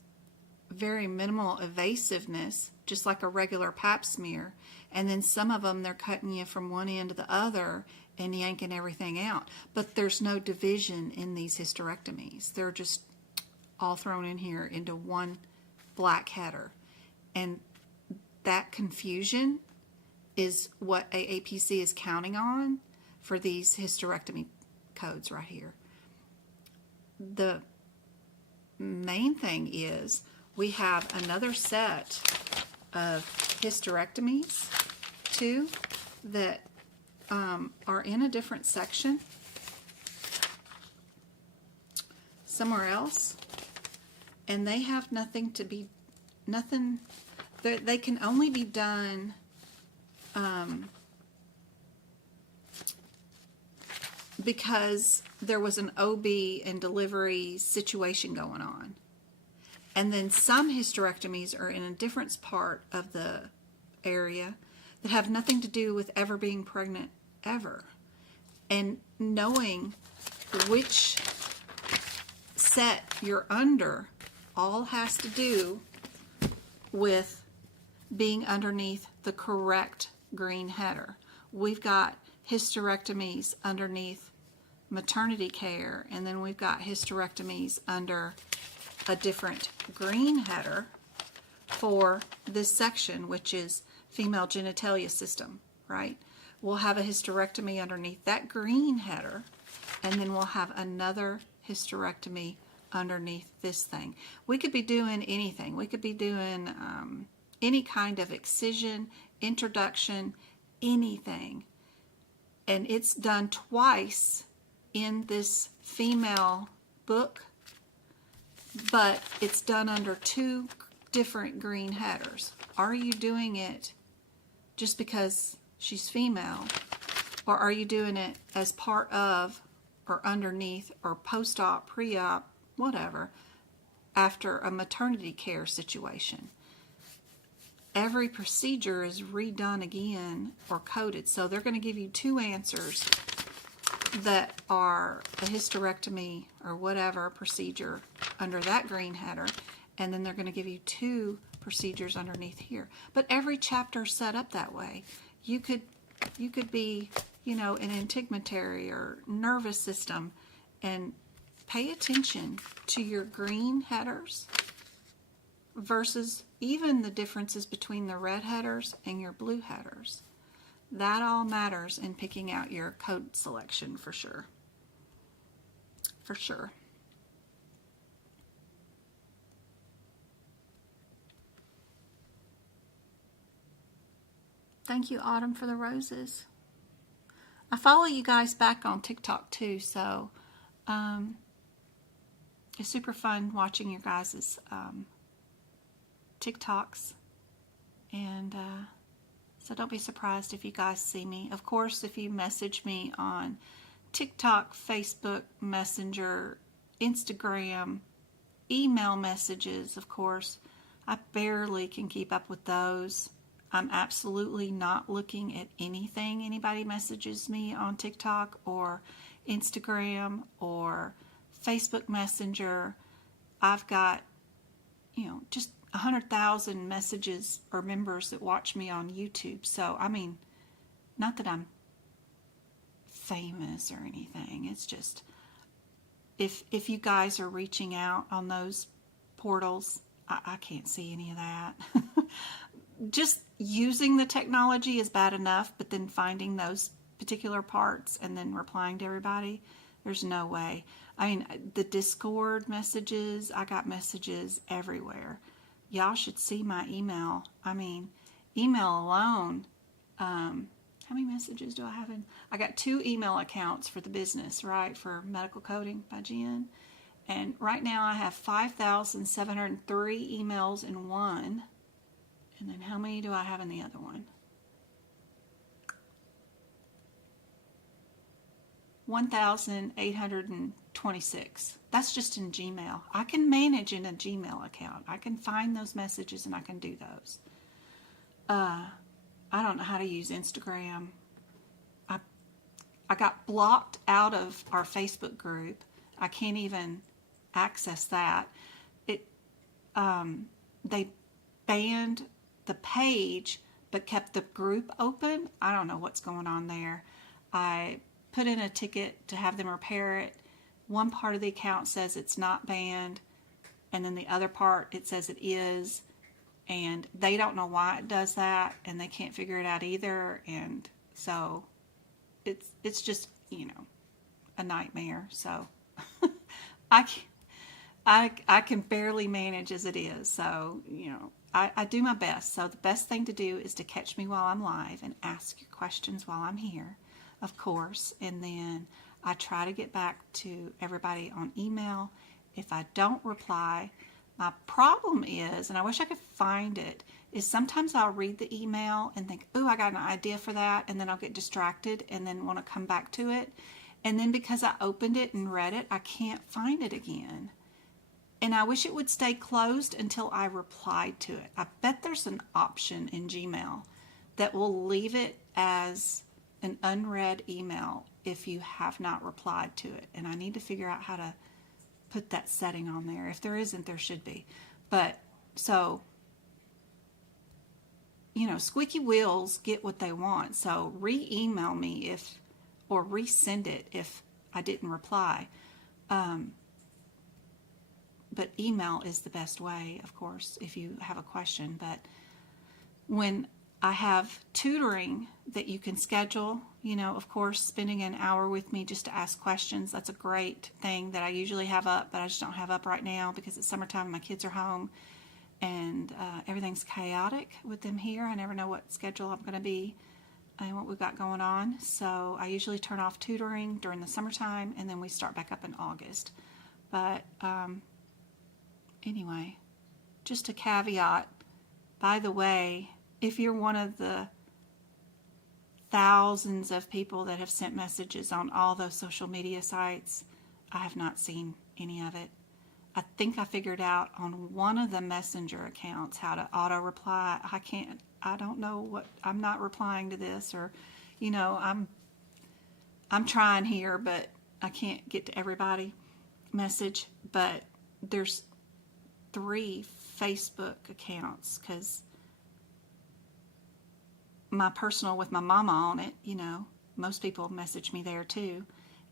very minimal evasiveness, just like a regular pap smear, and then some of them they're cutting you from one end to the other and yanking everything out. But there's no division in these hysterectomies. They're just all thrown in here into one black header, and that confusion is what AAPC is counting on for these hysterectomy codes right here. The main thing is we have another set of hysterectomies too that are in a different section somewhere else, and they have they can only be done because there was an OB and delivery situation going on. And then some hysterectomies are in a different part of the area that have nothing to do with ever being pregnant ever. And knowing which set you're under all has to do with being underneath the correct green header. We've got hysterectomies underneath maternity care, and then we've got hysterectomies under a different green header for this section, which is female genitalia system, right? We'll have a hysterectomy underneath that green header, and then we'll have another hysterectomy underneath this thing. We could be doing anything. We could be doing any kind of excision, introduction, anything. And it's done twice in this female book, but it's done under two different green headers. Are you doing it just because she's female, or are you doing it as part of or underneath or post-op, pre-op, whatever, after a maternity care situation? Every procedure is redone again or coded, so they're going to give you two answers that are a hysterectomy or whatever procedure under that green header, and then they're going to give you two procedures underneath here. But every chapter is set up that way. You could be, an integumentary or nervous system, and pay attention to your green headers versus even the differences between the red headers and your blue headers. That all matters in picking out your code selection for sure. For sure. Thank you, Autumn, for the roses. I follow you guys back on TikTok too, so it's super fun watching your guys' TikToks, and so don't be surprised if you guys see me. Of course, if you message me on TikTok, Facebook, Messenger, Instagram, email messages, of course, I barely can keep up with those. I'm absolutely not looking at anything anybody messages me on TikTok or Instagram or Facebook Messenger. I've got, just 100,000 messages or members that watch me on YouTube. So, I mean, not that I'm famous or anything. It's just, if you guys are reaching out on those portals, I can't see any of that. Just using the technology is bad enough, but then finding those particular parts and then replying to everybody, there's no way. I mean, the Discord messages, I got messages everywhere. Y'all should see my email. I mean, email alone, how many messages do I have in? I got 2 email accounts for the business, right, for Medical Coding by Jen. And right now I have 5,703 emails in one. And then how many do I have in the other one? 1,826. That's just in Gmail. I can manage in a Gmail account. I can find those messages and I can do those. I don't know how to use Instagram. I got blocked out of our Facebook group. I can't even access that. They banned the page but kept the group open. I don't know what's going on there. I put in a ticket to have them repair it. One part of the account says it's not banned, and then the other part it says it is, and they don't know why it does that, and they can't figure it out either. And so it's just, a nightmare. So I can barely manage as it is. So, I do my best. So the best thing to do is to catch me while I'm live and ask your questions while I'm here, of course. And then I try to get back to everybody on email. If I don't reply, my problem is, and I wish I could find it, is sometimes I'll read the email and think, oh, I got an idea for that, and then I'll get distracted and then want to come back to it. And then because I opened it and read it, I can't find it again. And I wish it would stay closed until I replied to it. I bet there's an option in Gmail that will leave it as an unread email if you have not replied to it. And I need to figure out how to put that setting on there. If there isn't, there should be. But so, squeaky wheels get what they want. So re-email me or resend it if I didn't reply. But email is the best way, of course, if you have a question. But when I have tutoring that you can schedule, of course, spending an hour with me just to ask questions, that's a great thing that I usually have up, but I just don't have up right now because it's summertime and my kids are home and everything's chaotic with them here. I never know what schedule I'm going to be and what we've got going on. So I usually turn off tutoring during the summertime and then we start back up in August. But anyway, just a caveat. By the way, if you're one of the thousands of people that have sent messages on all those social media sites, I have not seen any of it. I think I figured out on one of the messenger accounts how to auto reply. I don't know what, I'm not replying to this, or, I'm trying here, but I can't get to everybody message. But there's 3 Facebook accounts because my personal with my mama on it, most people message me there too.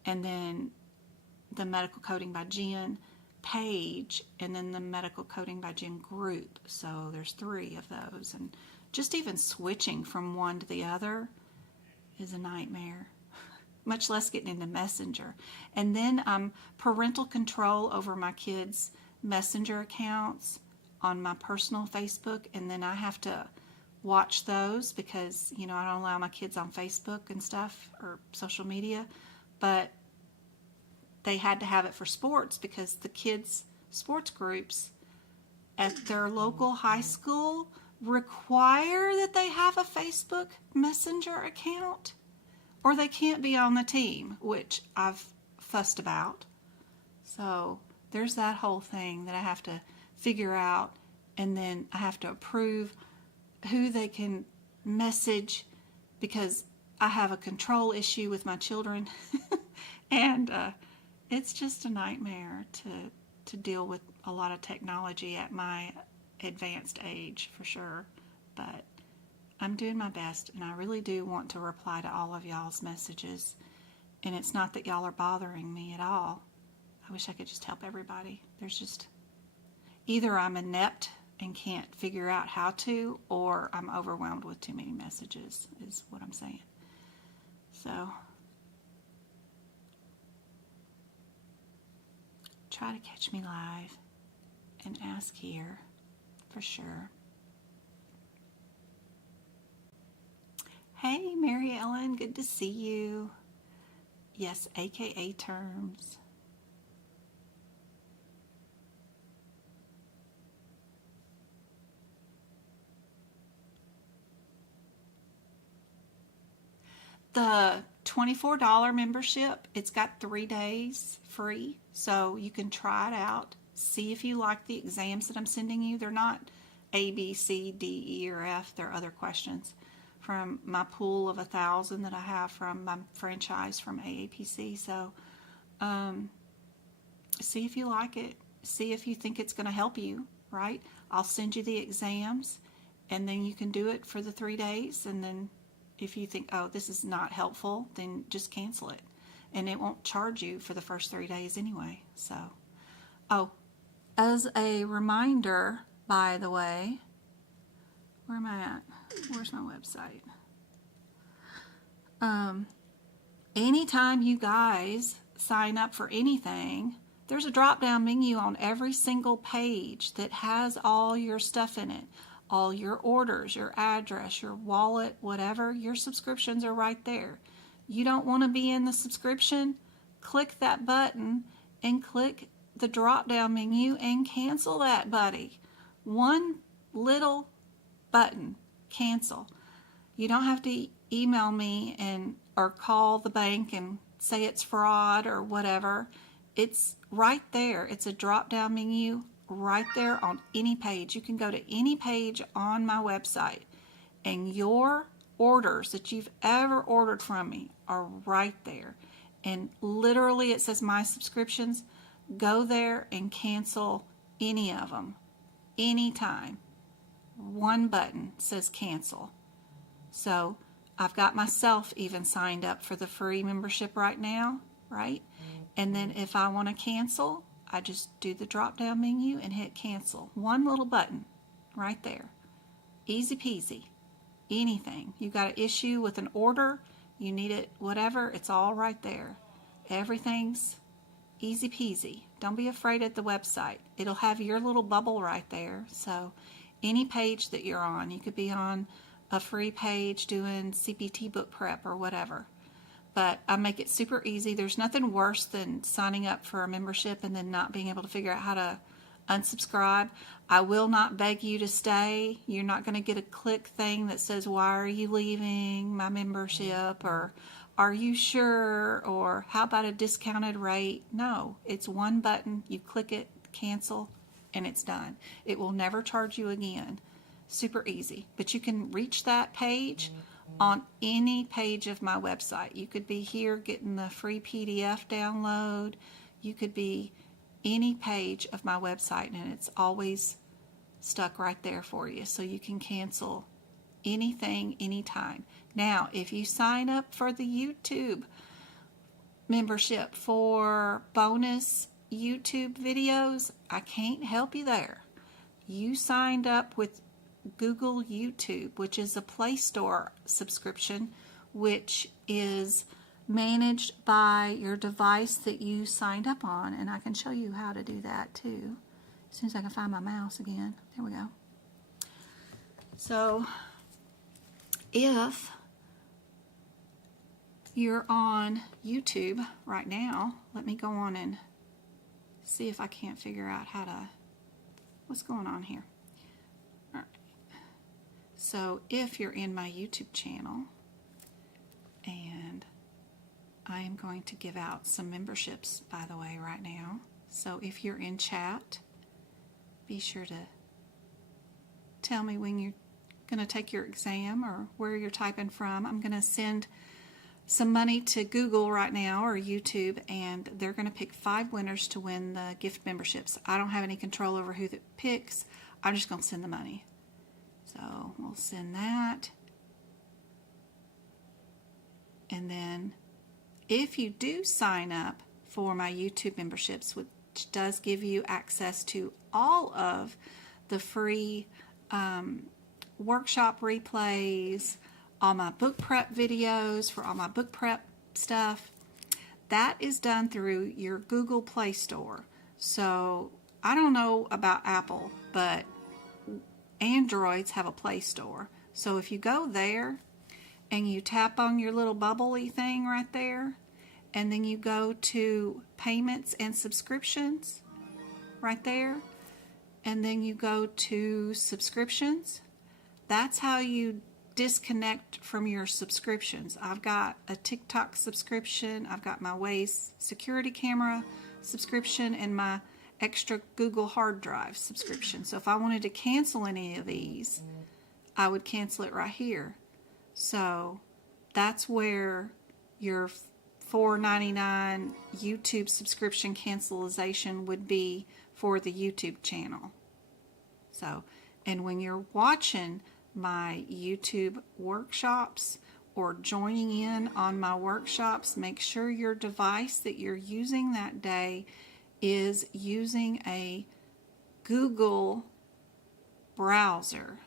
And then the Medical Coding by Jen page, and then the Medical Coding by Jen group. So there's 3 of those. And just even switching from one to the other is a nightmare, much less getting into Messenger. And then parental control over my kids' Messenger accounts on my personal Facebook, and then I have to watch those because, I don't allow my kids on Facebook and stuff or social media, but they had to have it for sports because the kids' sports groups at their local high school require that they have a Facebook Messenger account or they can't be on the team, which I've fussed about. So there's that whole thing that I have to figure out, and then I have to approve who they can message, because I have a control issue with my children. And it's just a nightmare to deal with a lot of technology at my advanced age, for sure. But I'm doing my best, and I really do want to reply to all of y'all's messages. And it's not that y'all are bothering me at all. I wish I could just help everybody. There's just, either I'm inept and can't figure out how to, or I'm overwhelmed with too many messages, is what I'm saying. So try to catch me live and ask here for sure. Hey, Mary Ellen, good to see you. Yes, AKA terms. The $24 membership, it's got 3 days free, so you can try it out. See if you like the exams that I'm sending you. They're not A, B, C, D, E, or F. They're other questions from my pool of 1,000 that I have from my franchise from AAPC. So see if you like it. See if you think it's going to help you, right? I'll send you the exams, and then you can do it for the 3 days, and then if you think, oh, this is not helpful, then just cancel it. And it won't charge you for the first 3 days anyway. So, oh, as a reminder, by the way, where am I at? Where's my website? Anytime you guys sign up for anything, there's a drop-down menu on every single page that has all your stuff in it. All your orders, your address, your wallet, whatever, your subscriptions are right there. You don't want to be in the subscription? Click that button and click the drop-down menu and cancel that, buddy. One little button, cancel. You don't have to email me or call the bank and say it's fraud or whatever. It's right there. It's a drop-down menu right there on any page. You can go to any page on my website, and your orders that you've ever ordered from me are right there. And literally it says my subscriptions. Go there and cancel any of them anytime. One button says cancel. So I've got myself even signed up for the free membership right now, right? And then if I want to cancel, I just do the drop-down menu and hit cancel. One little button right there. Easy peasy. Anything. You got an issue with an order, you need it, whatever, it's all right there. Everything's easy peasy. Don't be afraid at the website. It'll have your little bubble right there. So any page that you're on, you could be on a free page doing CPT book prep or whatever. But I make it super easy. There's nothing worse than signing up for a membership and then not being able to figure out how to unsubscribe. I will not beg you to stay. You're not going to get a click thing that says, why are you leaving my membership? Or are you sure? Or how about a discounted rate? No, it's one button. You click it, cancel, and it's done. It will never charge you again. Super easy. But you can reach that page on any page of my website. You could be here getting the free PDF download. You could be any page of my website, and it's always stuck right there for you. So you can cancel anything, anytime. Now, if you sign up for the YouTube membership for bonus YouTube videos, I can't help you there. You signed up with Google YouTube, which is a Play Store subscription, which is managed by your device that you signed up on, and I can show you how to do that too as soon as I can find my mouse again. There we go. So if you're on YouTube right now, let me go on and see if I can't figure out what's going on here. All right. So if you're in my YouTube channel, and I am going to give out some memberships, by the way, right now. So if you're in chat, be sure to tell me when you're going to take your exam or where you're typing from, I'm going to send some money to Google right now or YouTube, and they're going to pick 5 winners to win the gift memberships. I don't have any control over who that picks. I'm just going to send the money. So we'll send that. And then if you do sign up for my YouTube memberships, which does give you access to all of the free workshop replays, all my book prep videos for all my book prep stuff, that is done through your Google Play Store. So I don't know about Apple, but Androids have a Play Store. So if you go there and you tap on your little bubbly thing right there, and then you go to payments and subscriptions right there, and then you go to subscriptions, that's how you disconnect from your subscriptions. I've got a TikTok subscription, I've got my Waze security camera subscription, and my extra Google hard drive subscription. So if I wanted to cancel any of these, I would cancel it right here. So that's where your $4.99 YouTube subscription cancellation would be for the YouTube channel. So, and when you're watching my YouTube workshops or joining in on my workshops, make sure your device that you're using that day is using a Google browser.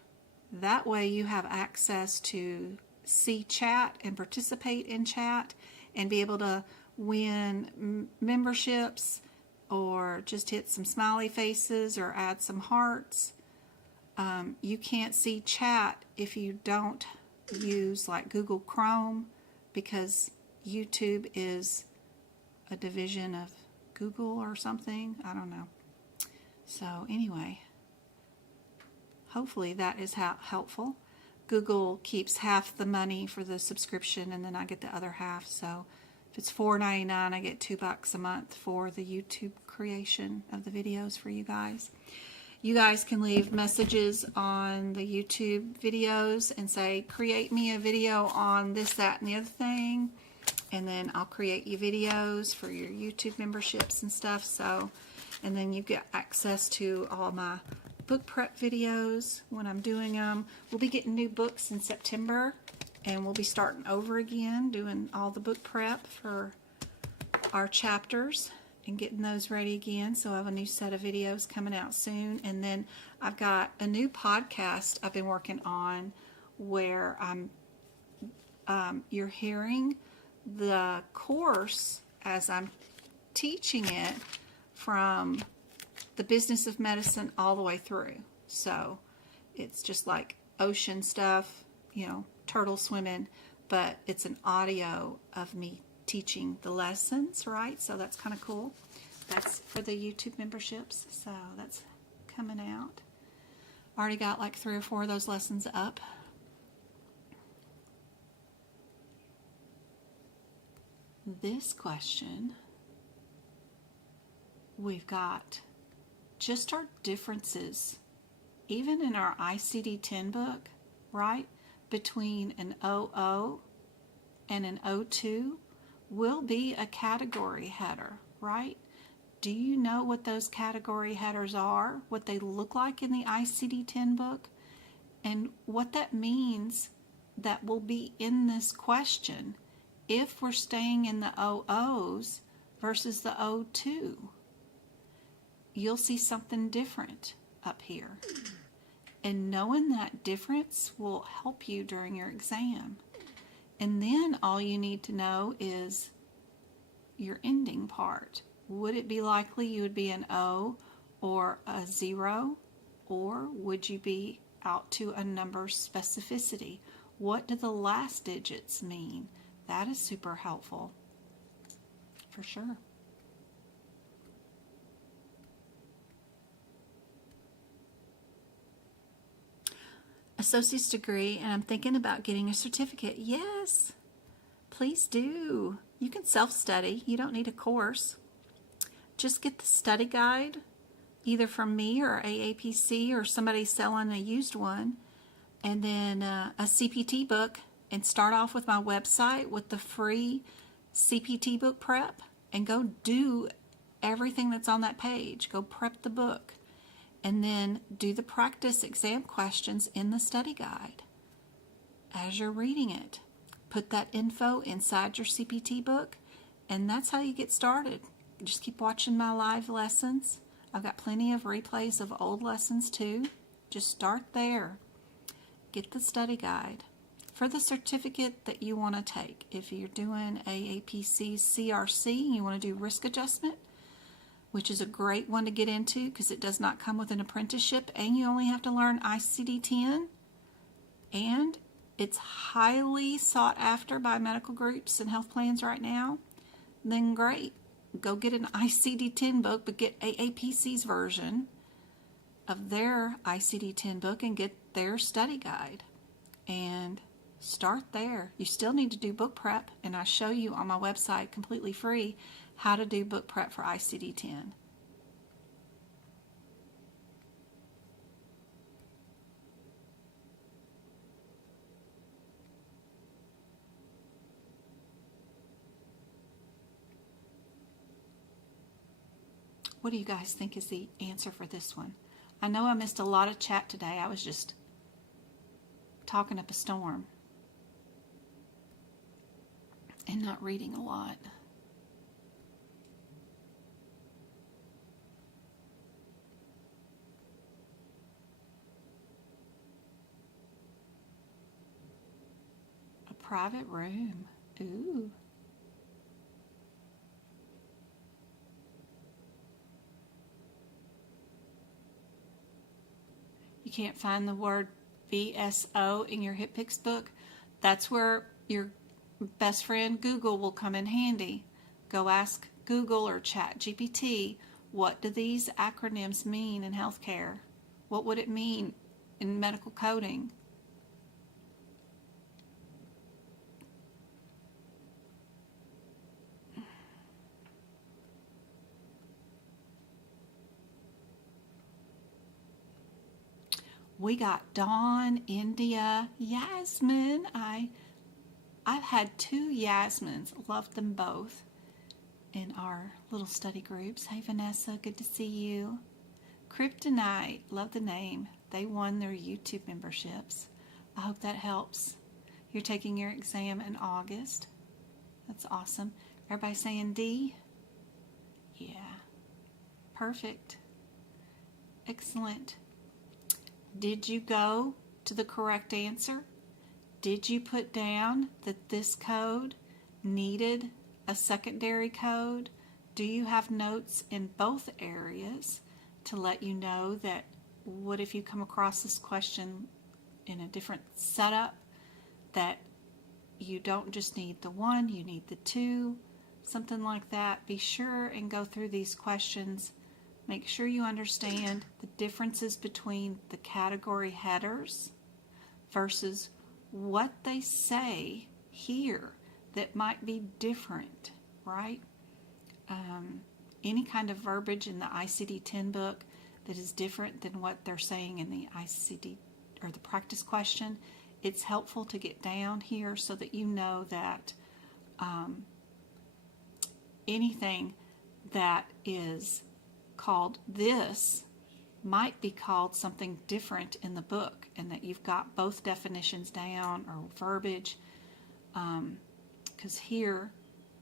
That way you have access to see chat and participate in chat and be able to win memberships or just hit some smiley faces or add some hearts. You can't see chat if you don't use like Google Chrome, because YouTube is a division of Google or something. I don't know. So anyway, hopefully that is helpful. Google keeps half the money for the subscription, and then I get the other half. So if it's $4.99, I get $2 a month for the YouTube creation of the videos for you guys. You guys can leave messages on the YouTube videos and say, create me a video on this, that, and the other thing. And then I'll create you videos for your YouTube memberships and stuff. So, and then you get access to all my book prep videos when I'm doing them. We'll be getting new books in September, and we'll be starting over again, doing all the book prep for our chapters and getting those ready again. So I have a new set of videos coming out soon. And then I've got a new podcast I've been working on where you're hearing the course as I'm teaching it from the business of medicine all the way through. So it's just like ocean stuff, you know, turtle swimming, but it's an audio of me teaching the lessons, right? So that's kind of cool. That's for the YouTube memberships. So that's coming out. Already got like 3 or 4 of those lessons up. This question, we've got just our differences, even in our ICD-10 book, right, between an 00 and an 02 will be a category header, right? Do you know what those category headers are, what they look like in the ICD-10 book, and what that means that will be in this question if we're staying in the 00s versus the 02? You'll see something different up here. And knowing that difference will help you during your exam. And then all you need to know is your ending part. Would it be likely you would be an O or a 0? Or would you be out to a number specificity? What do the last digits mean? That is super helpful, for sure. Associate's degree, and I'm thinking about getting a certificate. Yes, please do. You can self-study. You don't need a course. Just get the study guide, either from me or AAPC or somebody selling a used one, and then a CPT book, and start off with my website with the free CPT book prep, and go do everything that's on that page. Go prep the book, and then do the practice exam questions in the study guide as you're reading it. Put that info inside your CPT book, and that's how you get started. Just keep watching my live lessons. I've got plenty of replays of old lessons too. Just start there. Get the study guide. For the certificate that you want to take, if you're doing aapc CRC, you want to do risk adjustment, which is a great one to get into because it does not come with an apprenticeship, and you only have to learn ICD-10, and it's highly sought after by medical groups and health plans right now, then great. Go get an ICD-10 book, but get AAPC's version of their ICD-10 book and get their study guide. And start there. You still need to do book prep, and I show you on my website completely free how to do book prep for ICD-10. What do you guys think is the answer for this one? I know I missed a lot of chat today. I was just talking up a storm and not reading a lot. A private room. Ooh. You can't find the word BSO in your HipPix book. That's where your best friend Google will come in handy. Go ask Google or ChatGPT, what do these acronyms mean in healthcare? What would it mean in medical coding? We got Dawn, India, Yasmin. I've had 2 Yasmins, loved them both in our little study groups. Hey Vanessa, good to see you. Kryptonite, love the name. They won their YouTube memberships. I hope that helps. You're taking your exam in August. That's awesome. Everybody saying D? Yeah. Perfect. Excellent. Did you go to the correct answer? Did you put down that this code needed a secondary code? Do you have notes in both areas to let you know that what if you come across this question in a different setup, that you don't just need the 1, you need the 2, something like that? Be sure and go through these questions. Make sure you understand the differences between the category headers versus what they say here that might be different, right? Any kind of verbiage in the ICD-10 book that is different than what they're saying in the ICD or the practice question, it's helpful to get down here so that you know that anything that is called this might be called something different in the book, and that you've got both definitions down or verbiage, because here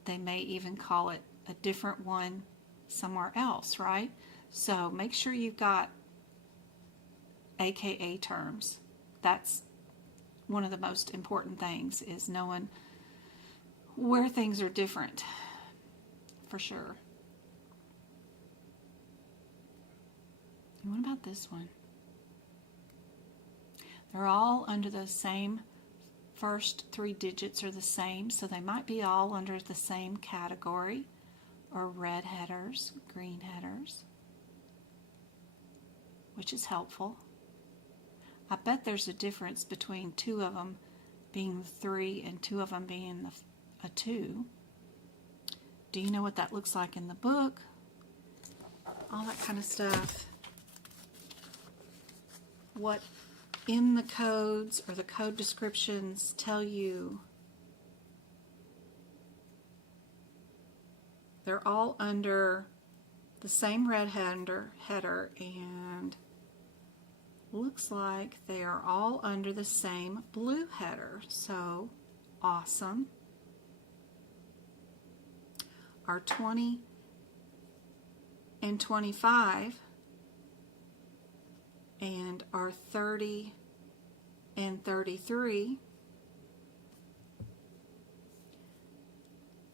they may even call it a different one somewhere else, right? So make sure you've got AKA terms. That's one of the most important things, is knowing where things are different, for sure. What about this one? They're all under the same, first 3 digits are the same, so they might be all under the same category, or red headers, green headers, which is helpful. I bet there's a difference between 2 of them being 3 and 2 of them being a 2. Do you know what that looks like in the book? All that kind of stuff. What in the codes or the code descriptions tell you they're all under the same red header, and looks like they are all under the same blue header. So awesome. Our 20 and 25 and our 30 and 33,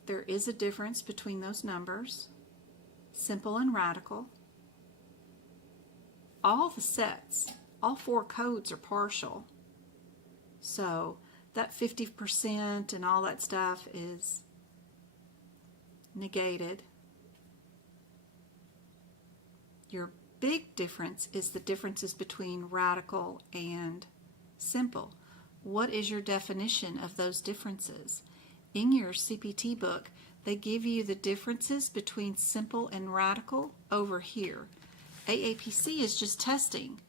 there is a difference between those numbers, simple and radical. All the sets, all 4 codes are partial. So that 50% and all that stuff is negated. Your big difference is the differences between radical and simple. What is your definition of those differences? In your CPT book, they give you the differences between simple and radical over here. AAPC is just testing.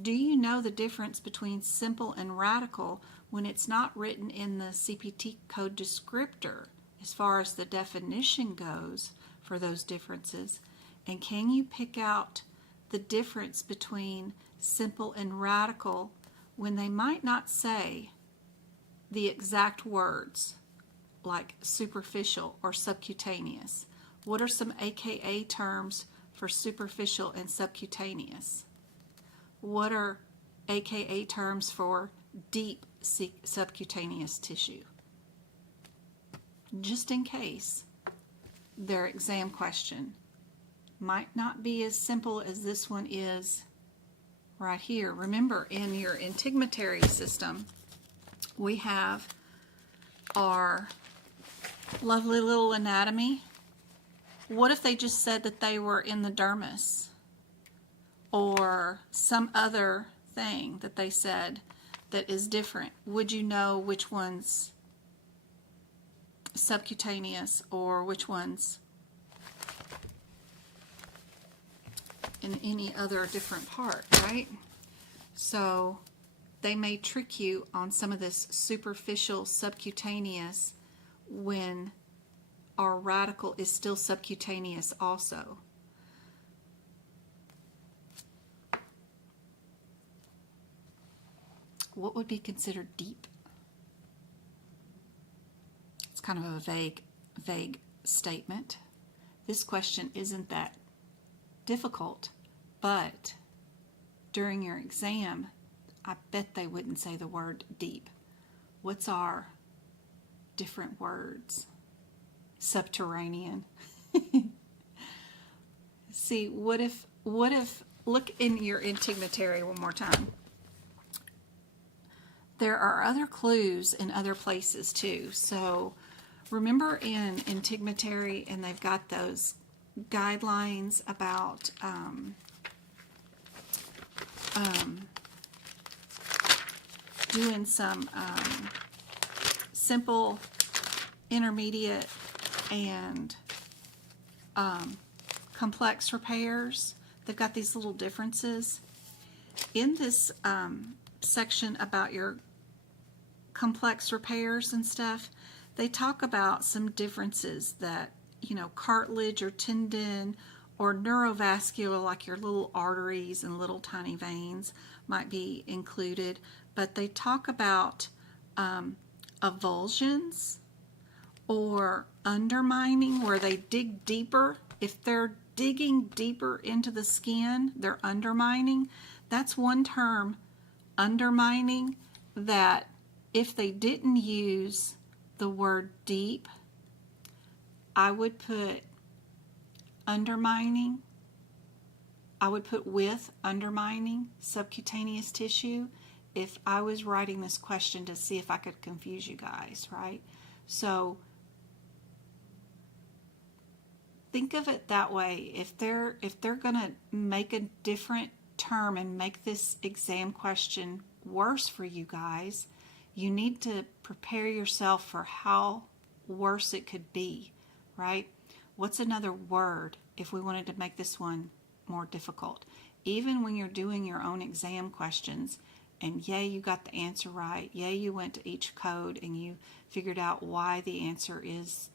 Do you know the difference between simple and radical when it's not written in the CPT code descriptor as far as the definition goes for those differences? And can you pick out the difference between simple and radical when they might not say the exact words like superficial or subcutaneous? What are some AKA terms for superficial and subcutaneous? What are AKA terms for deep subcutaneous tissue? Just in case their exam question might not be as simple as this one is right here. Remember, in your integumentary system, we have our lovely little anatomy. What if they just said that they were in the dermis, or some other thing that they said that is different? Would you know which one's subcutaneous or which one's in any other different part, right? So they may trick you on some of this superficial subcutaneous when our radical is still subcutaneous also. What would be considered deep? It's kind of a vague statement. This question isn't that difficult, but during your exam, I bet they wouldn't say the word deep. What's our different words? Subterranean. See, what if, look in your integumentary one more time. There are other clues in other places too. So remember in integumentary, and they've got those guidelines about doing some simple, intermediate, and complex repairs. They've got these little differences. In this section about your complex repairs and stuff, they talk about some differences that, you know, cartilage or tendon or neurovascular, like your little arteries and little tiny veins, might be included. But they talk about avulsions or undermining, where they dig deeper. If they're digging deeper into the skin, they're undermining. That's one term, undermining, that if they didn't use the word deep, I would put undermining. I would put with undermining subcutaneous tissue if I was writing this question to see if I could confuse you guys, right? So think of it that way. If they're going to make a different term and make this exam question worse for you guys, you need to prepare yourself for how worse it could be, right? What's another word if we wanted to make this one more difficult? Even when you're doing your own exam questions and yay, you got the answer right. Yay, you went to each code and you figured out why the answer is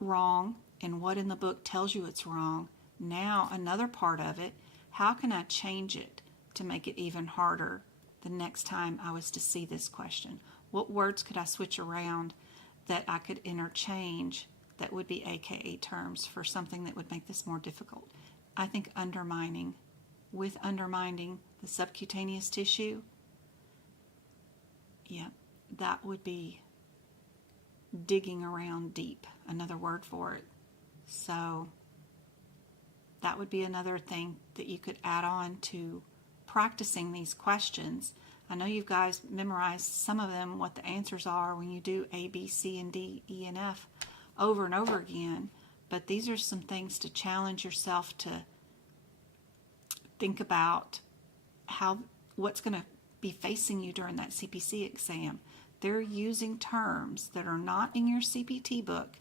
wrong and what in the book tells you it's wrong. Now, another part of it, how can I change it to make it even harder the next time I was to see this question? What words could I switch around that I could interchange that would be AKA terms for something that would make this more difficult? I think undermining the subcutaneous tissue, yeah, that would be digging around deep, another word for it. So that would be another thing that you could add on to practicing these questions. I know you guys memorized some of them, what the answers are when you do A, B, C, and D, E, and F over and over again, but these are some things to challenge yourself to think about what's going to be facing you during that CPC exam. They're using terms that are not in your CPT book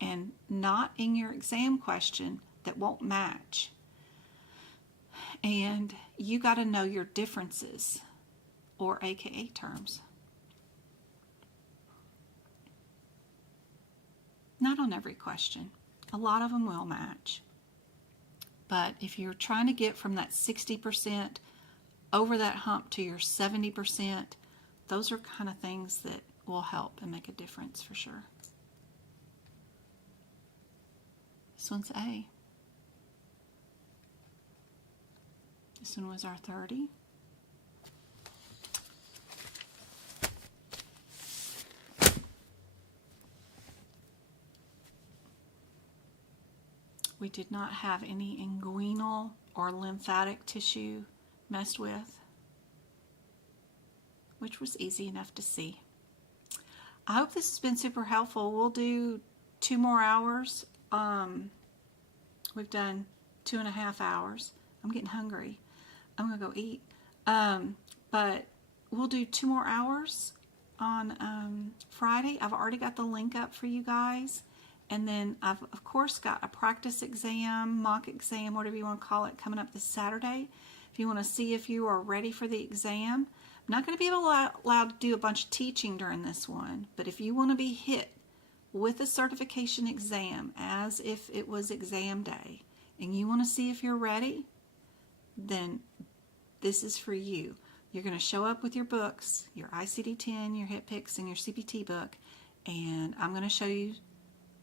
and not in your exam question that won't match. And you got to know your differences, or AKA terms. Not on every question. A lot of them will match. But if you're trying to get from that 60% over that hump to your 70%, those are kind of things that will help and make a difference for sure. This one's A. This one was our 30. We did not have any inguinal or lymphatic tissue messed with, which was easy enough to see. I hope this has been super helpful. We'll do 2 more hours. We've done 2.5 hours. I'm getting hungry. I'm going to go eat. But we'll do 2 more hours on Friday. I've already got the link up for you guys. And then I've, of course, got a practice exam, mock exam, whatever you want to call it, coming up this Saturday. If you want to see if you are ready for the exam. I'm not going to be allowed to do a bunch of teaching during this one. But if you want to be hit with a certification exam as if it was exam day, and you want to see if you're ready, then this is for you. You're going to show up with your books, your ICD-10, your HIT picks, and your CPT book, and I'm going to show you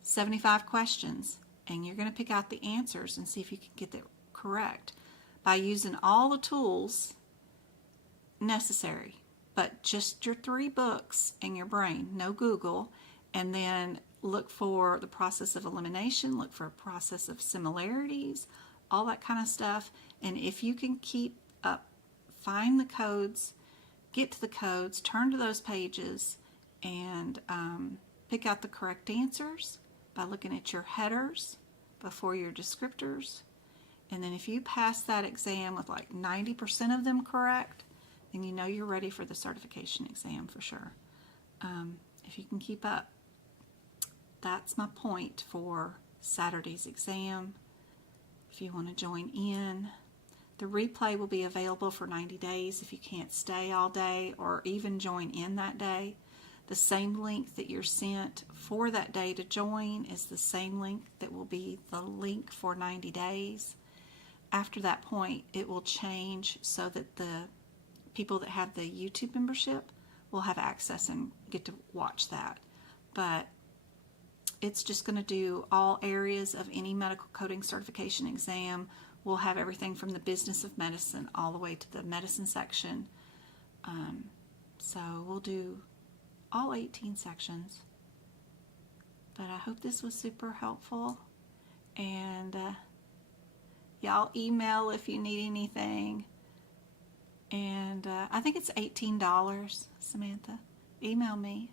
75 questions, and you're going to pick out the answers and see if you can get that correct by using all the tools necessary, but just your 3 books and your brain, no Google, and then look for the process of elimination, look for a process of similarities, all that kind of stuff. And if you can keep up, find the codes, get to the codes, turn to those pages, and pick out the correct answers by looking at your headers before your descriptors. And then if you pass that exam with like 90% of them correct, then you know you're ready for the certification exam for sure. If you can keep up. That's my point for Saturday's exam. If you want to join in, the replay will be available for 90 days if you can't stay all day or even join in that day. The same link that you're sent for that day to join is the same link that will be the link for 90 days. After that point, it will change so that the people that have the YouTube membership will have access and get to watch that. But it's just going to do all areas of any medical coding certification exam. We'll have everything from the business of medicine all the way to the medicine section. So we'll do all 18 sections. But I hope this was super helpful. And y'all email if you need anything. And I think it's $18, Samantha. Email me.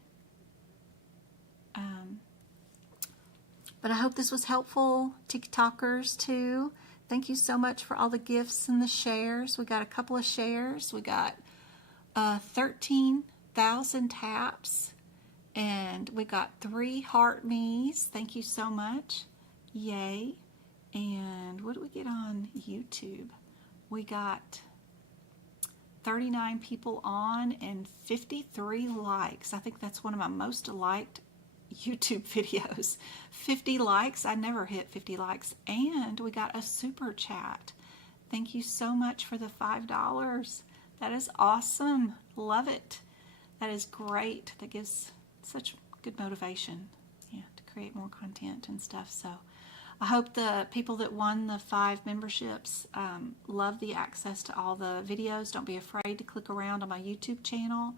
But I hope this was helpful. TikTokers too. Thank you so much for all the gifts and the shares. We got a couple of shares. We got 13,000 taps. And we got 3 heart me's. Thank you so much. Yay. And what did we get on YouTube? We got 39 people on and 53 likes. I think that's one of my most liked YouTube videos. 50 likes. I never hit 50 likes. And we got a super chat. Thank you so much for the $5. That is awesome. Love it. That is great. That gives such good motivation, yeah, to create more content and stuff. So I hope the people that won the 5 memberships love the access to all the videos. Don't be afraid to click around on my YouTube channel.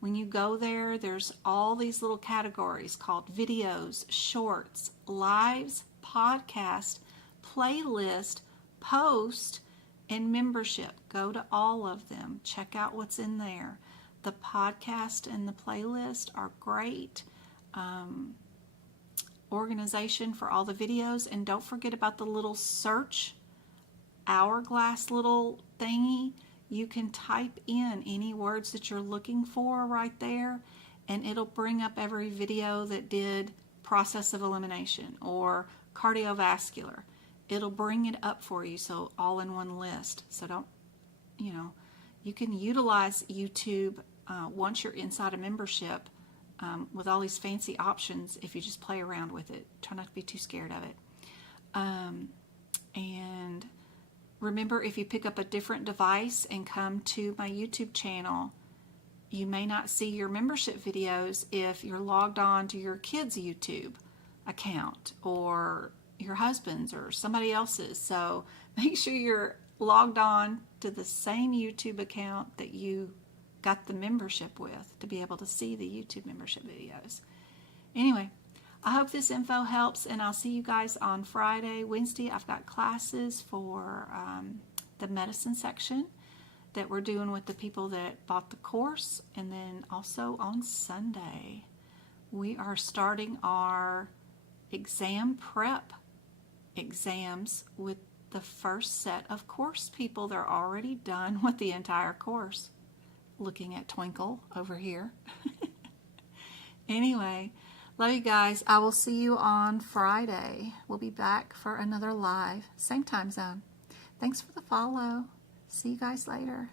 When you go there, there's all these little categories called videos, shorts, lives, podcast, playlist, post, and membership. Go to all of them. Check out what's in there. The podcast and the playlist are great. Organization for all the videos, and don't forget about the little search hourglass little thingy. You can type in any words that you're looking for right there, and it'll bring up every video that did process of elimination or cardiovascular. It'll bring it up for you, so all in one list. So don't, you can utilize YouTube once you're inside a membership with all these fancy options if you just play around with it. Try not to be too scared of it. And remember, if you pick up a different device and come to my YouTube channel, you may not see your membership videos if you're logged on to your kids' YouTube account or your husband's or somebody else's. So make sure you're logged on to the same YouTube account that you got the membership with to be able to see the YouTube membership videos. Anyway, I hope this info helps, and I'll see you guys on Friday. Wednesday, I've got classes for the medicine section that we're doing with the people that bought the course, and then also on Sunday, we are starting our exam prep exams with the first set of course people. They're already done with the entire course. Looking at Twinkle over here. Anyway, love you guys. I will see you on Friday. We'll be back for another live, same time zone. Thanks for the follow. See you guys later.